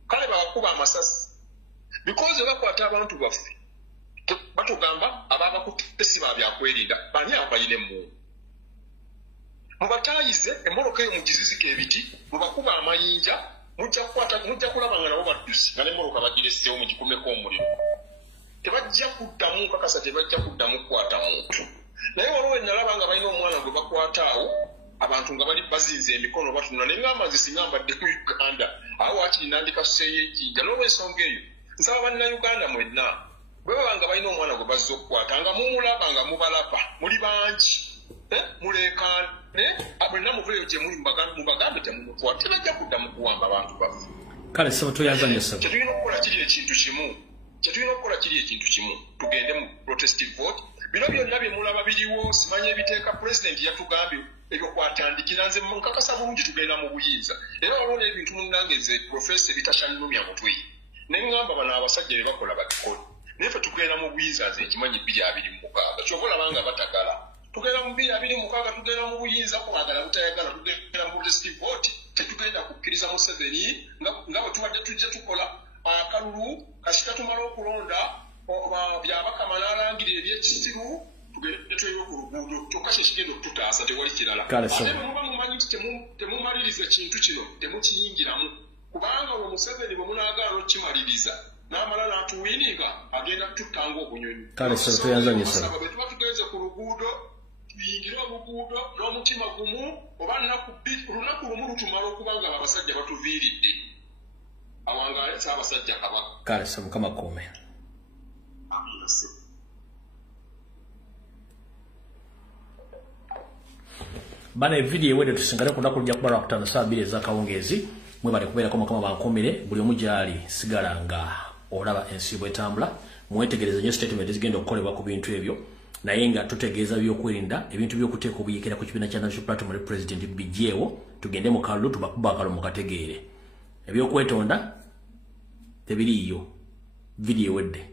kale babakuba amasasi because bakwata abantu baffe batugamba ababakutte si babyakwerinda bani abayina emmundu mubataayize emmoloka eyo mugizizika ebiti mubakuba amayinja mujja kulaba nga nabo baddusi nga n'emmoloka bagireseewo mugikumeko omuliro tebajja kuddamu nkakasa tebajja kuddamu kukwata muntu. Naye waliwo ennalaba nga balina omwana gwe bakwata awo abantu nga bali bazinze emikono batunula naye ng'amazzi singa mbadde mu Uganda awo wakiri nandika suseeyo ejjinja. N'olw'ensonga eyo nsaba bannayuganda mwenna bwe baba nga balina omwana gwe bazza okukwata nga mumulaba nga mubalaba muli bangi muleekaane mwenna muveeyo gye muli mubagambe temumutwala tebajja kuddamu kuwamba abantu baffe. Kale sebo tuyaganya sebo kyetulina okukola kiri ekintu kimu tugende mu protestive vote. Bino byonna bye mulaba biriwo simanyi ebiteeka pulezidenti yatugambye ebyo kwatandikira nze nkakasa bulungi tugenda mu buyinza era waliwo n'ebintu munnange nze profesa ebitakyannumya mutwe ne ŋŋamba bano abasajja bye bakola babikole naye ffe tugenda mu buyinza nze nkimanyi 226 kyova olabanga batagala tugenda mu 226 tugenda mu buyinza kwagala butayagala tugenda mu protestive vote tetugenda kukkiriza Museveni nga bwe tubadde tujja tukola akalulu kasita tumala okulonda byabakama n'alangira ebyekisiru tugende tweyo ku luguudo kyokka kye kigenda okututaasa tewali kirala ate muba mumanyi nti temumaliriza kintu kino temukiyingiramu kubanga we Museveni bwe munaagala n'okimaliriza n'amala n'atuwiininga agenda kututanga obunyonyi. Bwe tuba tugenze ku luguudo tuyingire oluguudo n'omutima gumu oba lunaku lumu lutumala okuba nga abasajja batuviiridde awangaale Ssaabasajja Kabaka. Kale sebo kama kome bana video ewede tusingale kunda kujja kubala kutana saa 2 za kawungezi mwe bali kubera kama bankomere buli omujali sigala nga olaba ensi bwetambula mwetegereza nyo statement zigenda okukolebwa ku bintu ebyo naye nga tutegeeza byokwerinda ebintu byokuteeka obuyekera ku kibiina kya National Platform President bijeewo tugende mu kalulu tubakuba akalo mukategeere ebyokwetonda tebiriiyo video wedde